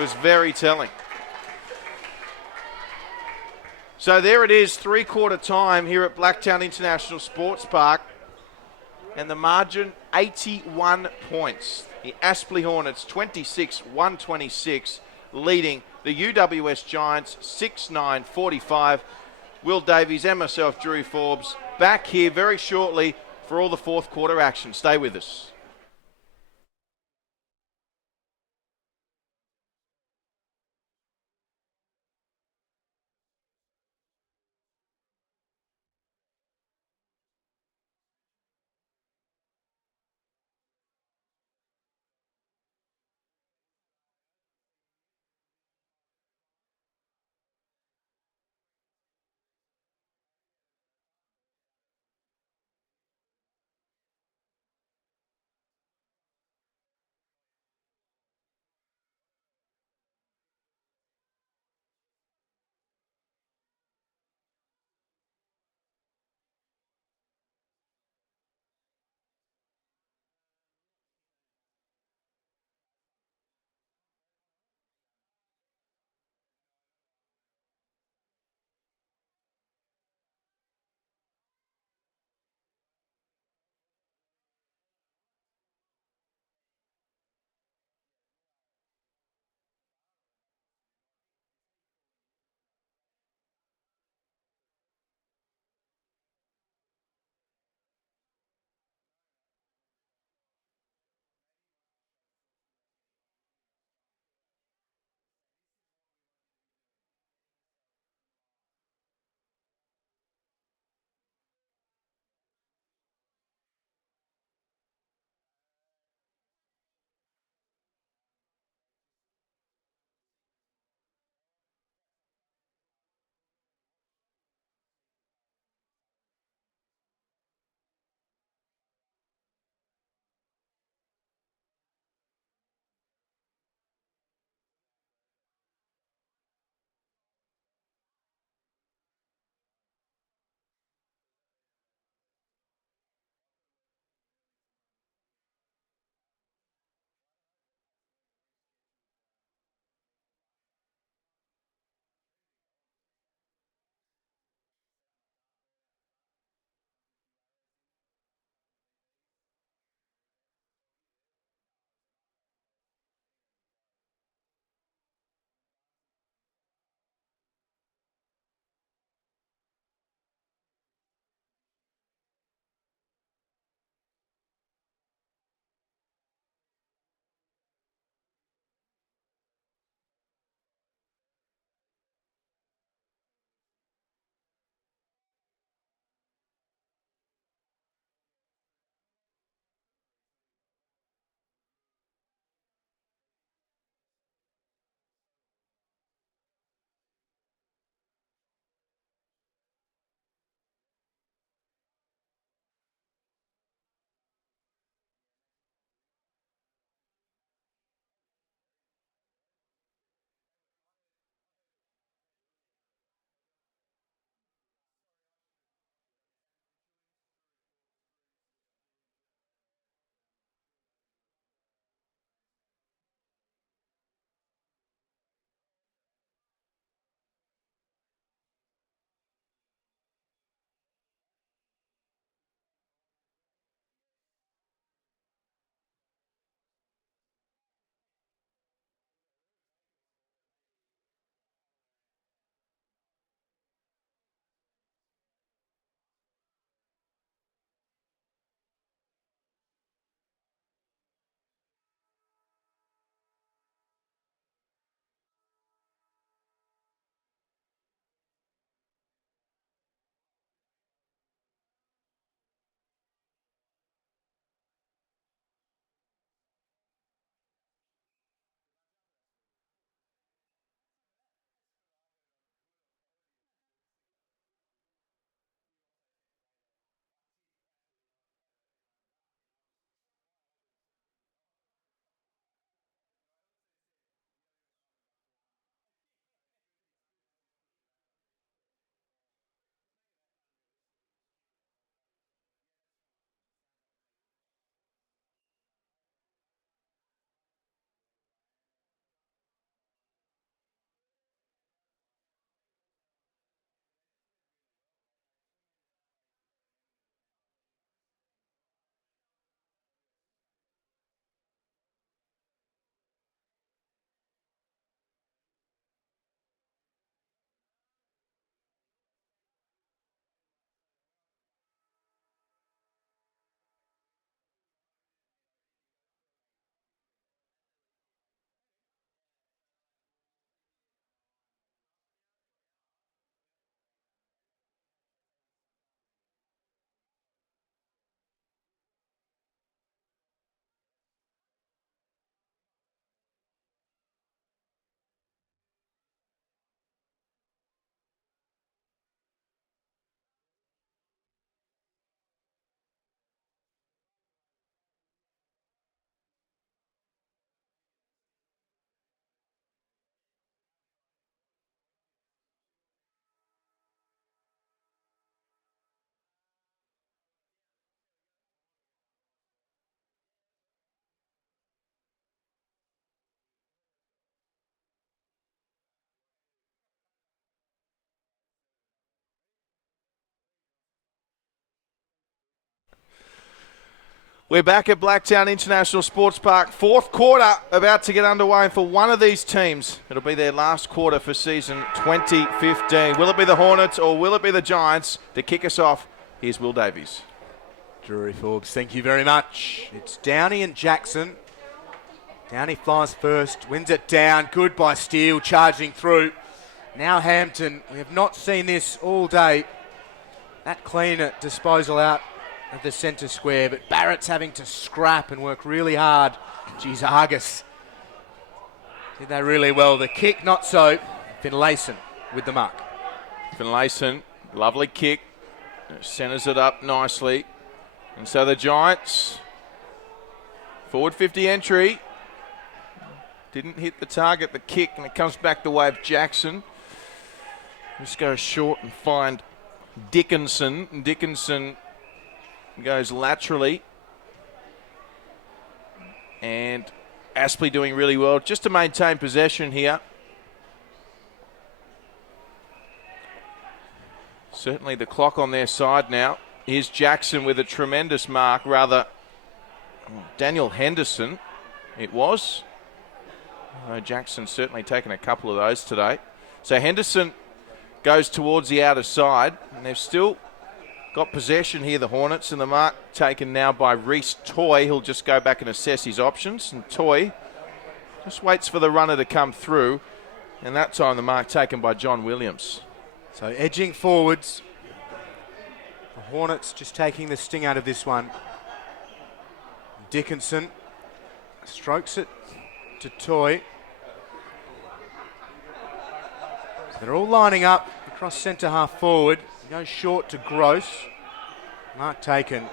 was very telling. So there it is, 3-quarter time here at Blacktown International Sports Park. And the margin, 81 points. The Aspley Hornets, 26-126, leading the UWS Giants, 6-9-45. Will Davies and myself, Drury Forbes, back here very shortly for all the fourth quarter action. Stay with us. We're back at Blacktown International Sports Park. Fourth quarter about to get underway, and for one of these teams, it'll be their last quarter for season 2015. Will it be the Hornets or will it be the Giants? To kick us off, here's Will Davies. Drury, Forbes, thank you very much. It's Downey and Jackson. Downey flies first, wins it down. Good by Steele, charging through. Now Hampton. We have not seen this all day. That clean disposal out of the centre square, but Barrett's having to scrap and work really hard. Geez, Argus did that really well. The kick, not so. Finlayson with the mark. Finlayson, lovely kick. Centres it up nicely. And so the Giants, forward 50 entry. Didn't hit the target, the kick, and it comes back the way of Jackson. Just goes short and find Dickinson. Dickinson goes laterally. And Aspley doing really well just to maintain possession here. Certainly the clock on their side now. Here's Jackson with a tremendous mark, rather Daniel Henderson it was. Jackson's certainly taken a couple of those today. So Henderson goes towards the outer side, and they've still got possession here, the Hornets, and the mark taken now by Reece Toy. He'll just go back and assess his options, and Toy just waits for the runner to come through, and that time the mark taken by John Williams. So edging forwards. The Hornets just taking the sting out of this one. Dickinson strokes it to Toy. So they're all lining up across centre half forward. Goes short to Gross. Mark taken.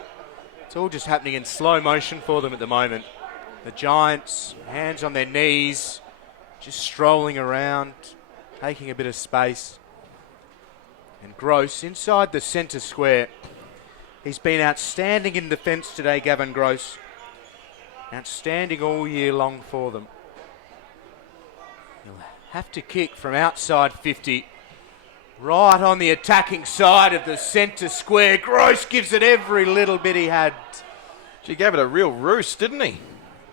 It's all just happening in slow motion for them at the moment. The Giants, hands on their knees, just strolling around, taking a bit of space. And Gross inside the centre square. He's been outstanding in defence today, Gavin Gross. Outstanding all year long for them. He'll have to kick from outside 50. Right on the attacking side of the centre square. Gross gives it every little bit he had. He gave it a real roost, didn't he?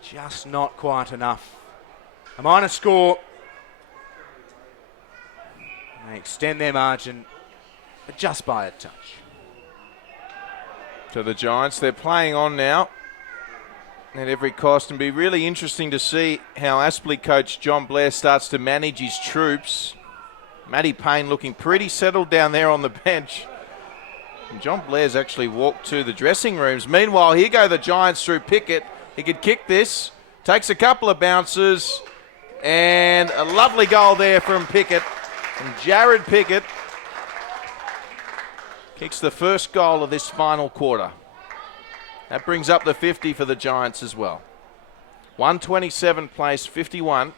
Just not quite enough. A minor score. They extend their margin, but just by a touch. So the Giants, they're playing on now at every cost, and be really interesting to see how Aspley coach John Blair starts to manage his troops. Matty Payne looking pretty settled down there on the bench. And John Blair's actually walked to the dressing rooms. Meanwhile, here go the Giants through Pickett. He could kick this. Takes a couple of bounces. And a lovely goal there from Pickett. And Jared Pickett kicks the first goal of this final quarter. That brings up the 50 for the Giants as well. 127 place, 51.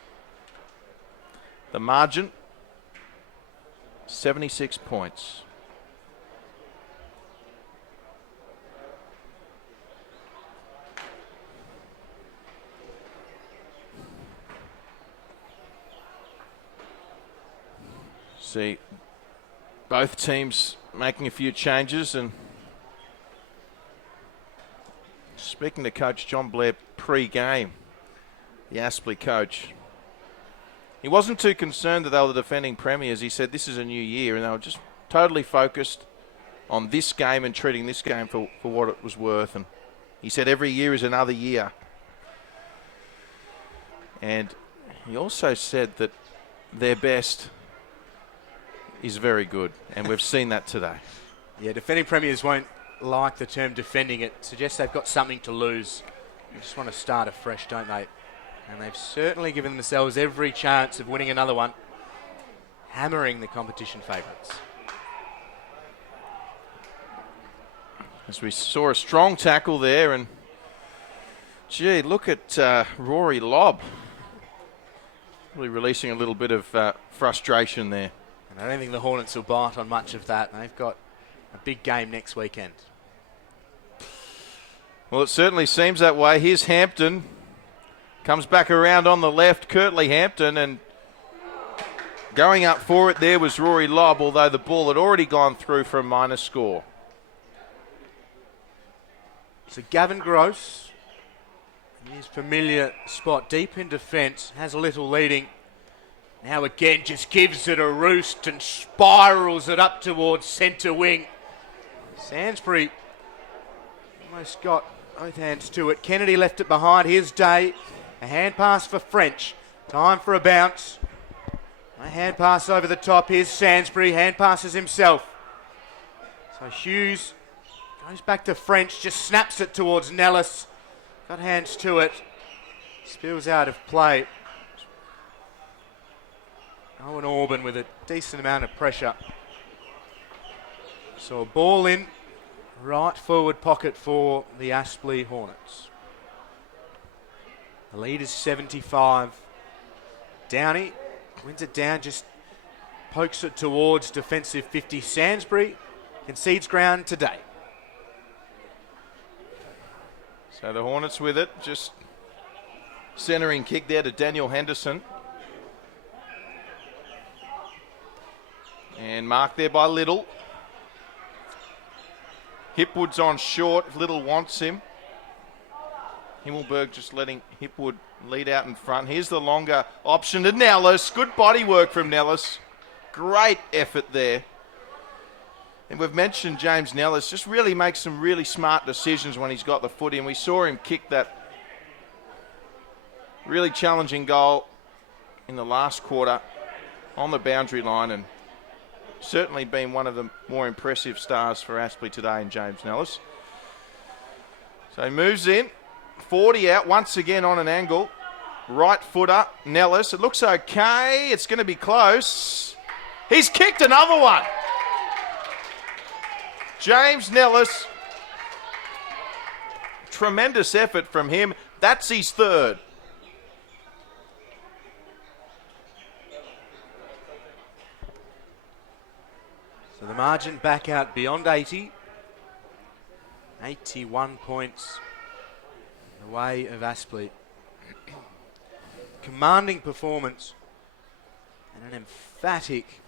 The margin, 76 points. See, both teams making a few changes, and speaking to Coach John Blair pre-game, the Aspley coach, he wasn't too concerned that they were the defending premiers. He said this is a new year, and they were just totally focused on this game and treating this game for what it was worth. And he said every year is another year. And he also said that their best is very good, and we've seen that today. Yeah, defending premiers won't like the term defending. It suggests they've got something to lose. They just want to start afresh, don't they? And they've certainly given themselves every chance of winning another one, hammering the competition favourites. As we saw a strong tackle there, and gee, look at Rory Lobb. Really releasing a little bit of frustration there. And I don't think the Hornets will bite on much of that. They've got a big game next weekend. Well, it certainly seems that way. Here's Hampton. Comes back around on the left, Kirtley Hampton, and going up for it there was Rory Lobb, although the ball had already gone through for a minor score. So Gavin Gross, in his familiar spot deep in defence, has a little leading. Now again just gives it a roost and spirals it up towards centre wing. Sainsbury almost got both hands to it. Kennedy left it behind. Here's Day. A hand pass for French. Time for a bounce. A hand pass over the top. Here's Sainsbury. Hand passes himself. So Hughes goes back to French. Just snaps it towards Nellis. Got hands to it. Spills out of play. Owen Orban with a decent amount of pressure. So a ball in. Right forward pocket for the Aspley Hornets. The lead is 75. Downey wins it down, just pokes it towards defensive 50. Sainsbury concedes ground today. So the Hornets with it, just centering kick there to Daniel Henderson. And marked there by Little. Hipwood's on short if Little wants him. Himmelberg just letting Hipwood lead out in front. Here's the longer option to Nellis. Good body work from Nellis. Great effort there. And we've mentioned James Nellis just really makes some really smart decisions when he's got the foot in. We saw him kick that really challenging goal in the last quarter on the boundary line, and certainly been one of the more impressive stars for Aspley today in James Nellis. So he moves in, 40 out, once again on an angle. Right footer, Nellis. It looks okay. It's going to be close. He's kicked another one. James Nellis. Tremendous effort from him. That's his third. So the margin back out beyond 80. 81 points in the way of Aspley. Commanding performance and an emphatic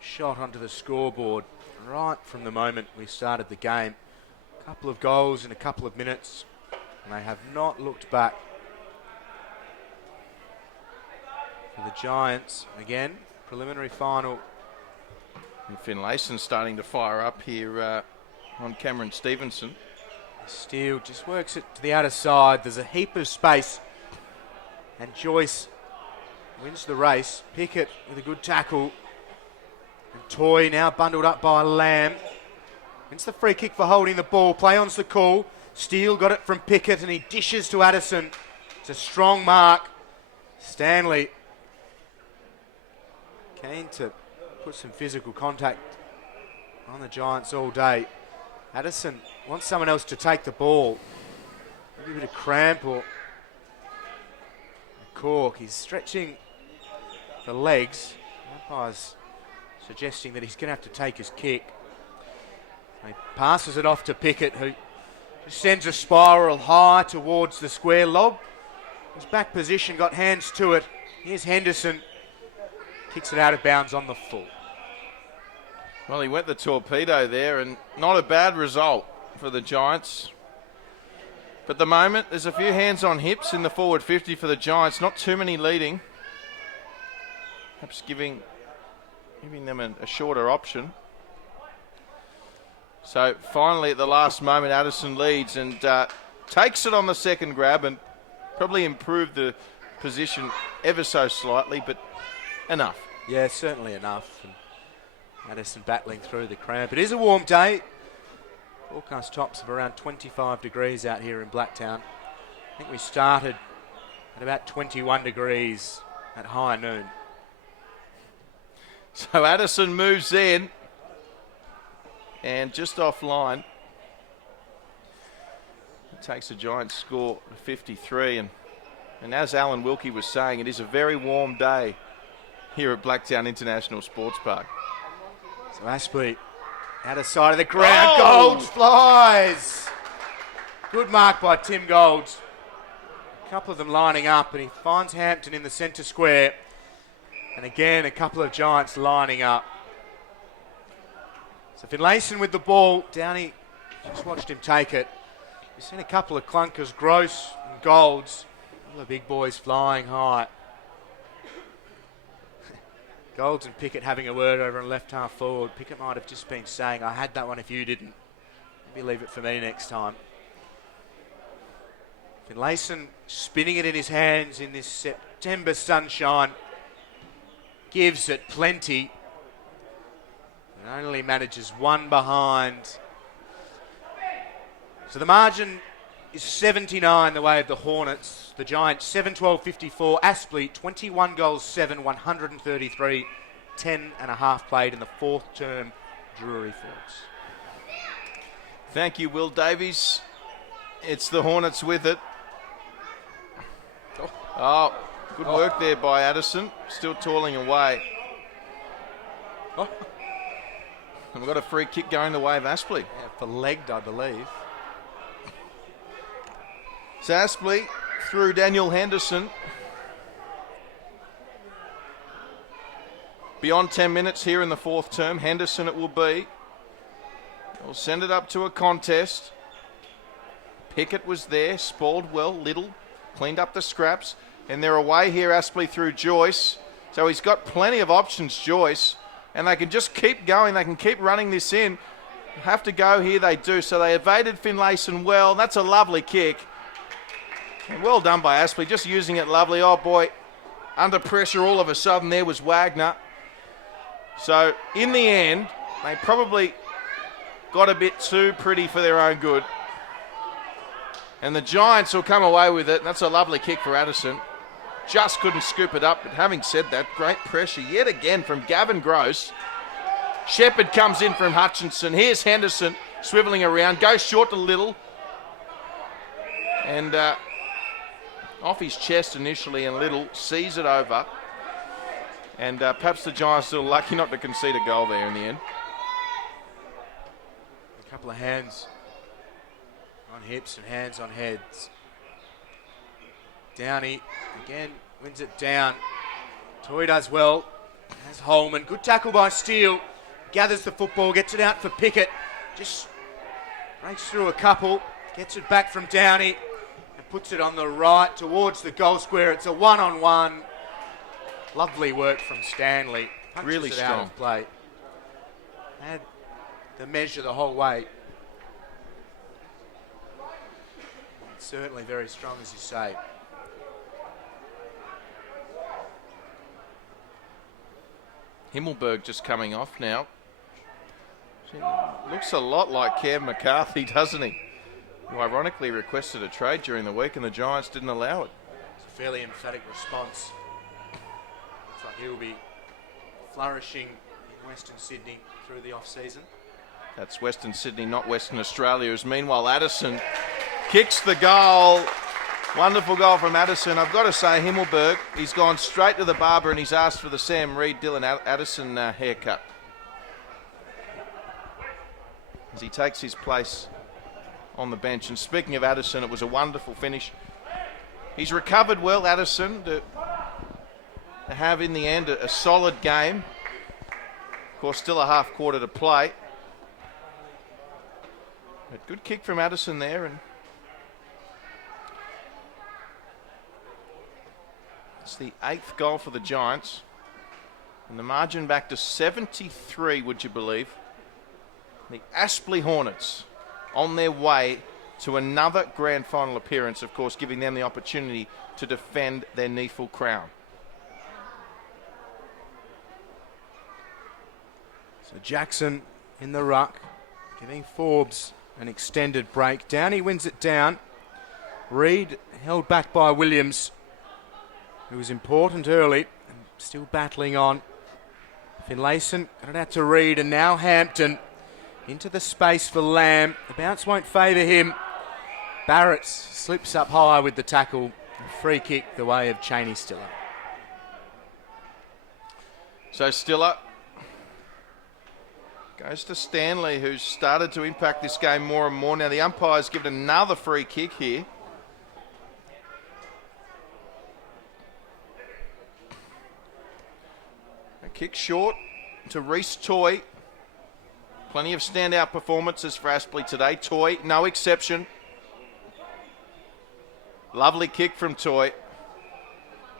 shot onto the scoreboard right from the moment we started the game. A couple of goals in a couple of minutes, and they have not looked back. For the Giants, again, preliminary final. And Finlayson's starting to fire up here on Cameron Stevenson. Steele just works it to the outer side. There's a heap of space. And Joyce wins the race. Pickett with a good tackle. And Toy now bundled up by Lamb. Wins the free kick for holding the ball. Play on's the call. Steele got it from Pickett and he dishes to Addison. It's a strong mark. Stanley keen to put some physical contact on the Giants all day. Addison wants someone else to take the ball. Maybe a bit of cramp or a cork. He's stretching the legs. Umpire's suggesting that he's going to have to take his kick. He passes it off to Pickett, who just sends a spiral high towards the square lob. His back position got hands to it. Here's Henderson. Kicks it out of bounds on the full. Well, he went the torpedo there, and not a bad result for the Giants. But at the moment, there's a few hands on hips in the forward 50 for the Giants. Not too many leading. Perhaps giving them a shorter option. So finally, at the last moment, Addison leads and takes it on the second grab and probably improved the position ever so slightly, but enough. Yeah, certainly enough. And Addison battling through the cramp. It is a warm day. Forecast tops of around 25 degrees out here in Blacktown. I think we started at about 21 degrees at high noon. So Addison moves in and just offline. It takes a Giants score of 53. And as Alan Wilkie was saying, it is a very warm day here at Blacktown International Sports Park. So Aspley out of sight of the ground. Oh! Golds flies. Good mark by Tim Golds. A couple of them lining up, and he finds Hampton in the centre square. And again, a couple of Giants lining up. So Finlayson with the ball. Downey just watched him take it. We've seen a couple of clunkers, Gross and Golds. All the big boys flying high. Golds and Pickett having a word over on left half forward. Pickett might have just been saying, I had that one if you didn't. Maybe leave it for me next time. Finlayson spinning it in his hands in this September sunshine. Gives it plenty. And only manages one behind. So the margin is 79 the way of the Hornets. The Giants 7-12-54. Aspley 21 goals 7, 133, 10 and a half played in the fourth term Drury Forbes. Thank you, Will Davies. It's the Hornets with it. Oh, good work there by Addison. Still toiling away. Oh. And we've got a free kick going the way of Aspley. Yeah, for legged, I believe. So Aspley through Daniel Henderson. Beyond 10 minutes here in the fourth term. Henderson it will be. We'll send it up to a contest. Pickett was there, spoiled well, Little, cleaned up the scraps. And they're away here, Aspley through Joyce. So he's got plenty of options, Joyce. And they can just keep going. They can keep running this in. Have to go here, they do. So they evaded Finlayson well. That's a lovely kick. And well done by Aspley, just using it lovely. Oh boy, under pressure all of a sudden there was Wagner. So in the end, they probably got a bit too pretty for their own good. And the Giants will come away with it. That's a lovely kick for Addison. Just couldn't scoop it up. But having said that, great pressure yet again from Gavin Gross. Shepherd comes in from Hutchinson. Here's Henderson swivelling around. Goes short to Little. And off his chest initially, and Little sees it over. And perhaps the Giants still lucky not to concede a goal there in the end. A couple of hands on hips and hands on heads. Downey again wins it down. Toy does well. Has Holman. Good tackle by Steele. Gathers the football, gets it out for Pickett. Just breaks through a couple. Gets it back from Downey and puts it on the right towards the goal square. It's a one-on-one. Lovely work from Stanley. Punches really it strong out of play. Had the measure the whole way. Certainly very strong, as you say. Himmelberg just coming off now. Looks a lot like Cam McCarthy, doesn't he? Who ironically requested a trade during the week and the Giants didn't allow it. It's a fairly emphatic response. Looks like he'll be flourishing in Western Sydney through the off-season. That's Western Sydney, not Western Australia. As meanwhile, Addison kicks the goal. Wonderful goal from Addison. I've got to say, Himmelberg, he's gone straight to the barber and he's asked for the Sam Reid, Dylan Addison haircut. As he takes his place on the bench. And speaking of Addison, it was a wonderful finish. He's recovered well, Addison, to have in the end a solid game. Of course, still a half quarter to play. But good kick from Addison there, and it's the 8th goal for the Giants. And the margin back to 73, would you believe? The Aspley Hornets on their way to another grand final appearance, of course, giving them the opportunity to defend their NEAFL crown. So Jackson in the ruck, giving Forbes an extended break. Downey wins it down. Reid held back by Williams, who was important early and still battling on. Finlayson got it out to Reid, and now Hampton into the space for Lamb. The bounce won't favour him. Barrett slips up high with the tackle. Free kick the way of Cheney Stiller. So Stiller goes to Stanley, who's started to impact this game more and more. Now the umpire's given another free kick here. A kick short to Reece Toy. Plenty of standout performances for Aspley today. Toy, no exception. Lovely kick from Toy.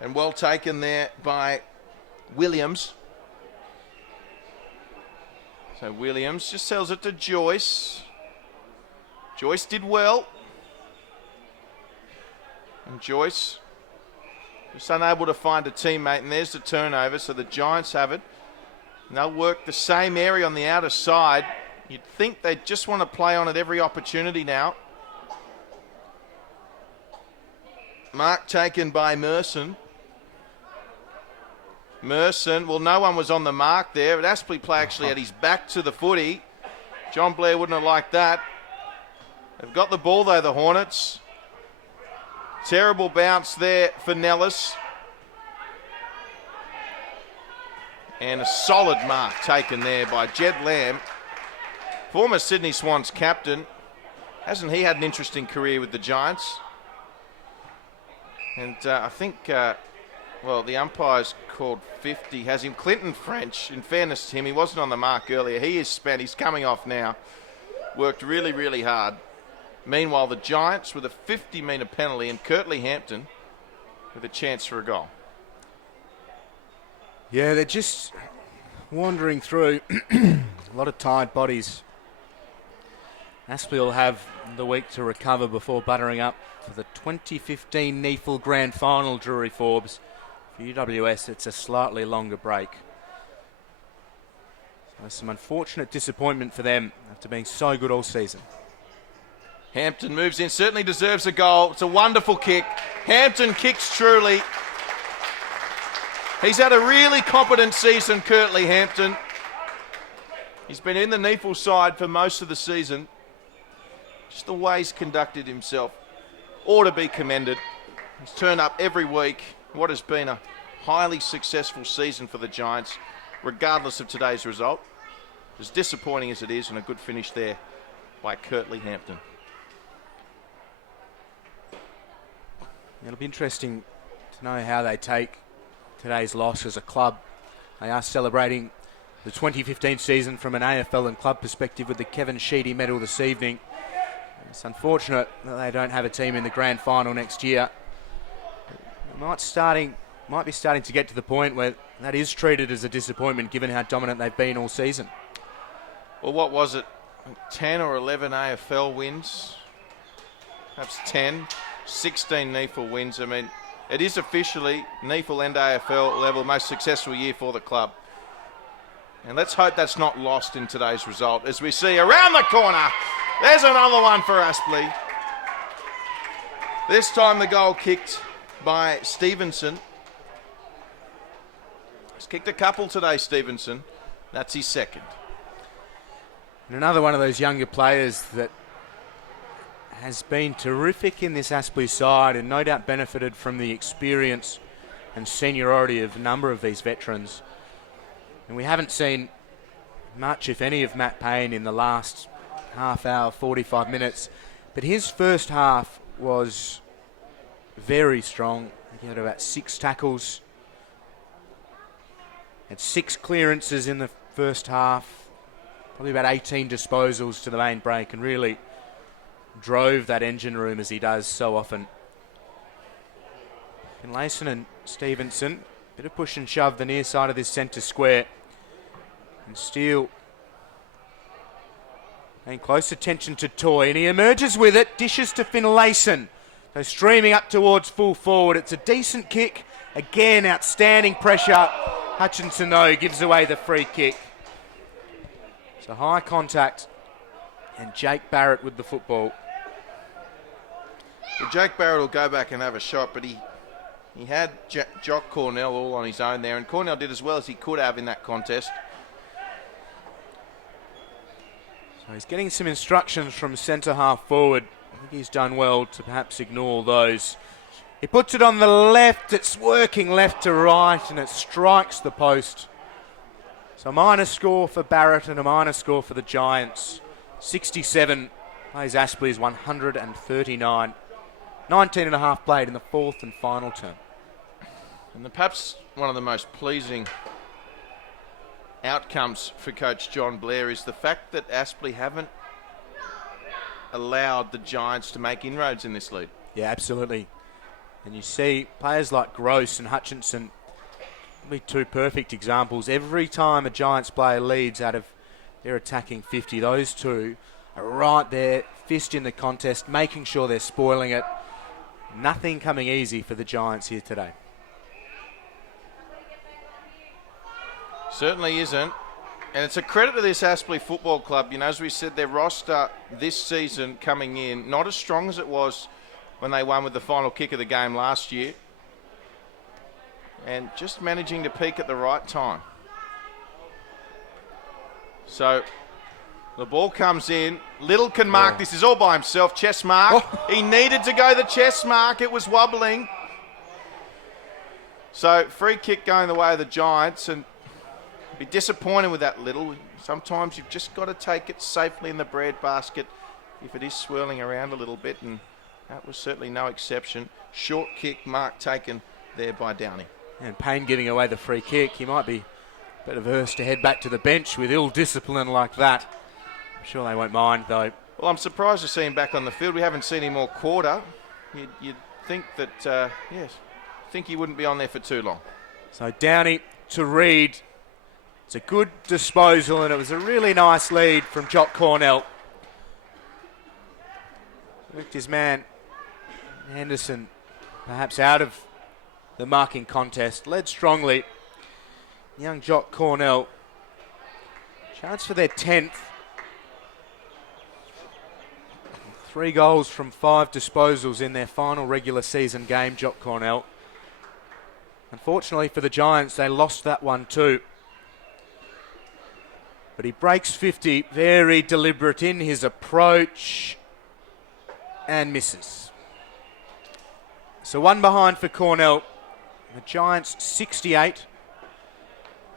And well taken there by Williams. So Williams just sells it to Joyce. Joyce did well. And Joyce just unable to find a teammate. And there's the turnover. So the Giants have it. And they'll work the same area on the outer side. You'd think they just want to play on it every opportunity now. Mark taken by Merson. Merson, well, no one was on the mark there, but Aspley play actually had his back to the footy. John Blair wouldn't have liked that. They've got the ball though, the Hornets. Terrible bounce there for Nellis. And a solid mark taken there by Jed Lamb, former Sydney Swans captain. Hasn't he had an interesting career with the Giants? And I think, well, the umpire's called 50. Has him Clinton French. In fairness to him, he wasn't on the mark earlier. He is spent. He's coming off now. Worked really, really hard. Meanwhile, the Giants with a 50-metre penalty and Kirtley Hampton with a chance for a goal. Yeah, they're just wandering through. A lot of tired bodies. Aspley will have the week to recover before buttering up for the 2015 NEAFL Grand Final, Drury Forbes. For UWS, it's a slightly longer break. So some unfortunate disappointment for them after being so good all season. Hampton moves in, certainly deserves a goal. It's a wonderful kick. Hampton kicks truly. He's had a really competent season, Kirtley Hampton. He's been in the NEAFL side for most of the season. Just the way he's conducted himself ought to be commended. He's turned up every week. What has been a highly successful season for the Giants, regardless of today's result. As disappointing as it is, and a good finish there by Kirtley Hampton. It'll be interesting to know how they take today's loss as a club. They are celebrating the 2015 season from an AFL and club perspective with the Kevin Sheedy medal this evening. It's unfortunate that they don't have a team in the grand final next year. It might be starting to get to the point where that is treated as a disappointment given how dominant they've been all season. Well, what was it? 10 or 11 AFL wins? Perhaps 10. 16 NEAFL wins. I mean, it is officially NEAFL and AFL level most successful year for the club. And let's hope that's not lost in today's result as we see around the corner. There's another one for Aspley. This time the goal kicked by Stevenson. He's kicked a couple today, Stevenson. That's his second. And another one of those younger players that has been terrific in this Aspley side and no doubt benefited from the experience and seniority of a number of these veterans. And we haven't seen much, if any, of Matt Payne in the last half hour, 45 minutes. But his first half was very strong. He had about 6 tackles. Had 6 clearances in the first half. Probably about 18 disposals to the main break, and really drove that engine room as he does so often. Finlayson and Stevenson, bit of push and shove the near side of this centre square. And Steele paying close attention to Toy, and he emerges with it, dishes to Finlayson. So streaming up towards full forward. It's a decent kick. Again, outstanding pressure. Hutchinson, though, gives away the free kick. So high contact, and Jake Barrett with the football. Well, Jake Barrett will go back and have a shot, but he had Jock Cornell all on his own there, and Cornell did as well as he could have in that contest. So he's getting some instructions from centre half forward. I think he's done well to perhaps ignore those. He puts it on the left, it's working left to right, and it strikes the post. So a minor score for Barrett and a minor score for the Giants. 67 plays Aspley's 139. 19 and a half played in the fourth and final term. And perhaps one of the most pleasing outcomes for Coach John Blair is the fact that Aspley haven't allowed the Giants to make inroads in this lead. Yeah, absolutely. And you see players like Gross and Hutchinson be two perfect examples. Every time a Giants player leads out of their attacking 50, those two are right there, fist in the contest, making sure they're spoiling it. Nothing coming easy for the Giants here today. Certainly isn't. And it's a credit to this Aspley Football Club. You know, as we said, their roster this season coming in, not as strong as it was when they won with the final kick of the game last year. And just managing to peak at the right time. So the ball comes in. Little can mark. This is all by himself. Chest mark. He needed to go the chest mark. It was wobbling. So free kick going the way of the Giants. And be disappointed with that Little. Sometimes you've just got to take it safely in the breadbasket if it is swirling around a little bit. And that was certainly no exception. Short kick mark taken there by Downey. And Payne giving away the free kick. He might be a bit averse to head back to the bench with ill discipline like that. I'm sure they won't mind, though. Well, I'm surprised to see him back on the field. We haven't seen him all quarter. You'd think that, think he wouldn't be on there for too long. So Downey to Reid. It's a good disposal, and it was a really nice lead from Jock Cornell. Worked his man, Henderson, perhaps out of the marking contest. Led strongly. Young Jock Cornell. Chance for their 10th. 3 goals from 5 disposals in their final regular season game, Jock Cornell. Unfortunately for the Giants, they lost that one too. But he breaks 50, very deliberate in his approach, and misses. So one behind for Cornell. The Giants 68,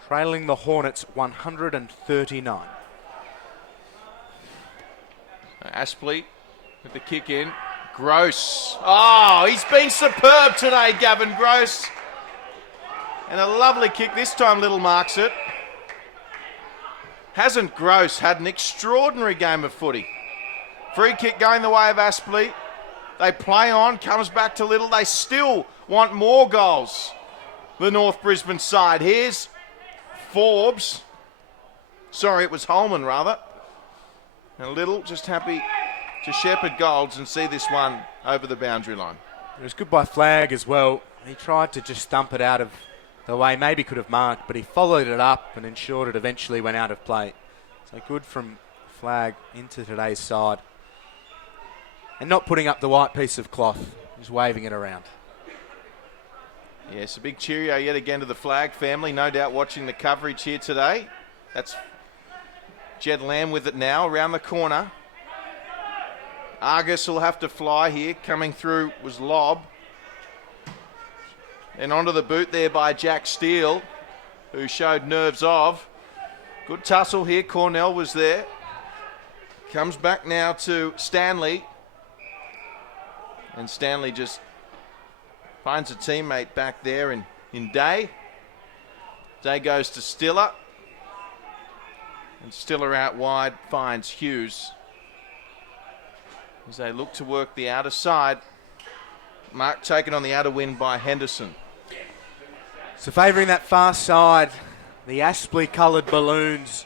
trailing the Hornets 139. Aspley with the kick in. Gross. Oh, he's been superb today, Gavin Gross. And a lovely kick. This time Little marks it. Hasn't Gross had an extraordinary game of footy? Free kick going the way of Aspley. They play on, comes back to Little. They still want more goals. The North Brisbane side. Here's Forbes. Sorry, it was Holman rather. And Little just happy to shepherd goals and see this one over the boundary line. It was good by Flag as well. He tried to just thump it out of the way, maybe could have marked, but he followed it up and ensured it eventually went out of play. So good from Flag into today's side. And not putting up the white piece of cloth, just waving it around. Yes, a big cheerio yet again to the Flag family. No doubt watching the coverage here today. That's Jed Lamb with it now, around the corner. Argus will have to fly here. Coming through was Lobb. And onto the boot there by Jack Steele, who showed nerves of. Good tussle here. Cornell was there. Comes back now to Stanley. And Stanley just finds a teammate back there in Day. Day goes to Stiller. And Stiller out wide finds Hughes. As they look to work the outer side. Mark taken on the outer wing by Henderson. So favouring that far side, the Aspley coloured balloons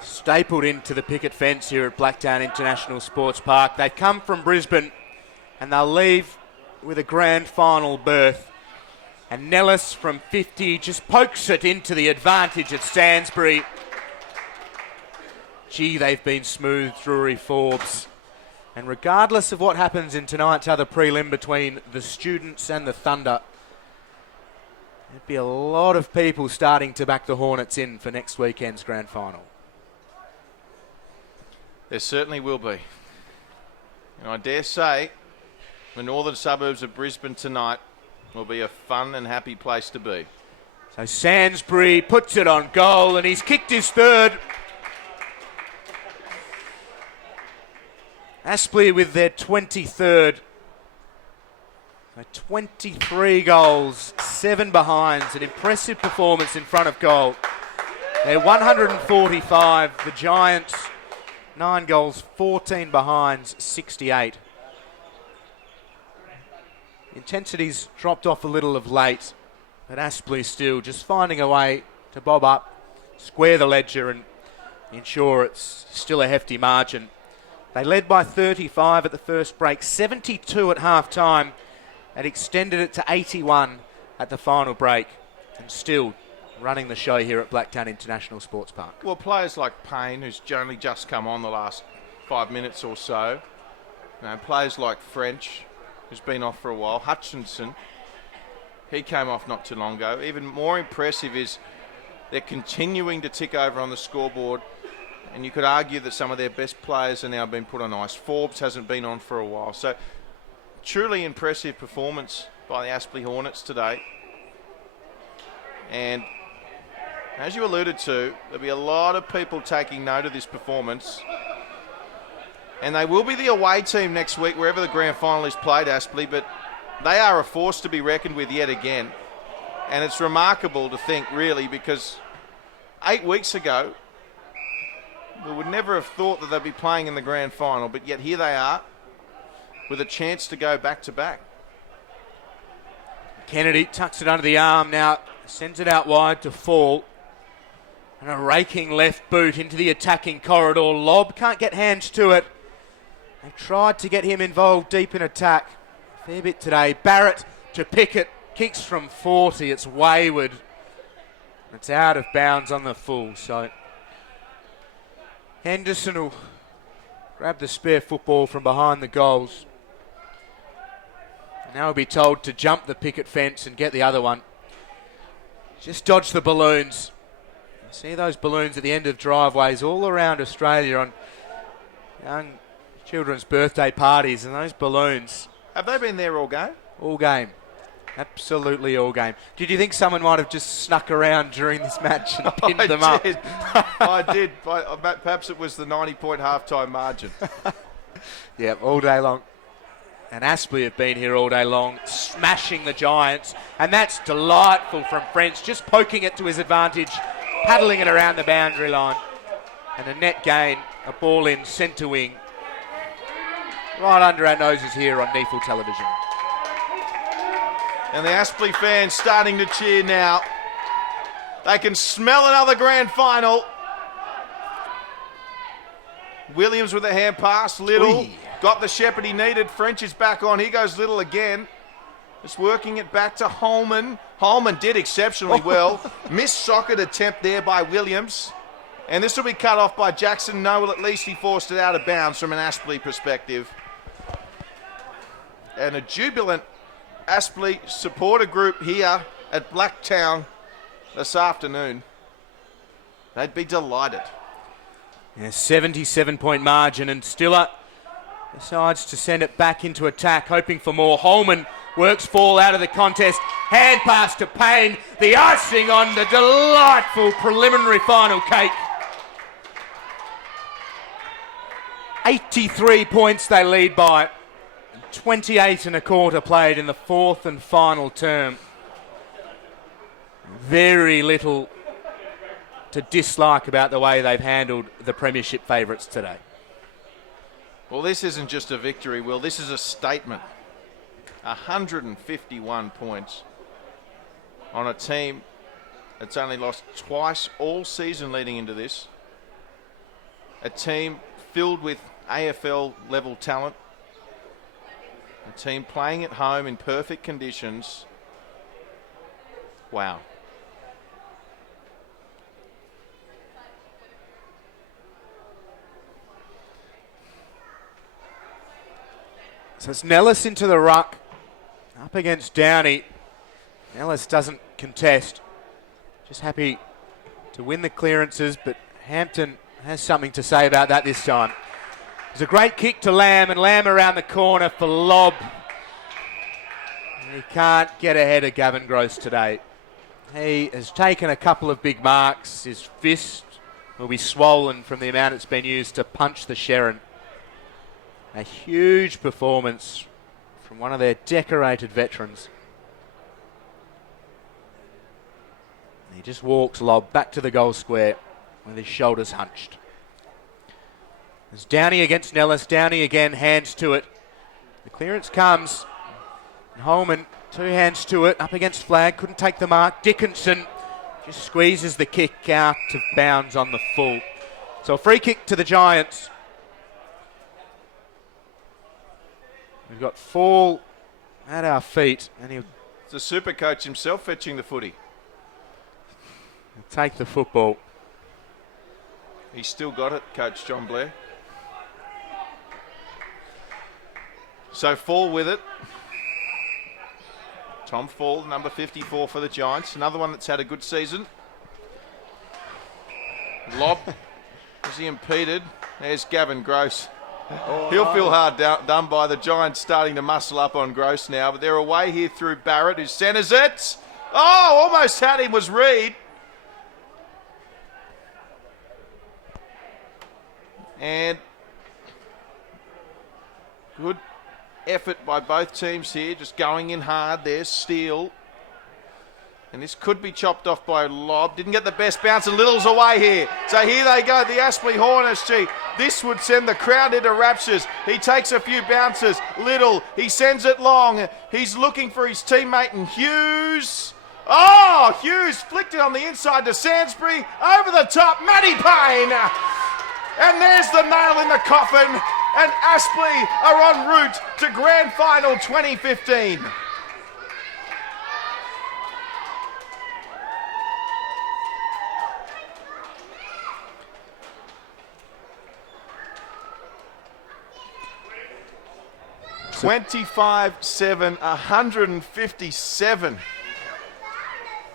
stapled into the picket fence here at Blacktown International Sports Park. They come from Brisbane and they'll leave with a grand final berth. And Nellis from 50 just pokes it into the advantage at Sainsbury. Gee, they've been smooth, Drury, Forbes. And regardless of what happens in tonight's other prelim between the Students and the Thunder, there'd be a lot of people starting to back the Hornets in for next weekend's grand final. There certainly will be. And I dare say the northern suburbs of Brisbane tonight will be a fun and happy place to be. So Sainsbury puts it on goal and he's kicked his third. Aspley with their 23rd. 23 goals, 7 behinds, an impressive performance in front of goal. They're 145, the Giants, 9 goals, 14 behinds, 68. Intensity's dropped off a little of late, but Aspley still just finding a way to bob up, square the ledger and ensure it's still a hefty margin. They led by 35 at the first break, 72 at half-time, and extended it to 81 at the final break, and still running the show here at Blacktown International Sports Park. Well, players like Payne, who's only just come on the last 5 minutes or so, players like French, who's been off for a while, Hutchinson, he came off not too long ago. Even more impressive is they're continuing to tick over on the scoreboard, and you could argue that some of their best players are now being put on ice. Forbes hasn't been on for a while. So truly impressive performance by the Aspley Hornets today. And as you alluded to, there'll be a lot of people taking note of this performance. And they will be the away team next week, wherever the grand final is played, Aspley, but they are a force to be reckoned with yet again. And it's remarkable to think, really, because 8 weeks ago, we would never have thought that they'd be playing in the grand final, but yet here they are with a chance to go back-to-back. Kennedy tucks it under the arm now, sends it out wide to Fall. And a raking left boot into the attacking corridor. Lobb can't get hands to it. They tried to get him involved deep in attack. Fair bit today. Barrett to Pickett. Kicks from 40. It's wayward. It's out of bounds on the full. So Henderson will grab the spare football from behind the goals. And now he'll be told to jump the picket fence and get the other one. Just dodge the balloons. You see those balloons at the end of driveways all around Australia on young children's birthday parties, and those balloons. Have they been there all game? All game. Absolutely all game. Did you think someone might have just snuck around during this match and pinned them up? I did. Perhaps it was the 90-point halftime margin. Yeah, all day long. And Aspley have been here all day long, smashing the Giants. And that's delightful from French, just poking it to his advantage, paddling it around the boundary line. And a net gain, a ball in centre wing. Right under our noses here on NEAFL television. And the Aspley fans starting to cheer now. They can smell another grand final. Williams with a hand pass. Little got the shepherd he needed. French is back on. Here goes Little again. Just working it back to Holman. Holman did exceptionally well. Missed socket attempt there by Williams. And this will be cut off by Jackson. No, well, at least he forced it out of bounds from an Aspley perspective. And a jubilant Aspley supporter group here at Blacktown this afternoon. They'd be delighted. Yeah, 77-point margin, and Stiller decides to send it back into attack, hoping for more. Holman works Fall out of the contest. Hand pass to Payne. The icing on the delightful preliminary final cake. 83 points they lead by. 28 and a quarter played in the fourth and final term. Very little to dislike about the way they've handled the premiership favourites today. Well, this isn't just a victory, Will. This is a statement. 151 points on a team that's only lost twice all season leading into this. A team filled with AFL-level talent. A team playing at home in perfect conditions. Wow. So it's Nellis into the ruck, up against Downey. Nellis doesn't contest. Just happy to win the clearances, but Hampton has something to say about that this time. It's a great kick to Lamb, and Lamb around the corner for Lobb. He can't get ahead of Gavin Gross today. He has taken a couple of big marks. His fist will be swollen from the amount it's been used to punch the Sherrin. A huge performance from one of their decorated veterans. He just walks Lobb back to the goal square with his shoulders hunched. There's Downey against Nellis. Downey again, hands to it. The clearance comes. Holman, 2 hands to it, up against flag, couldn't take the mark. Dickinson just squeezes the kick out of bounds on the full. So a free kick to the Giants. We've got Fall at our feet, and he'll It's the super coach himself fetching the footy. take the football. He's still got it, Coach John Blair. So Fall with it. Tom Fall, number 54 for the Giants. Another one that's had a good season. Lob. Is he impeded? There's Gavin Gross. He'll feel hard done by. The Giants starting to muscle up on Gross now, but they're away here through Barrett, who centres it. Oh, almost had him, was Reed. And good effort by both teams here, just going in hard. There's Steele. And this could be chopped off by Lob. Didn't get the best bounce, and Little's away here. So here they go, the Aspley Hornets. Gee, this would send the crowd into raptures. He takes a few bounces. Little, he sends it long. He's looking for his teammate, and Hughes. Oh, Hughes flicked it on the inside to Sainsbury. Over the top, Matty Payne. And there's the nail in the coffin. And Aspley are en route to Grand Final 2015. So 25-7, 157.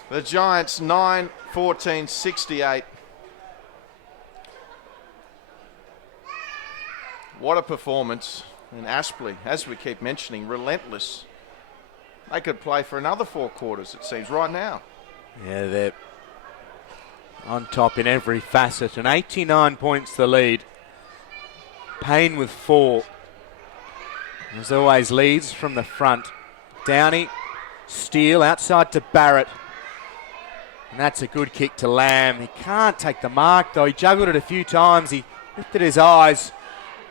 The Giants 9-14, 68. What a performance. And Aspley, as we keep mentioning, relentless. They could play for another 4 quarters, it seems, right now. Yeah, they're on top in every facet. And 89 points the lead. Payne with 4. As always, leads from the front. Downey, Steele outside to Barrett. And that's a good kick to Lamb. He can't take the mark, though. He juggled it a few times. He lifted his eyes.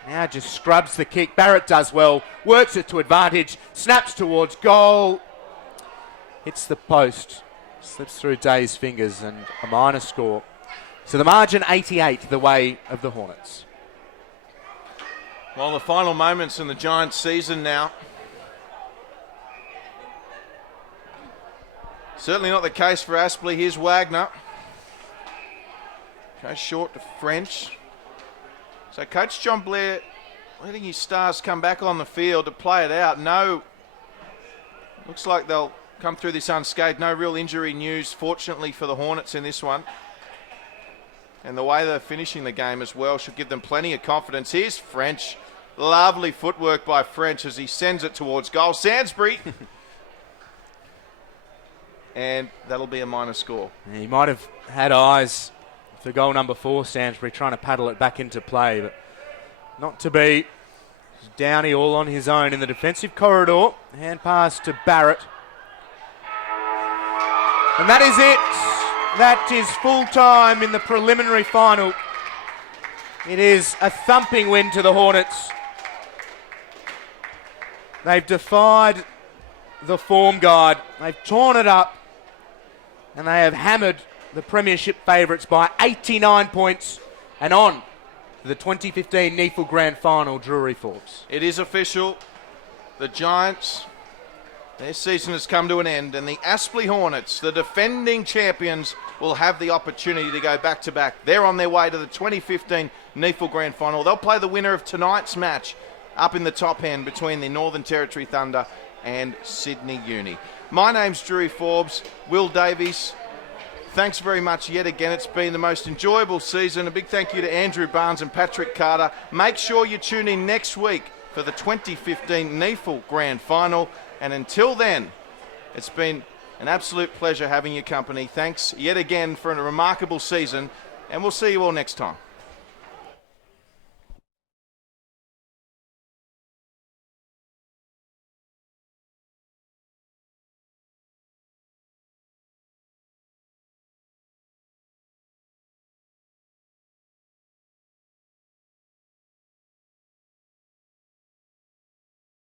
Now just scrubs the kick. Barrett does well. Works it to advantage. Snaps towards goal. Hits the post. Slips through Day's fingers, and a minor score. So the margin 88 the way of the Hornets. Well, the final moments in the Giants season now. Certainly not the case for Aspley. Here's Wagner. Goes short to French. So Coach John Blair letting his stars come back on the field to play it out. No, looks like they'll come through this unscathed. No real injury news, fortunately, for the Hornets in this one. And the way they're finishing the game as well should give them plenty of confidence. Here's French. Lovely footwork by French as he sends it towards goal. Sainsbury. And that'll be a minor score. Yeah, he might have had eyes for goal number 4, Sainsbury, trying to paddle it back into play, but not to be. Downey all on his own in the defensive corridor. Hand pass to Barrett. And that is it. That is full time in the preliminary final. It is a thumping win to the Hornets. They've defied the form guide. They've torn it up. And they have hammered the premiership favourites by 89 points and on to the 2015 NEAFL Grand Final, Drury Forbes. It is official. The Giants, their season has come to an end, and the Aspley Hornets, the defending champions, will have the opportunity to go back-to-back. They're on their way to the 2015 NEAFL Grand Final. They'll play the winner of tonight's match up in the top end between the Northern Territory Thunder and Sydney Uni. My name's Drury Forbes. Will Davies, thanks very much yet again. It's been the most enjoyable season. A big thank you to Andrew Barnes and Patrick Carter. Make sure you tune in next week for the 2015 NEAFL Grand Final. And until then, it's been an absolute pleasure having your company. Thanks yet again for a remarkable season, and we'll see you all next time.